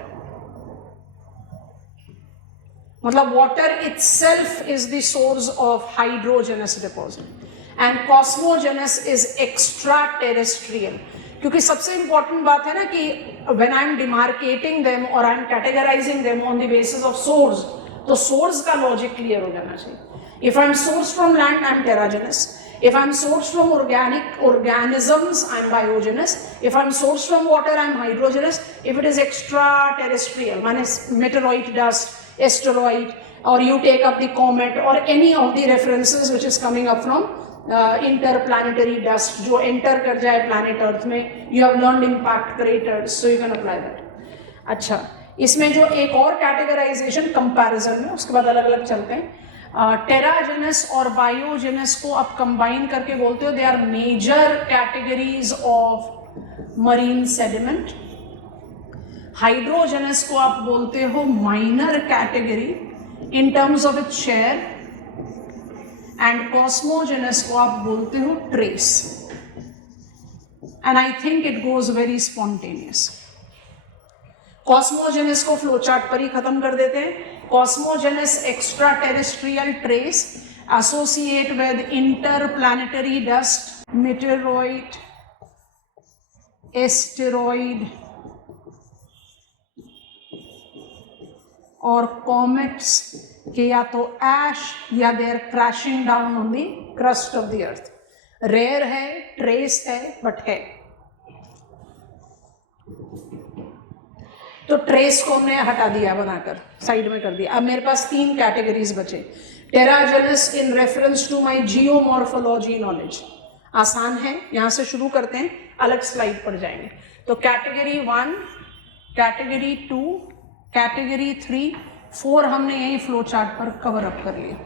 मतलब water itself is the source of hydrogenous deposit. And cosmogenous is extra terrestrial. क्योंकि सबसे इंपॉर्टेंट बात है ना कि when I am demarketing them और I am categorising them on the basis of source, तो source का लॉजिक क्लियर हो जाना चाहिए. If I am source from land I am टेराजेनस. If I'm sourced from organic organisms, I'm biogenous. If I'm sourced from water, I'm hydrogenous. If it is extraterrestrial, one is meteoroid dust, asteroid, or you take up the comet or any of the references which is coming up from interplanetary dust, जो enter कर जाए planet Earth में, you have learned impact craters, so you can apply that. अच्छा, इसमें जो एक और categorization comparison में, उसके बाद अलग अलग चलते हैं. टेराजेनस और बायोजेनस को आप कंबाइन करके बोलते हो they are major categories of marine sediment. Hydrogenous को आप बोलते हो minor category in terms of its share. And cosmogenous को आप बोलते हो trace. And I think it goes very spontaneous. Cosmogenous को फ्लोचार्ट पर ही खत्म कर देते हैं. Cosmogenous extraterrestrial trace associate with interplanetary dust, meteoroid, asteroid और comets के या तो ash या they are crashing down on the crust of the earth. Rare है, trace है, but है. तो ट्रेस को हमने हटा दिया, बनाकर साइड में कर दिया. अब मेरे पास 3 कैटेगरीज बचे. Terrigenous in reference to my geomorphology knowledge. आसान है, यहां से शुरू करते हैं, अलग स्लाइड पर जाएंगे. तो कैटेगरी 1, कैटेगरी 2, कैटेगरी 3, 4 हमने यही फ्लो चार्ट पर कवर अप कर लिए.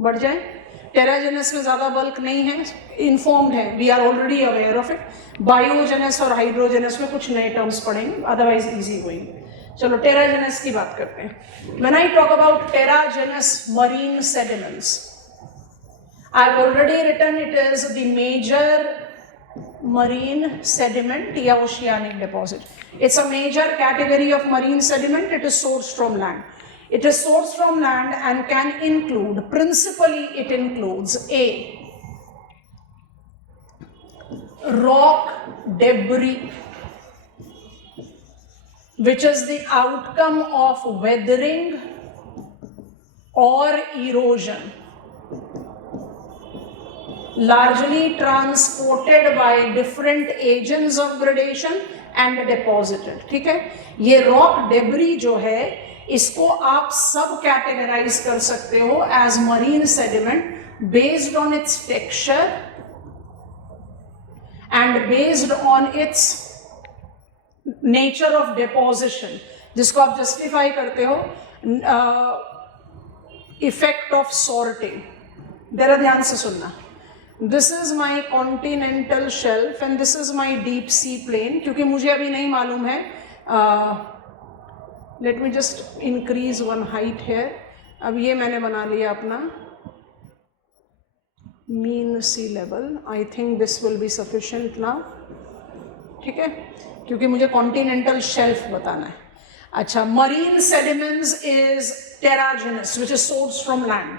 बढ़ जाए. टेराजेनस में ज्यादा बल्क नहीं है, इन्फॉर्म्ड है, we are already aware of it. Biogenous और हाइड्रोजेनस में कुछ नए टर्म्स पढ़ेंगे, अदरवाइज इजी गोइंग. चलो टेराजेनस की बात करते हैं. When I talk about terrigenous marine sediments, I have already written it is the major marine sediment या oceanic deposit. It's a major category of marine sediment. It is sourced from land. It is sourced from land and can include, principally it includes A, rock debris, which is the outcome of weathering or erosion, largely transported by different agents of gradation and deposited. ठीक है, ये rock debris जो है इसको आप सब categorise कर सकते हो as marine sediment based on its texture and based on its nature of deposition, जिसको आप जस्टिफाई करते हो इफेक्ट ऑफ सॉर्टिंग. जरा ध्यान से सुनना. This is my continental shelf and this is my deep sea plain. क्योंकि मुझे अभी नहीं मालूम है, let me just increase one height है. अब ये मैंने बना लिया अपना mean sea level. I think this will be sufficient now. ठीक है, क्योंकि मुझे कॉन्टिनेंटल शेल्फ बताना है. अच्छा, marine sediments is terragenous, which is sourced from land.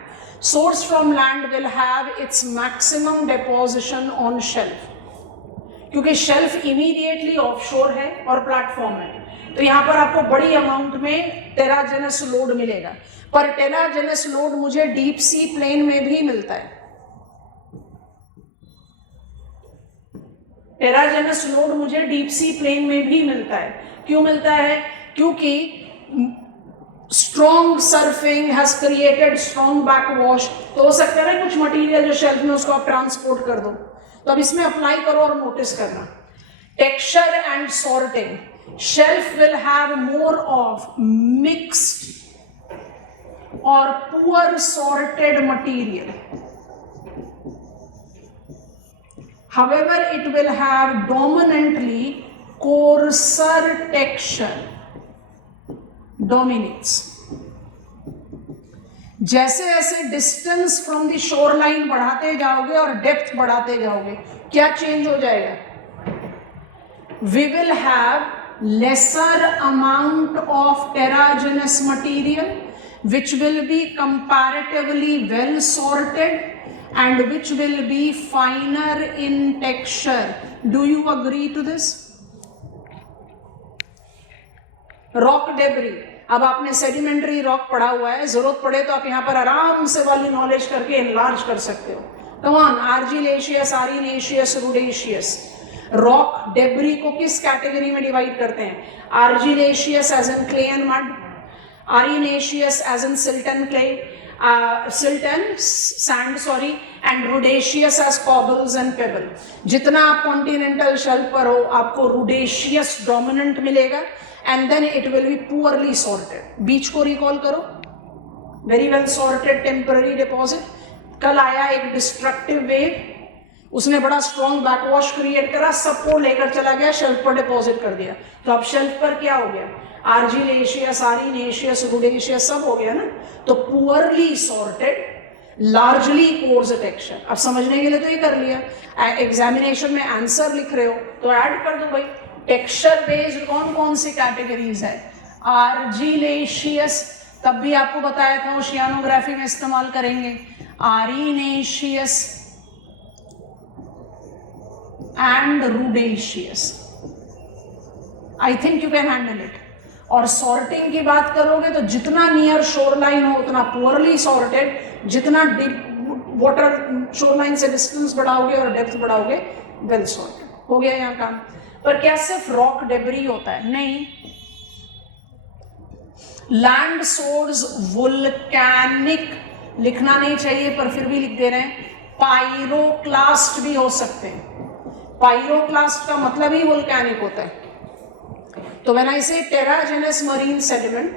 Sourced from land will have its maximum deposition on shelf, क्योंकि shelf immediately offshore है और प्लेटफॉर्म है, तो यहाँ पर आपको बड़ी अमाउंट में टेराजेनस लोड मिलेगा. पर टेराजेनस लोड मुझे डीप सी प्लेन में भी मिलता है. टेराजेनस लोड मुझे डीप सी प्लेन में भी मिलता है. क्यों मिलता है? क्योंकि strong surfing has created strong backwash. तो हो सकता है ना कुछ मटेरियल जो शेल्फ में उसको आप ट्रांसपोर्ट कर दो. तो अब इसमें अप्लाई करो और नोटिस करना. Texture and sorting. Shelf will have more of mixed और poor sorted material. However, it will have dominantly coarser texture. Dominates. जैसे जैसे distance from the shore line बढ़ाते जाओगे और डेप्थ बढ़ाते जाओगे, क्या चेंज हो जाएगा? We will have lesser amount of terragenous material, which will be comparatively well sorted and which will be finer in texture. Do you agree to this? Rock debris. अब आपने सेडिमेंट्री रॉक पढ़ा हुआ है, जरूरत पड़े तो आप यहाँ पर आराम से वाली नॉलेज करके एनलार्ज कर सकते हो. कमान आर्जिलेशियस, आरिनेशियस, रुडेशियस. रॉक डेब्री को किस कैटेगरी में डिवाइड करते हैं? Argillaceous as in clay and mud, arenaceous as in silt and clay, silt and sand, sorry, and rudaceous as cobbles and pebble. जितना आप कॉन्टिनेंटल शेल्फ पर हो आपको रुडेशियस डोमिनेंट मिलेगा and then it will be poorly sorted. बीच को recall करो, very well sorted temporary deposit. कल आया एक डिस्ट्रक्टिव वेव, उसने बड़ा स्ट्रॉन्ग बैकवॉश क्रिएट करा, सबको लेकर चला गया, शेल्फ पर डिपॉजिट कर दिया. तो अब शेल्फ पर क्या हो गया? आर्जिलेशियस, आरिनेशियस, रुडेशियस सब हो गया ना. तो poorly sorted, largely course texture. अब समझने के लिए तो ये कर लिया. एग्जामिनेशन में आंसर लिख रहे हो तो ऐड कर दो भाई. टेक्सचर बेस्ड कौन कौन सी कैटेगरीज है? आर्जिलेशियस, तब भी आपको बताया था ओशियानोग्राफी में इस्तेमाल करेंगे. Arenaceous and rudaceous. I think you can handle it. और सॉर्टिंग की बात करोगे तो जितना नियर शोर लाइन हो उतना पुअरली सॉर्टेड, जितना डीप वाटर शोर लाइन से डिस्टेंस बढ़ाओगे और डेप्थ बढ़ाओगे वेल सॉर्टेड. हो गया यहाँ काम. पर क्या सिर्फ रॉक डेब्री होता है? नहीं. लैंड सोर्स वोल्केनिक लिखना नहीं चाहिए पर फिर भी लिख दे रहे हैं. पायरोक्लास्ट भी हो सकते हैं. पायरोक्लास्ट का मतलब ही वोल्केनिक होता है. तो when I say terrigenous marine sediment,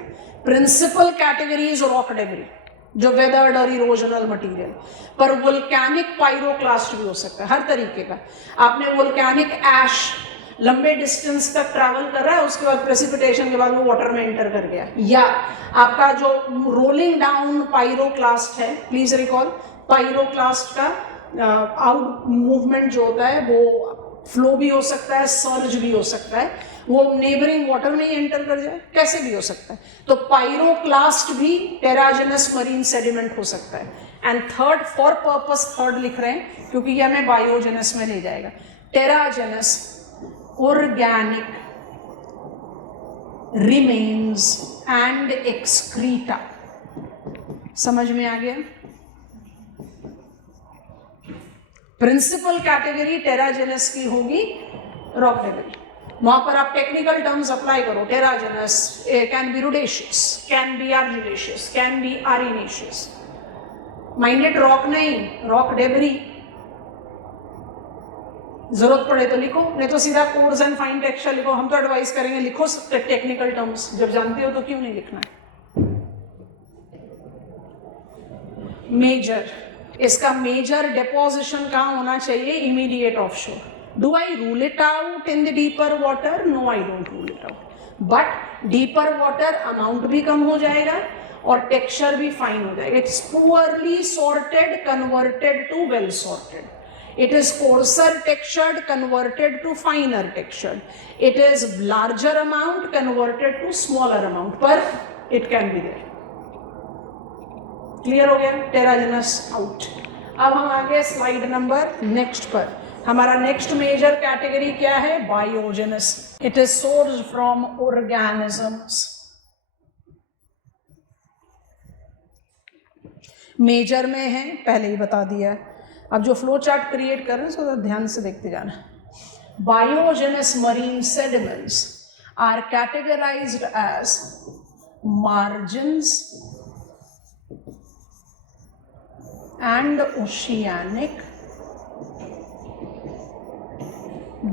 principal category is rock debris, जो वेदर्ड और इरोजनल मटेरियल. पर वोल्केनिक पायरोक्लास्ट भी हो सकता है, हर तरीके का. आपने वोल्केनिक ऐश लंबे डिस्टेंस तक ट्रैवल कर रहा है, उसके बाद प्रेसिपिटेशन के बाद वो वाटर में एंटर कर गया. या आपका जो रोलिंग डाउन पायरोक्लास्ट है, प्लीज रिकॉल, पायरोक्लास्ट का आउट मूवमेंट जो होता है वो फ्लो भी हो सकता है, सर्ज भी हो सकता है, वो नेबरिंग वाटर में ही एंटर कर जाए, कैसे भी हो सकता है। तो पायरोक्लास्ट भी टेराजिनस मरीन सेडिमेंट हो सकता है। And third, for purpose third लिख रहे हैं क्योंकि ये हमें बायोजेनस में ले जाएगा। टेराजिनस ऑर्गेनिक रिमेन्स एंड एक्सक्रीटा। समझ में आ गया? प्रिंसिपल कैटेगरी टेराजिनस की होगी रॉक डेब्री। वहां पर आप टेक्निकल टर्म्स अप्लाई करो। Terrigenous can be rudaceous, can be argillaceous, can be arenaceous. Minded rock नहीं, रॉक डेब्री। जरूरत पड़े तो लिखो, नहीं तो सीधा कोर्स एंड फाइन टेक्सचर लिखो। हम तो एडवाइस करेंगे लिखो टेक्निकल टर्म्स, जब जानते हो तो क्यों नहीं लिखना है। मेजर, इसका मेजर डिपोजिशन कहाँ होना चाहिए? Immediate offshore. Do I rule it out in the deeper water? No, I don't rule it out. But deeper water amount भी कम हो जाएगा और टेक्सचर भी फाइन हो जाएगा। It's poorly sorted converted to well sorted. It is coarser textured converted to finer textured. It is larger amount converted to smaller amount, पर it can be there. Clear हो गया? टेराजिनस आउट। अब हम आगे slide number next पर। हमारा next major category क्या है? Biogenous. It is sourced from organisms. Major में है, पहले ही बता दिया है। अब जो फ्लो चार्ट क्रिएट कर रहे हैं तो ध्यान से देखते जाना। Biogenous marine sediments are categorised as margins and oceanic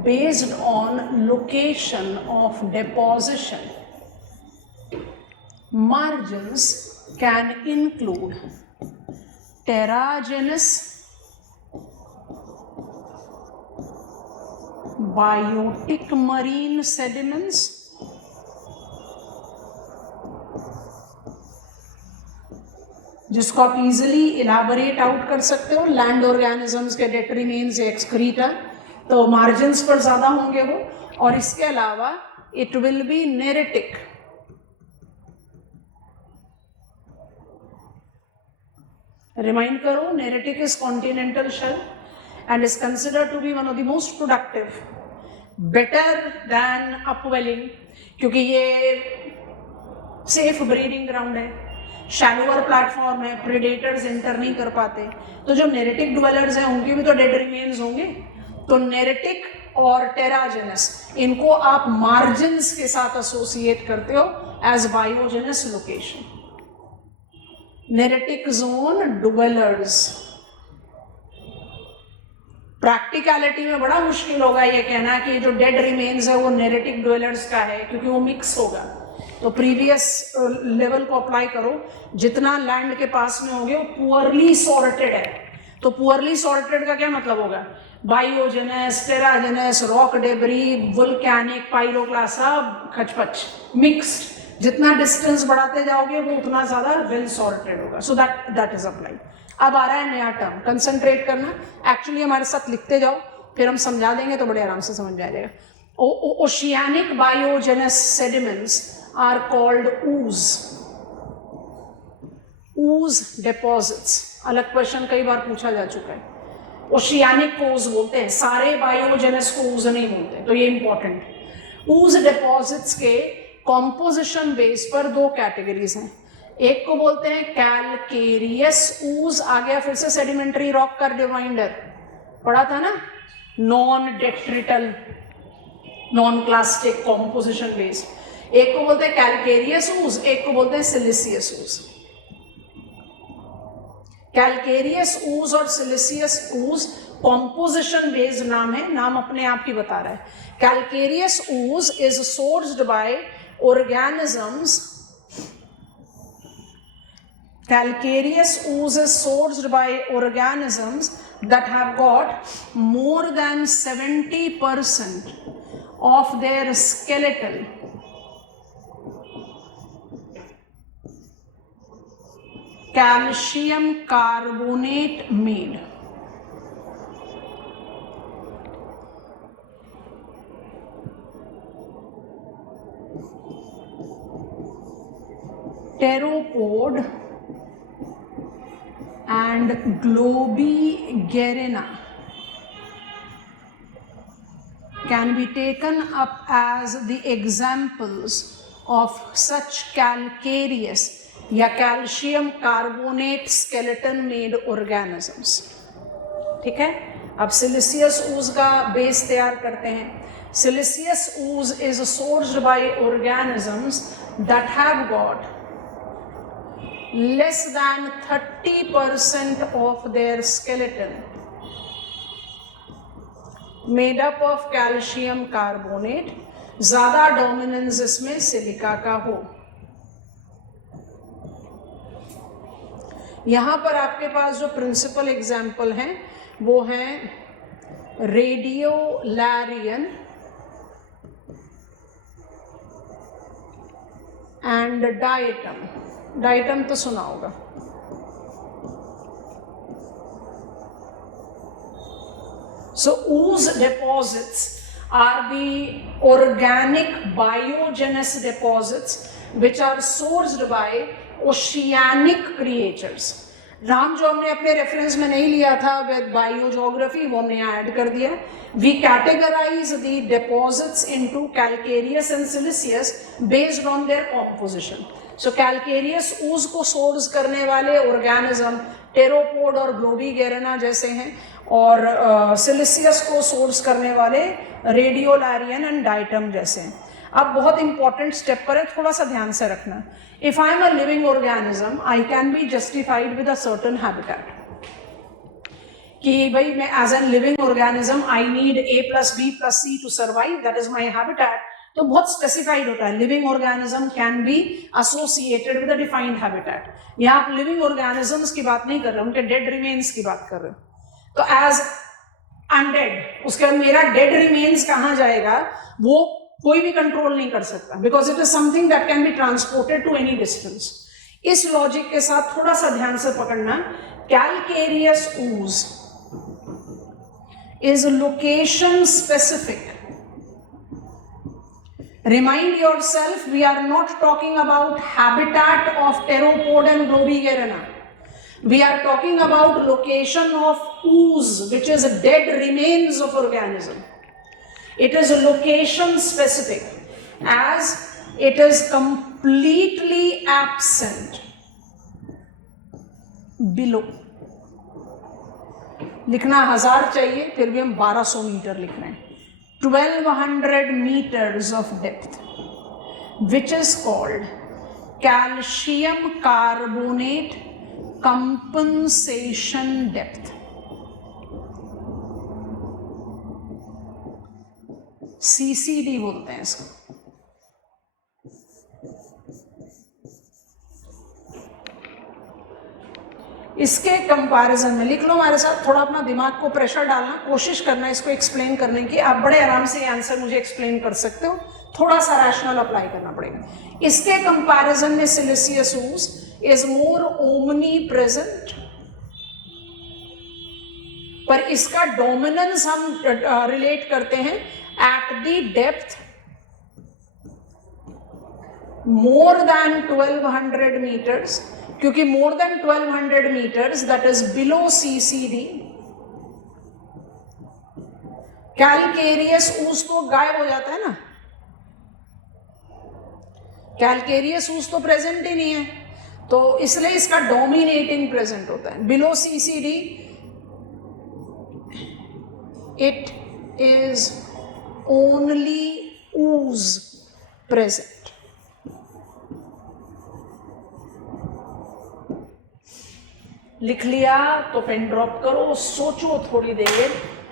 based on location of deposition. Margins can include terragenous, biotic marine sediments, जिसको आप इजीली इलाबोरेट आउट कर सकते हो। लैंड ऑर्गेनिजम्स के डेट्रीमेन्स या एक्सक्रीटा, तो मार्जिन्स पर ज्यादा होंगे वो। और इसके अलावा it will be neritic, remind करो, neritic is continental shelf and is considered to be one of the most productive, better than upwelling, क्योंकि ये सेफ ब्रीडिंग ग्राउंड है, शैलोअर प्लेटफॉर्म है, प्रेडेटर्स एंटर नहीं कर पाते। तो जो नेरेटिक ड्वेलर्स हैं उनके भी तो डेड रिमेन्स होंगे। तो नेरेटिक और टेराजेनस, इनको आप मार्जिन्स के साथ एसोसिएट करते हो as biogenous location. Neritic zone dwellers. Practicality में बड़ा मुश्किल होगा ये कहना कि जो डेड रिमेन्स है वो नेरेटिक ड्वेलर्स का है, क्योंकि वो मिक्स होगा। तो प्रीवियस लेवल को अप्लाई करो, जितना लैंड के पास में होंगे वो पुअरली सॉर्टेड है। तो पुअरली सॉर्टेड का क्या मतलब होगा? बायोजेनस, टेराजेनस, रॉक डेब्री, वोल्केनिक, पाइरोक्लास्ट, सब खचपच मिक्स्ड। जितना डिस्टेंस बढ़ाते जाओगे वो उतना ज्यादा वेल सॉर्टेड होगा। So that is applied. अब आ रहा है नया टर्म, कंसंट्रेट करना। एक्चुअली हमारे साथ लिखते जाओ, फिर हम समझा देंगे तो बड़े आराम से समझ जाएगा। Oceanic biogenous sediments are called ooze. ooze deposits, अलग क्वेश्चन कई बार पूछा जा चुका है। ओशियानिक को ooze बोलते हैं, सारे बायोजेनस को ooze नहीं बोलते, तो ये इंपॉर्टेंट। ooze deposits के कॉम्पोजिशन बेस पर दो कैटेगरीज हैं। एक को बोलते हैं कैलकेरियस ooze, आ गया फिर से सेडिमेंट्री रॉक का रिमाइंडर, पढ़ा था ना, non detrital, non clastic, composition based. एक को बोलते हैं कैलकेरियस ooze, एक को बोलते हैं सिलिसियस ooze। कैलकेरियस ooze और सिलिसियस ooze कॉम्पोजिशन बेस्ड नाम है, नाम अपने आप ही बता रहा है। Calcareous ooze is sourced by organisms. Calcareous ooze is sourced by organisms that have got more than 70% of their skeletal calcium carbonate made. pteropod and Globigerina can be taken up as the examples of such calcareous या calcium carbonate skeleton made organisms. ठीक है, अब siliceous ooze का base तैयार करते हैं. Siliceous ooze is sourced by organisms that have got less than 30% of their skeleton made up of calcium carbonate. ज्यादा dominance इसमें सिलिका का हो. यहां पर आपके पास जो प्रिंसिपल एग्जाम्पल हैं वो हैं रेडियोलैरियन एंड डाइटम. डाइटम तो सुना होगा. So ooze deposits are the organic biogenous deposits which are sourced by oceanic creatures. नाम जो हमने अपने रेफरेंस में नहीं लिया था विद बायोजोग्राफी वो हमने यहाँ ऐड कर दिया. We categorize the deposits into calcareous and siliceous based on their composition. So calcareous ooze को सोर्स करने वाले ऑर्गेनिज्म टेरोपोड और ग्लोबिगेरेना जैसे हैं और सिलिसियस को सोर्स करने वाले रेडियोलैरियन एंड डाइटम जैसे हैं. अब बहुत इंपॉर्टेंट स्टेप पर है, थोड़ा सा ध्यान से रखना. If I am a living organism I can be justified with a certain habitat कि भाई मैं as an living organism I need A+B+C to survive, that is my habitat. तो बहुत स्पेसिफाइड होता है. Living organism can be associated with a defined habitat. यहाँ आप living organisms की बात नहीं कर रहे, उनके डेड रिमेन्स की बात कर रहे हो. तो एज अनडेड, उसके बाद मेरा डेड रिमेन्स कहाँ जाएगा वो कोई भी कंट्रोल नहीं कर सकता, because it is something that can be transported to any distance. इस लॉजिक के साथ थोड़ा सा ध्यान से पकड़ना. Calcareous ooze is location specific. Remind yourself, we are not talking about habitat of pteropod and globigerina. We are talking about location of ooze, which is dead remains of organism. It is location specific, as it is completely absent below. लिखना 1000 चाहिए, फिर भी हम 1200 metre लिख रहे हैं. 1200 meters of depth, which is called calcium carbonate compensation depth. CCD बोलते हैं इसको. इसके कंपैरिजन में लिख लो हमारे साथ, थोड़ा अपना दिमाग को प्रेशर डालना, कोशिश करना इसको एक्सप्लेन करने की. आप बड़े आराम से आंसर मुझे एक्सप्लेन कर सकते हो, थोड़ा सा रैशनल अप्लाई करना पड़ेगा. इसके कंपैरिजन में siliceous ooze is more omnipresent, पर इसका डोमिनेंस हम रिलेट करते हैं at the depth more than 1200 metres, क्योंकि more than 1200 metres that is below CCD. Calcareous ooze तो गायब हो जाता है ना, कैलकेरियस ooze तो प्रेजेंट ही नहीं है, तो इसलिए इसका डोमिनेटिंग प्रेजेंट होता है. Below CCD it is only ooze present. लिख लिया तो पेन ड्रॉप करो, सोचो थोड़ी देर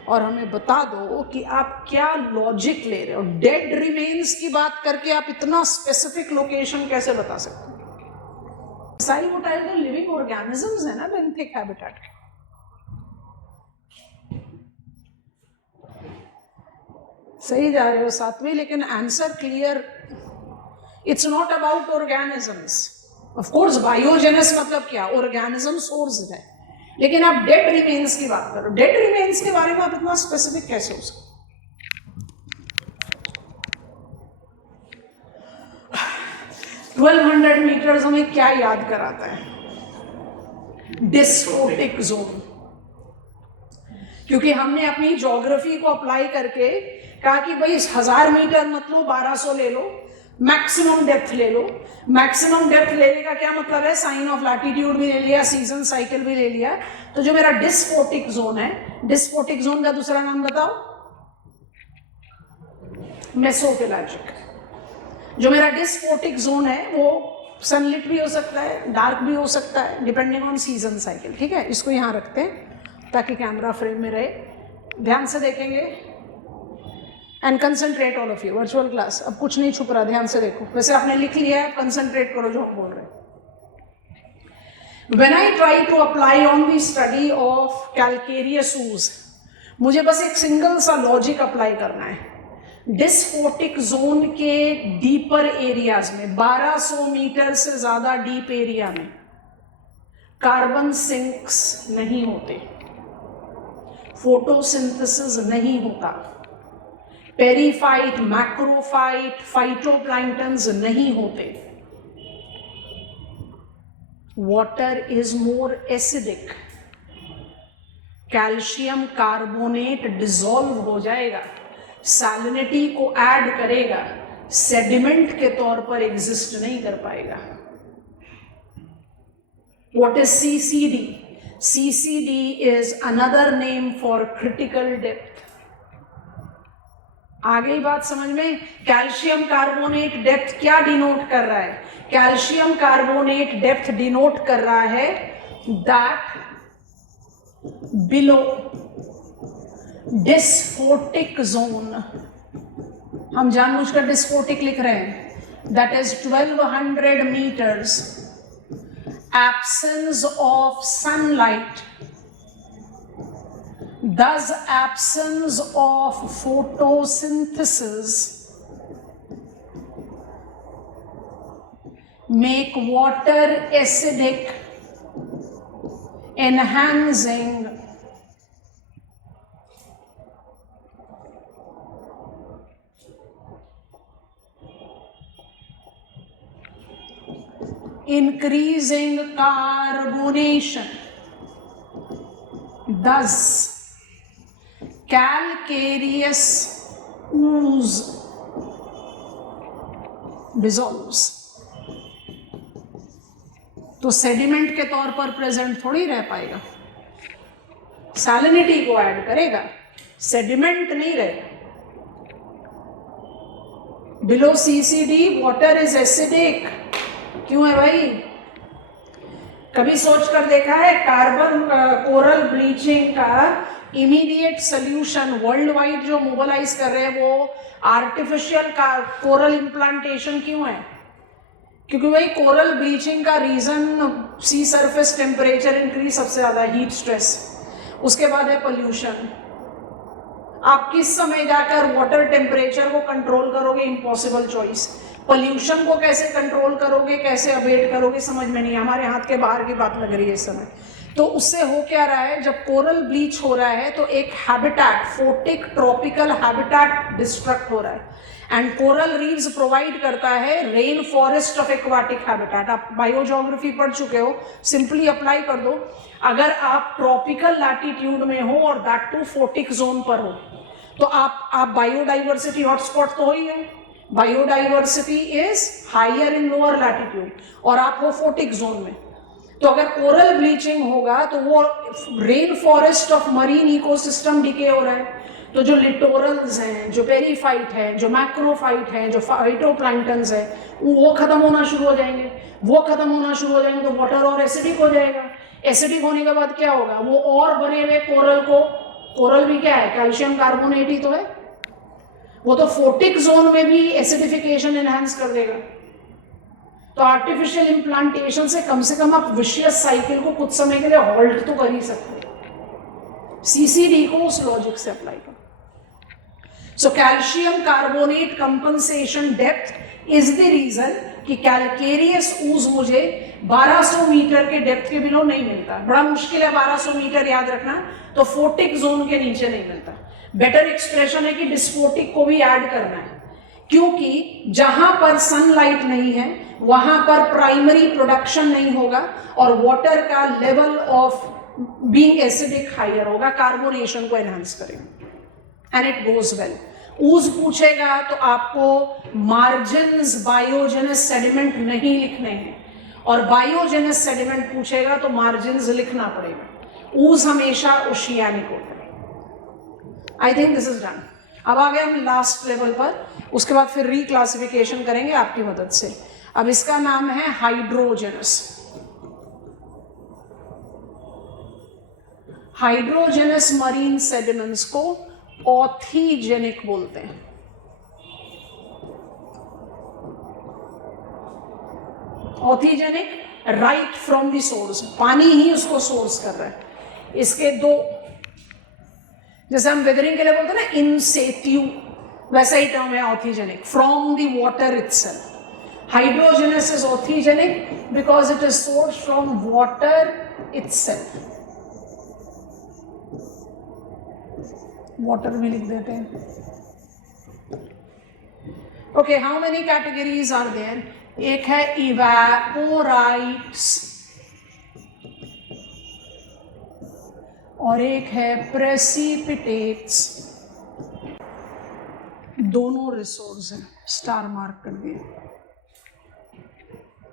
और हमें बता दो कि आप क्या लॉजिक ले रहे हो. डेड रिमेन्स की बात करके आप इतना स्पेसिफिक लोकेशन कैसे बता सकते हो? सारी वो टाइप के लिविंग ऑर्गेनिजम्स है ना बेंथिक हैबिटेट के. सही जा रहे हो सातवीं, लेकिन answer clear. It's not about organisms. Of course biogenous मतलब क्या, ऑर्गेनिज्म सोर्स है, लेकिन आप डेड रिमेन्स की बात करो. डेड रिमेन्स के बारे में आप इतना स्पेसिफिक कैसे हो सकते? 1200 मीटर्स हमें क्या याद कराता है? डिस्फोटिक जोन। क्योंकि हमने अपनी ज्योग्राफी को अप्लाई करके कहा कि भाई 1000 मीटर मत लो, 1200 ले लो, मैक्सिमम डेप्थ ले लो। मैक्सिमम डेप्थ लेने का क्या मतलब है? साइन ऑफ लैटिट्यूड भी ले लिया, सीजन साइकिल भी ले लिया। तो जो मेरा डिस्फोटिक जोन है, डिस्फोटिक जोन का दूसरा नाम बताओ? मेसोपेलाजिक। जो मेरा डिस्फोटिक जोन है वो सनलिट भी हो सकता है, डार्क भी हो सकता है, डिपेंडिंग ऑन सीजन साइकिल। ठीक है, इसको यहाँ रखते हैं ताकि कैमरा फ्रेम में रहे, ध्यान से देखेंगे। And concentrate all of you, virtual class, अब कुछ नहीं छुप रहा, ध्यान से देखो। वैसे आपने लिख लिया है, कंसंट्रेट करो जो हम बोल रहे हैं। When I try to apply on the study of calcareous ooze, मुझे बस एक सिंगल सा लॉजिक अप्लाई करना है। डिस्फोटिक जोन के डीपर एरियाज में, 1200 मीटर से ज्यादा डीप एरिया में कार्बन सिंक्स नहीं होते, फोटोसिंथेसिस नहीं होता, पेरीफाइट, मैक्रोफाइट, फाइटोप्लैंक्टन्स नहीं होते। Water is more acidic, calcium carbonate dissolve हो जाएगा, सैलिनिटी को ऐड करेगा, सेडिमेंट के तौर पर एग्जिस्ट नहीं कर पाएगा। What is CCD? CCD is another name for critical depth. आ गई बात समझ में? कैल्शियम कार्बोनेट डेप्थ क्या डिनोट कर रहा है? कैल्शियम कार्बोनेट डेप्थ डिनोट कर रहा है दैट बिलो डिस्फोटिक जोन, हम जानबूझकर डिस्फोटिक लिख रहे हैं, that is 1200 meters, absence of sunlight, thus absence of photosynthesis make water acidic, enhancing increasing carbonation, thus calcareous ooze dissolves। तो सेडिमेंट के तौर पर प्रेजेंट थोड़ी रह पाएगा, सैलिनिटी को ऐड करेगा, सेडिमेंट नहीं रहेगा। Below CCD water is acidic. क्यों है भाई? कभी सोच कर देखा है कार्बन कोरल ब्लीचिंग का इमीडिएट सोल्यूशन वर्ल्ड वाइड जो मोबिलाइज कर रहे हैं वो आर्टिफिशियल कोरल इम्प्लांटेशन क्यों है? क्योंकि भाई कोरल ब्लीचिंग का रीजन सी सरफेस टेम्परेचर इंक्रीज सबसे ज्यादा, हीट स्ट्रेस, उसके बाद है पोल्यूशन। आप किस समय जाकर वाटर टेम्परेचर को कंट्रोल करोगे? Impossible choice. पोल्यूशन को कैसे कंट्रोल करोगे, कैसे अवेट करोगे, समझ में नहीं, हमारे हाथ के बाहर की बात लग रही है इस समय। तो उससे हो क्या रहा है, जब कोरल ब्लीच हो रहा है तो एक habitat, photic tropical habitat destruct हो रहा है। एंड कोरल रीव्स प्रोवाइड करता है rain forest of aquatic habitat. आप बायोजियोग्राफी पढ़ चुके हो, सिंपली अप्लाई कर दो। अगर आप ट्रॉपिकल लैटिट्यूड में हो और दैट टू फोटिक जोन पर हो तो आप बायोडाइवर्सिटी हॉटस्पॉट तो हो ही है, biodiversity is higher in lower latitude, और आप हो फोटिक जोन में। तो अगर कोरल ब्लीचिंग होगा तो वो rain forest of marine ecosystem decay हो रहा है। तो जो लिटोरल्स हैं, जो पेरीफाइट है, जो मैक्रोफाइट है, जो फाइटोप्लैंक्टन्स है, वो खत्म होना शुरू हो जाएंगे। वो खत्म होना शुरू हो जाएंगे तो वाटर और एसिडिक हो जाएगा। एसिडिक होने के बाद क्या होगा? वो और बने हुए कोरल को, कोरल भी क्या है? कैल्शियम कार्बोनेट ही तो है, वो तो फोटिक जोन में भी एसिडिफिकेशन एनहांस कर देगा। तो आर्टिफिशियल इम्प्लांटेशन से कम आप विशियस साइकिल को कुछ समय के लिए हॉल्ट तो कर ही सकते। CCD को उस लॉजिक से अप्लाई करो। So calcium carbonate compensation depth is the reason कि कैल्केरियस ऊज मुझे 1200 मीटर के डेप्थ के बिलो नहीं मिलता। बड़ा मुश्किल है 1200 मीटर याद रखना, तो फोटिक जोन के नीचे नहीं मिलता। बेटर एक्सप्रेशन है कि डिस्फोटिक को भी ऐड करना है। क्योंकि जहां पर सनलाइट नहीं है वहां पर प्राइमरी प्रोडक्शन नहीं होगा और वाटर का level of being acidic higher होगा, कार्बोनेशन को एनहांस करेगा and it goes well. Ooze पूछेगा तो आपको मार्जिन्स बायोजेनस सेडिमेंट नहीं लिखने हैं, और बायोजेनस सेडिमेंट पूछेगा तो मार्जिन्स लिखना पड़ेगा। ऊज हमेशा ओशियानिक होता है। I think this is done. अब आ गए हम लास्ट लेवल पर, उसके बाद फिर रिक्लासिफिकेशन करेंगे आपकी मदद से। अब इसका नाम है हाइड्रोजेनस। हाइड्रोजेनस मरीन सेडिमेंट्स को ऑथीजेनिक बोलते हैं। ऑथीजेनिक राइट फ्रॉम द सोर्स, पानी ही उसको सोर्स कर रहा है। इसके दो, जैसे हम वेदरिंग के लिए बोलते हैं ना इन सेट्यू, वैसा ही टर्म है authigenic, from the water itself. Hydrogenous is authigenic because it is source from water itself. Water भी लिख देते हैं। Okay, how many categories are there? एक है इवेपोराइट्स और एक है प्रेसिपिटेट्स। दोनों रिसोर्स हैं, स्टार मार्क कर दिए।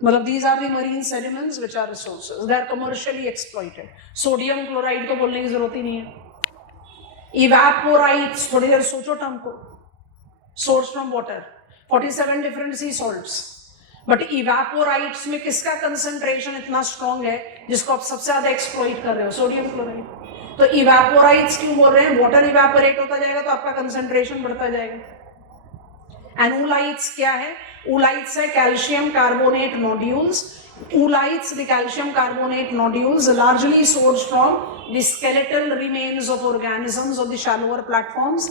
मतलब these are the marine sediments which are resources, they are commercially exploited. Sodium chloride तो बोलने की जरूरत ही नहीं है। इवेपोराइट्स, थोड़ी देर सोचो टर्म को, source from water, 47 different sea salts. But evaporites में किसका कंसंट्रेशन इतना स्ट्रॉन्ग है जिसको आप सबसे ज्यादा एक्सप्लॉइट कर रहे हो? Sodium chloride. तो इवेपोराइट्स क्यों बोल रहे हैं? वाटर इवेपोरेट होता जाएगा तो आपका कंसंट्रेशन बढ़ता जाएगा। एंड ऊलाइट्स क्या है? ऊलाइट्स है calcium carbonate nodules. Oolites, the calcium carbonate nodules, largely sourced from the skeletal remains of organisms of the shallower platforms.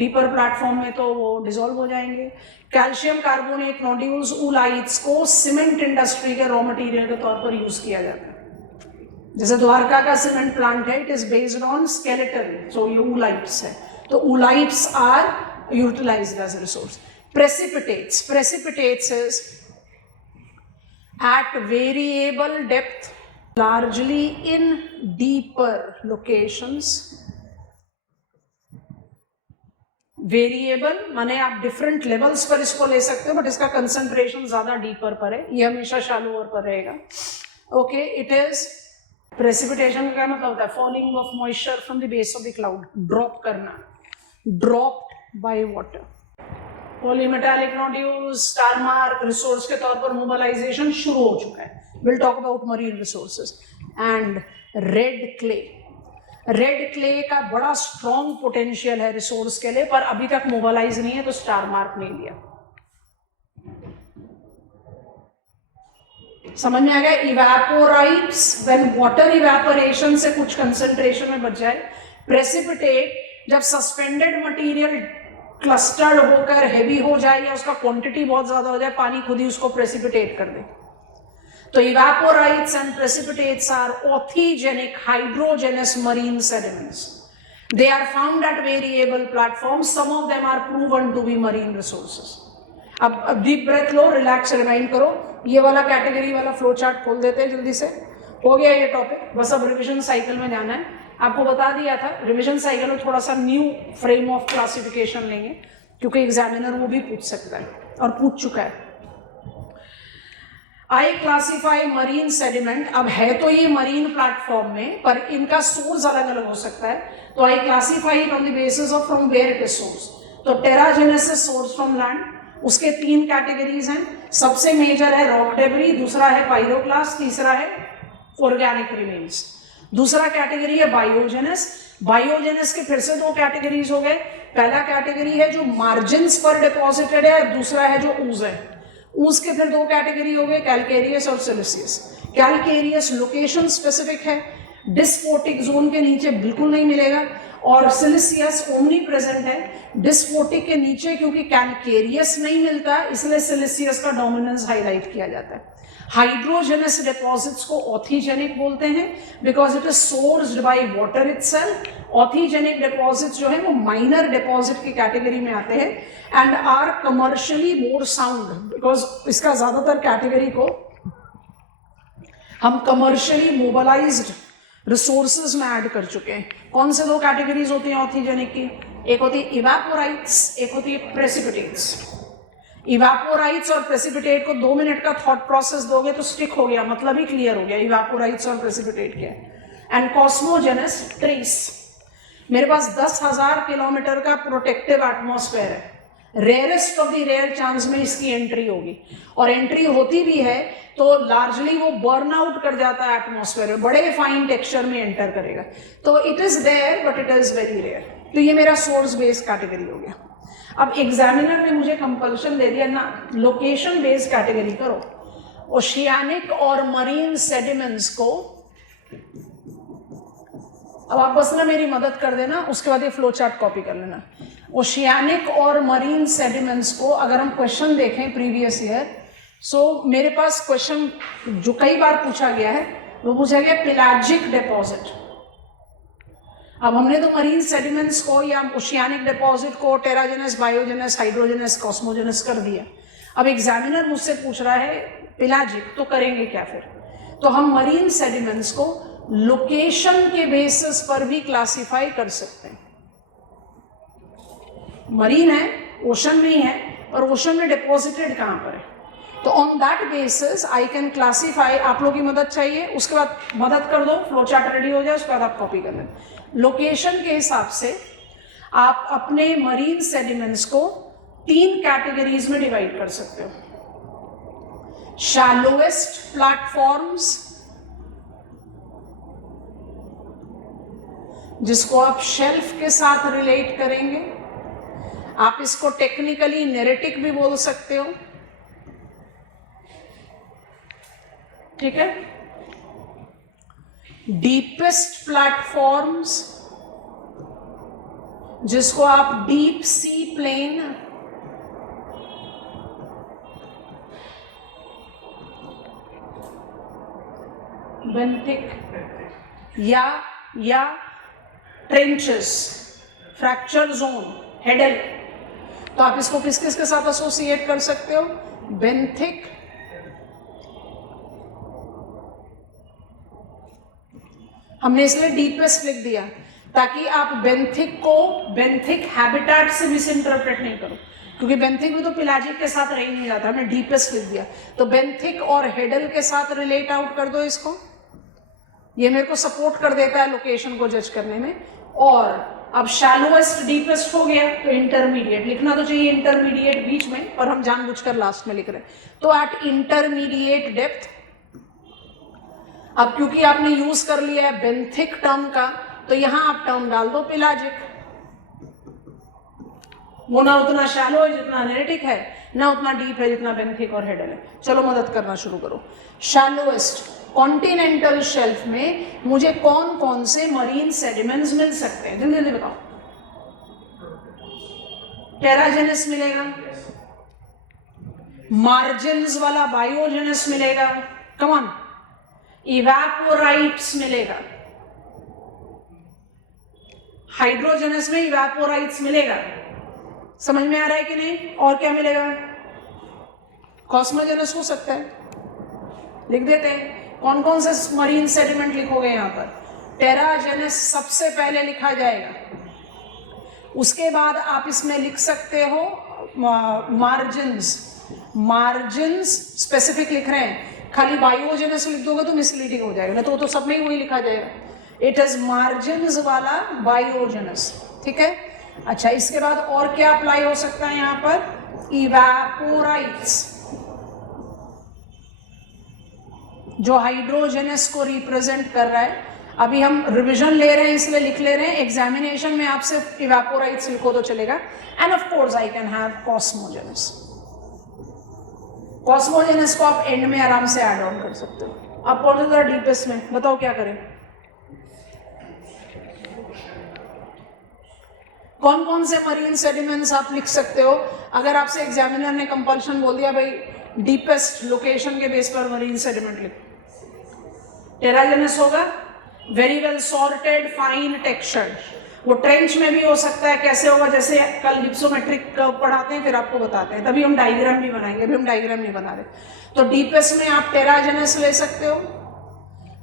Deeper platform में तो वो dissolve हो जाएंगे। Calcium carbonate nodules, oolites को सीमेंट इंडस्ट्री के रॉ मटेरियल के तौर पर यूज किया जाता है। जैसे द्वारका का सीमेंट प्लांट है, it is based on skeleton, so ये oolites है। तो oolites are utilized as a resource. Precipitates, precipitates is at variable depth, largely in deeper locations. Variable माने आप डिफरेंट लेवल्स पर इसको ले सकते हो, बट इसका कंसंट्रेशन ज्यादा डीपर पर है, ये हमेशा शैलोअर पर रहेगा। ओके, इट इज प्रेसिपिटेशन का क्या मतलब होता है? Falling of moisture from the base of the cloud, drop करना, dropped by water. Polymetallic nodules, star mark, resource के तौर पर मोबिलाइजेशन शुरू हो चुका है। Will talk about marine resources. And red clay, red clay का बड़ा स्ट्रॉन्ग पोटेंशियल है रिसोर्स के लिए, पर अभी तक मोबिलाइज नहीं है, तो स्टार मार्क नहीं लिया। समझ में आ गया? इवेपोराइट्स, व्हेन वाटर इवेपोरेशन से कुछ कंसंट्रेशन में बच जाए। प्रेसिपिटेट, जब सस्पेंडेड मटेरियल क्लस्टर्ड होकर हेवी हो जाए या उसका क्वांटिटी बहुत ज्यादा हो जाए, पानी खुद ही उसको प्रेसिपिटेट कर दे। तो evaporites and precipitates are authigenic hydrogenous marine sediments. They are found at variable platforms, some of them are proven to be marine resources. अब डीप ब्रेथ लो, रिलैक्स, रिमाइंड करो। ये वाला कैटेगरी वाला फ्लो चार्ट खोल देते हैं जल्दी से। हो गया ये टॉपिक, बस अब रिविजन साइकिल में जाना है। आपको बता दिया था रिवीजन साइकिल में थोड़ा सा न्यू फ्रेम ऑफ क्लासिफिकेशन लेंगे, क्योंकि एग्जामिनर वो भी पूछ सकता है और पूछ चुका है। आई क्लासिफाई मरीन सेडिमेंट, अब है तो ये मरीन प्लेटफॉर्म में, पर इनका सोर्स अलग अलग हो सकता है। तो I classify it on the basis of from where it is source. तो terrigenous is source from land, उसके 3 कैटेगरीज हैं। सबसे मेजर है रॉक डेब्री, दूसरा है पाइरोक्लास्ट, तीसरा है ऑर्गेनिक रिमेन्स। दूसरा कैटेगरी है बायोजेनस। बायोजेनस के फिर से 2 कैटेगरीज हो गए। पहला कैटेगरी है जो मार्जिन्स पर डिपॉजिटेड है, दूसरा है जो ऊज है। ऊज के फिर 2 कैटेगरी हो गए, कैलकेरियस और सिलिसियस। कैलकेरियस लोकेशन स्पेसिफिक है, डिस्फोटिक जोन के नीचे बिल्कुल नहीं मिलेगा, और सिलिसियस ओमनी प्रेजेंट है। डिस्फोटिक के नीचे क्योंकि कैलकेरियस नहीं मिलता, इसलिए सिलिसियस का डोमिनेंस हाईलाइट किया जाता है। हाइड्रोजनस डिपॉजिट्स को ऑथीजेनिक बोलते हैं because it is sourced by water itself. Authigenic deposits जो है वो माइनर डिपॉजिट की कैटेगरी में आते हैं and are commercially more sound because इसका ज्यादातर कैटेगरी को हम कमर्शियली मोबिलाइज्ड रिसोर्सेज में ऐड कर चुके हैं। कौन से दो कैटेगरीज होती हैं ऑथीजेनिक की? एक होती है इवेपोराइट्स, एक होती है प्रेसिपिटेट्स। इवेपोराइट्स और प्रेसिपिटेट को 2 मिनट का थॉट प्रोसेस दोगे तो स्टिक हो गया, मतलब ही क्लियर हो गया इवेपोराइट्स और प्रेसिपिटेट क्या। एंड कॉस्मोजेनस ट्रेस, मेरे पास 10,000 किलोमीटर का प्रोटेक्टिव एटमॉस्फेयर है, rarest of the rare chance में इसकी एंट्री होगी, और एंट्री होती भी है तो लार्जली वो बर्न आउट कर जाता है एटमॉस्फेयर में, बड़े फाइन टेक्सचर में एंटर करेगा। तो it is there but it is very rare. तो ये मेरा सोर्स बेस्ड कैटेगरी हो गया। अब एग्जामिनर ने मुझे कंपल्शन दे दिया ना, लोकेशन बेस्ड कैटेगरी करो। ओशियानिक और मरीन सेडिमेंट्स को, अब आप बस ना मेरी मदद कर देना, उसके बाद ये फ्लो चार्ट कॉपी कर लेना। ओशियानिक और मरीन सेडिमेंट्स को अगर हम क्वेश्चन देखें प्रीवियस ईयर, सो मेरे पास क्वेश्चन जो कई बार पूछा गया है वो पूछा गया पेलाजिक डिपॉजिट। अब हमने तो मरीन सेडिमेंट्स को या ओशियानिक डिपॉजिट को टेराजेनस, बायोजेनस, हाइड्रोजेनस, कॉस्मोजेनस कर दिया। अब एग्जामिनर मुझसे पूछ रहा है पेलाजिक, तो करेंगे क्या फिर? तो हम मरीन सेडिमेंट्स को लोकेशन के बेसिस पर भी क्लासिफाई कर सकते हैं। मरीन है, ओशन में ही है, और ओशन में डिपॉजिटेड कहाँ पर है, तो on that basis I can classify. आप लोगों की मदद चाहिए, उसके बाद मदद कर दो, फ्लो चार्ट रेडी हो जाए, उसके बाद आप कॉपी कर लें। लोकेशन के हिसाब से आप अपने मरीन सेडिमेंट्स को 3 कैटेगरीज में डिवाइड कर सकते हो। शैलोएस्ट प्लेटफॉर्म्स, जिसको आप शेल्फ के साथ रिलेट करेंगे, आप इसको टेक्निकली नेरेटिक भी बोल सकते हो, ठीक है। डीपेस्ट प्लेटफॉर्म्स, जिसको आप डीप सी प्लेन, बेंथिक या ट्रेंचेस, फ्रैक्चर जोन, हेडल, तो आप इसको किस किस के साथ एसोसिएट कर सकते हो? बेंथिक, हमने इसलिए डीपेस्ट लिख दिया ताकि आप बेंथिक को बेंथिक हैबिटेट से मिस इंटरप्रेट नहीं करो, क्योंकि बेंथिक भी तो पेलाजिक के साथ रह नहीं जाता, हमने डीपेस्ट लिख दिया। तो बेंथिक और हेडल के साथ रिलेट आउट कर दो इसको, ये मेरे को सपोर्ट कर देता है लोकेशन को जज करने में। और अब शैलोएस्ट डीपेस्ट हो गया, तो इंटरमीडिएट लिखना तो चाहिए, इंटरमीडिएट बीच में, और हम जानबूझकर लास्ट में लिख रहे हैं। तो एट इंटरमीडिएट डेप्थ, अब क्योंकि आपने यूज कर लिया है बेंथिक टर्म का, तो यहां आप टर्म डाल दो पेलाजिक। वो ना उतना शैलो है जितना नेरेटिक है, ना उतना डीप है जितना बेंथिक और हेडल है। चलो मदद करना शुरू करो। शैलोएस्ट कॉन्टिनेंटल शेल्फ में मुझे कौन कौन से मरीन सेडिमेंट्स मिल सकते हैं, जल्दी जल्दी बताओ। टेराजेनस मिलेगा, मार्जिन्स वाला बायोजेनस मिलेगा, कम ऑन, इवेपोराइट्स मिलेगा, हाइड्रोजेनस में इवेपोराइट्स मिलेगा, समझ में आ रहा है कि नहीं? और क्या मिलेगा? कॉस्मोजेनस हो सकता है, लिख देते हैं। कौन कौन से मरीन सेडिमेंट लिखोगे यहां पर? टेराजेनस सबसे पहले लिखा जाएगा, उसके बाद आप इसमें लिख सकते हो मार्जिन्स। मार्जिन्स स्पेसिफिक लिख रहे हैं, खाली बायोजेनस लिख दोगे तो मिसलीडिंग हो जाएगा, ना तो सब में ही वही लिखा जाएगा। इट इज मार्जिन्स वाला बायोजेनस, ठीक है। अच्छा, इसके बाद और क्या अप्लाई हो सकता है यहां पर? इवेपोराइट्स, जो हाइड्रोजेनस को रिप्रेजेंट कर रहा है। अभी हम रिवीजन ले रहे हैं इसलिए लिख ले रहे हैं, एग्जामिनेशन में आप सिर्फ इवेपोराइट्स लिखो तो चलेगा। And of course I can have cosmogenous. Cosmogenous को आप एंड में आराम से ऐड ऑन कर सकते हो। अब पहुंचो जरा डीपेस्ट में, बताओ क्या करें? कौन कौन से मरीन सेडिमेंट्स आप लिख सकते हो? अगर आपसे एग्जामिनर ने कंपल्शन बोल दिया भाई डीपेस्ट लोकेशन के बेस पर मरीन सेडिमेंट लिखो, टेराजिनस होगा, very well sorted, fine textured. वो ट्रेंच में भी हो सकता है, कैसे होगा? जैसे कल हिप्सोमेट्रिक पढ़ाते हैं, फिर आपको बताते हैं, तभी हम डायग्राम भी बनाएंगे, अभी हम डायग्राम नहीं बना रहे। तो डीपेस्ट में आप टेराजिनस ले सकते हो।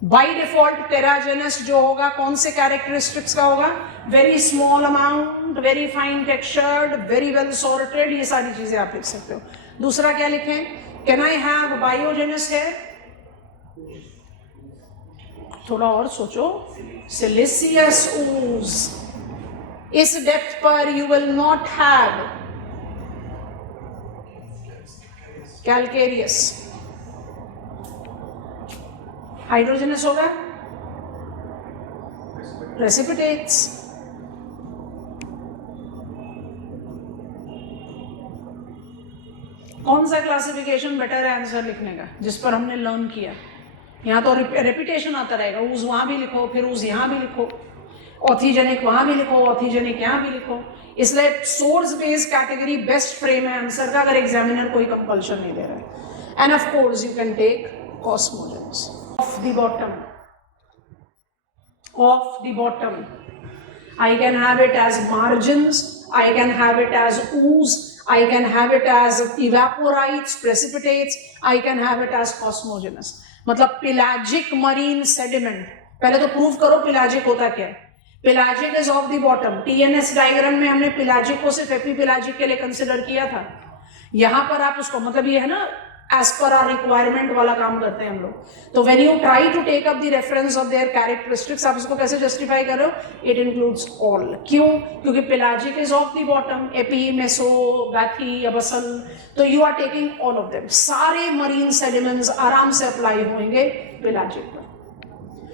बाय डिफॉल्ट टेराजिनस जो होगा कौन से कैरेक्टरिस्टिक्स का होगा? Very small amount, very fine textured, very well sorted, ये सारी चीजें आप लिख सकते हो। दूसरा क्या लिखें? कैन आई हैव बायोजेनस है? थोड़ा और सोचो, सिलिशियस ooze। इस डेप्थ पर you will not have calcareous. Hydrogenous होगा, प्रेसिपिटेट्स। कौन सा क्लासिफिकेशन बेटर है आंसर लिखने का, जिस पर हमने लर्न किया? यहाँ तो रेपिटेशन आता रहेगा, ऊज वहां भी लिखो, फिर ऊज यहाँ भी लिखो, ऑथीजेनिक वहां भी लिखो, ऑथीजेनिक यहाँ भी लिखो। इसलिए source based category best frame है आंसर का, अगर एग्जामिनर कोई कंपल्शन नहीं दे रहा है। And of course you can take cosmogenous. Of the bottom, of the bottom, I can have it as margins, I can have it as ooze, I can have it as evaporites, precipitates, I can have it as cosmogenous। मतलब pelagic marine sediment, पहले तो prove करो pelagic होता क्या है। Pelagic is of the bottom. TNS diagram में हमने pelagic को सिर्फ एपीपेलाजिक के लिए कंसिडर किया था। यहां पर आप उसको, मतलब ये है ना, एज पर आर रिक्वायरमेंट वाला काम करते हैं हम लोग। तो when you try to take up the reference of their characteristics, आप इसको कैसे जस्टिफाई कर रहे हो? It includes all. क्यों? क्योंकि pelagic is of the bottom, epi, meso, bathy, abyssal, तो you are taking all of them. सारे मरीन सेडिमेंट्स आराम से अप्लाई होंगे पेलाजिक पर।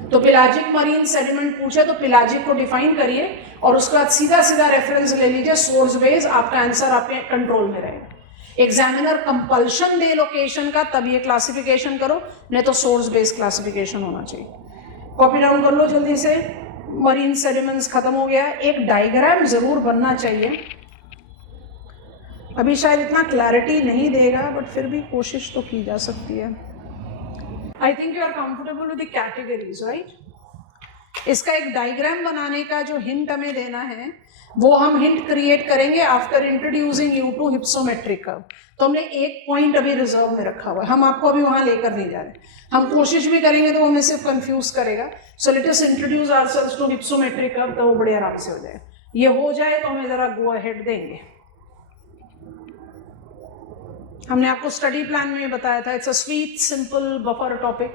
तो पेलाजिक मरीन सेडिमेंट पूछे तो पेलाजिक को डिफाइन करिए और उसका सीधा सीधा रेफरेंस ले लीजिए, सोर्स बेस, आपका आंसर आपके कंट्रोल में रहेगा। एग्जामिनर कंपल्शन दे लोकेशन का, तब ये क्लासिफिकेशन करो, नहीं तो सोर्स बेस्ड क्लासिफिकेशन होना चाहिए। कॉपी डाउन कर लो जल्दी से। मरीन सेडिमेंट्स खत्म हो गया। एक डायग्राम जरूर बनना चाहिए, अभी शायद इतना क्लैरिटी नहीं देगा, बट फिर भी कोशिश तो की जा सकती है। I think you are comfortable with the categories, right? इसका एक डायग्राम बनाने का जो हिंट हमें देना है, वो हम हिंट क्रिएट करेंगे after introducing you to hypsometric curve. तो हमने एक पॉइंट अभी रिजर्व में रखा हुआ है, हम आपको अभी वहां लेकर नहीं जा रहे। हम कोशिश भी करेंगे तो हमें सिर्फ कंफ्यूज करेगा। So let us introduce ourselves to hypsometric curve, तो वो बड़े आराम से हो जाए। ये हो जाए तो हमें जरा गो अहेड देंगे। हमने आपको स्टडी प्लान में बताया था, it's a sweet simple buffer topic.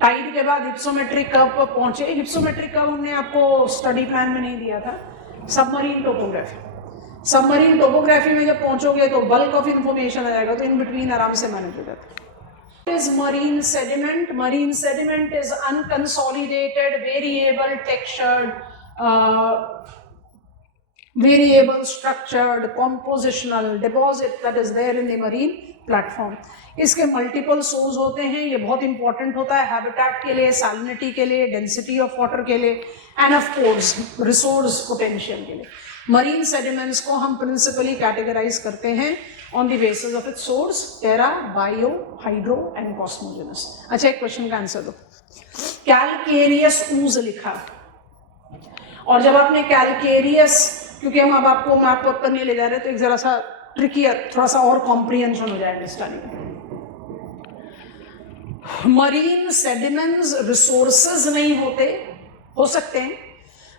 Tide के बाद हिप्सोमेट्रिक कर्व पर पहुंचे। हिप्सोमेट्रिक कर्व हमने आपको स्टडी प्लान में नहीं दिया था। सबमरीन टोपोग्राफी, सबमरीन टोपोग्राफी में जब पहुंचोगे तो बल्क ऑफ इंफॉर्मेशन आ जाएगा, तो इन बिटवीन आराम से मैनेज हो जाता है। Is marine sediment. Marine sediment is unconsolidated, variable textured, variable structured compositional deposit that is there in the marine platform। इसके मल्टीपल सोर्स होते हैं, ये बहुत इंपॉर्टेंट होता है हैबिटेट के लिए, सैलिनिटी के लिए, डेंसिटी ऑफ वाटर के लिए, and of course resource potential के लिए। मरीन सेडिमेंट्स को हम प्रिंसिपली कैटेगराइज करते हैं on the basis of its source, terra, bio, hydro and cosmogenous. अच्छा, एक क्वेश्चन का आंसर दो। कैलकेरियस ooze लिखा, और जब आपने कैलकेरियस, क्योंकि हम अब आपको मैप वर्क करने ले जा रहे हैं, तो एक जरा सा ट्रिकी, थोड़ा सा और कॉम्प्रिहेंशन हो जाएगा स्टडी। मरीन सेडिमेंट्स रिसोर्सेज नहीं होते, हो सकते हैं,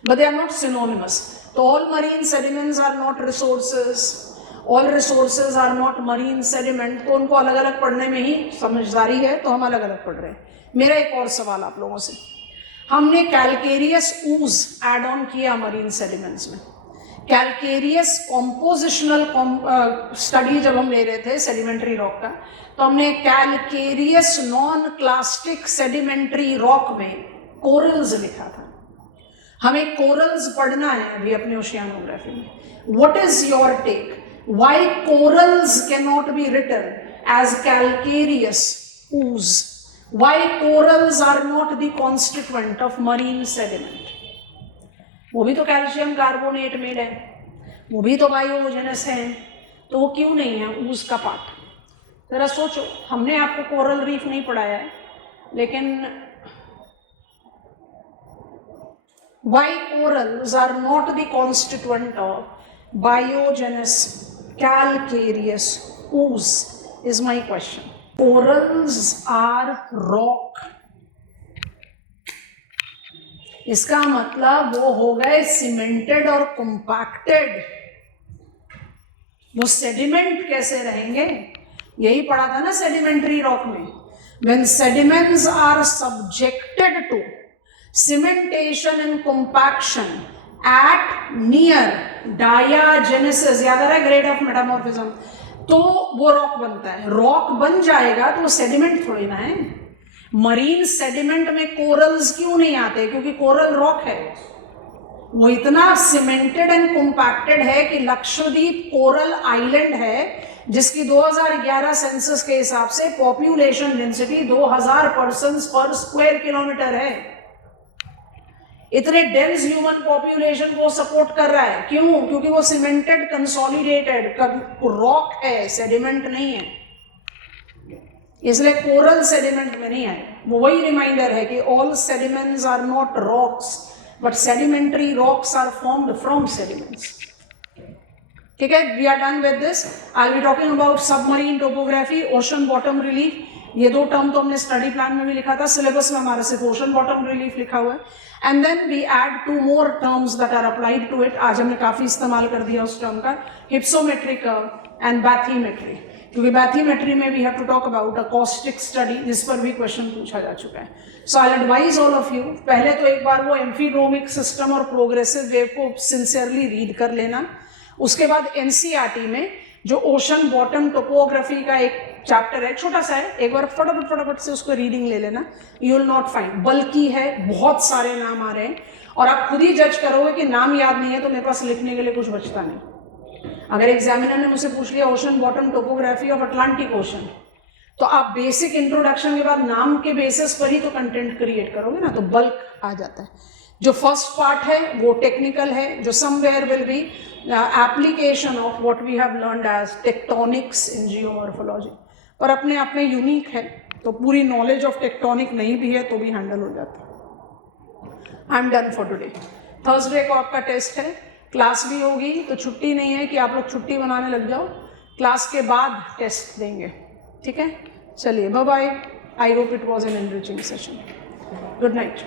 but they are not synonymous. तो all marine sediments are not resources, all resources are not marine sediment. तो उनको अलग अलग पढ़ने में ही समझदारी है, तो हम अलग अलग पढ़ रहे हैं। मेरा एक और सवाल आप लोगों से, हमने कैलकेरियस ooze एड ऑन किया मरीन सेडिमेंट्स में। कैलकेरियस कॉम्पोजिशनल स्टडी जब हम ले रहे थे सेडिमेंट्री रॉक का, तो हमने calcareous non clastic sedimentary rock में कोरल्स लिखा था। हमें कोरल्स पढ़ना है अभी अपने ओशियानोग्राफी में। What is your take? Why corals can not be written as calcareous ooze? Why corals are not the constituent of marine sediment? वो भी तो कैल्शियम कार्बोनेट मेड है। वो भी तो बायोजेनस है, तो वो क्यों नहीं है ऊज का पार्ट? जरा सोचो, हमने आपको कोरल रीफ नहीं पढ़ाया है, लेकिन why corals are not the constituent of biogenous calcareous ooze is my question. Corals are rock. इसका मतलब वो हो गए सीमेंटेड और कॉम्पैक्टेड। वो सेडिमेंट कैसे रहेंगे? यही पढ़ा था ना सेडिमेंट्री रॉक में। When sediments are subjected to cimentation and compaction at near diagenesis, याद आ रहा है ग्रेड ऑफ मेटामॉर्फिज्म, तो वो रॉक बनता है। रॉक बन जाएगा तो वो सेडिमेंट थोड़ी ना है। मरीन सेडिमेंट में कोरल्स क्यों नहीं आते? क्योंकि कोरल रॉक है। वो इतना सीमेंटेड एंड कॉम्पैक्टेड है कि लक्षद्वीप कोरल आइलैंड है जिसकी 2011 सेंसस के हिसाब से पॉपुलेशन डेंसिटी 2000 पर्सन्स पर स्क्वायर किलोमीटर है। इतने डेंस ह्यूमन पॉपुलेशन को सपोर्ट कर रहा है। क्यों? क्योंकि वो सीमेंटेड कंसोलिडेटेड रॉक है, सेडिमेंट नहीं है। इसलिए कोरल सेडिमेंट में नहीं आए। वो वही रिमाइंडर है कि all sediments are not rocks but sedimentary rocks are formed from sediments. ठीक है, we are done with this. I will be talking about submarine topography, ocean bottom relief. ये दो टर्म तो हमने स्टडी प्लान में भी लिखा था, सिलेबस में हमारा सिर्फ ओशन बॉटम रिलीफ लिखा हुआ है। And then we add 2 more terms that are applied to it. आज हमने काफी इस्तेमाल कर दिया उस टर्म का, हिप्सोमेट्री कर्व एंड बैथीमेट्री, क्योंकि बैथीमेट्री में we have to talk about acoustic study, जिस पर भी क्वेश्चन पूछा जा चुका है। So I advise all of you, पहले तो एक बार वो एम्फीड्रोमिक सिस्टम और प्रोग्रेसिव वेव को सिंसियरली रीड कर लेना। उसके बाद एनसीईआरटी में जो ओशन बॉटम टोपोग्राफी का एक चैप्टर है, छोटा सा है, एक बार फटाफट से उसको रीडिंग ले लेना। यू विल नॉट फाइंड, बल्कि है, बहुत सारे नाम आ रहे हैं और आप खुद ही जज करोगे कि नाम याद नहीं है तो मेरे पास लिखने के लिए कुछ बचता नहीं। अगर एग्जामिनर ने मुझसे पूछ लिया ocean bottom topography of Atlantic ocean, तो आप बेसिक इंट्रोडक्शन के बाद नाम के बेसिस पर ही तो कंटेंट क्रिएट करोगे ना, तो बल्क आ जाता है। जो फर्स्ट पार्ट है वो टेक्निकल है, जो somewhere will be application of what we have learned as tectonics in geomorphology, पर अपने आप में यूनिक है, तो पूरी नॉलेज ऑफ टेक्टोनिक नहीं भी है तो भी हैंडल हो जाता है। I am done for today. Thursday को आपका टेस्ट है, क्लास भी होगी, तो छुट्टी नहीं है कि आप लोग छुट्टी बनाने लग जाओ, क्लास के बाद टेस्ट देंगे। ठीक है, चलिए bye bye. I hope it was an enriching session. Good night.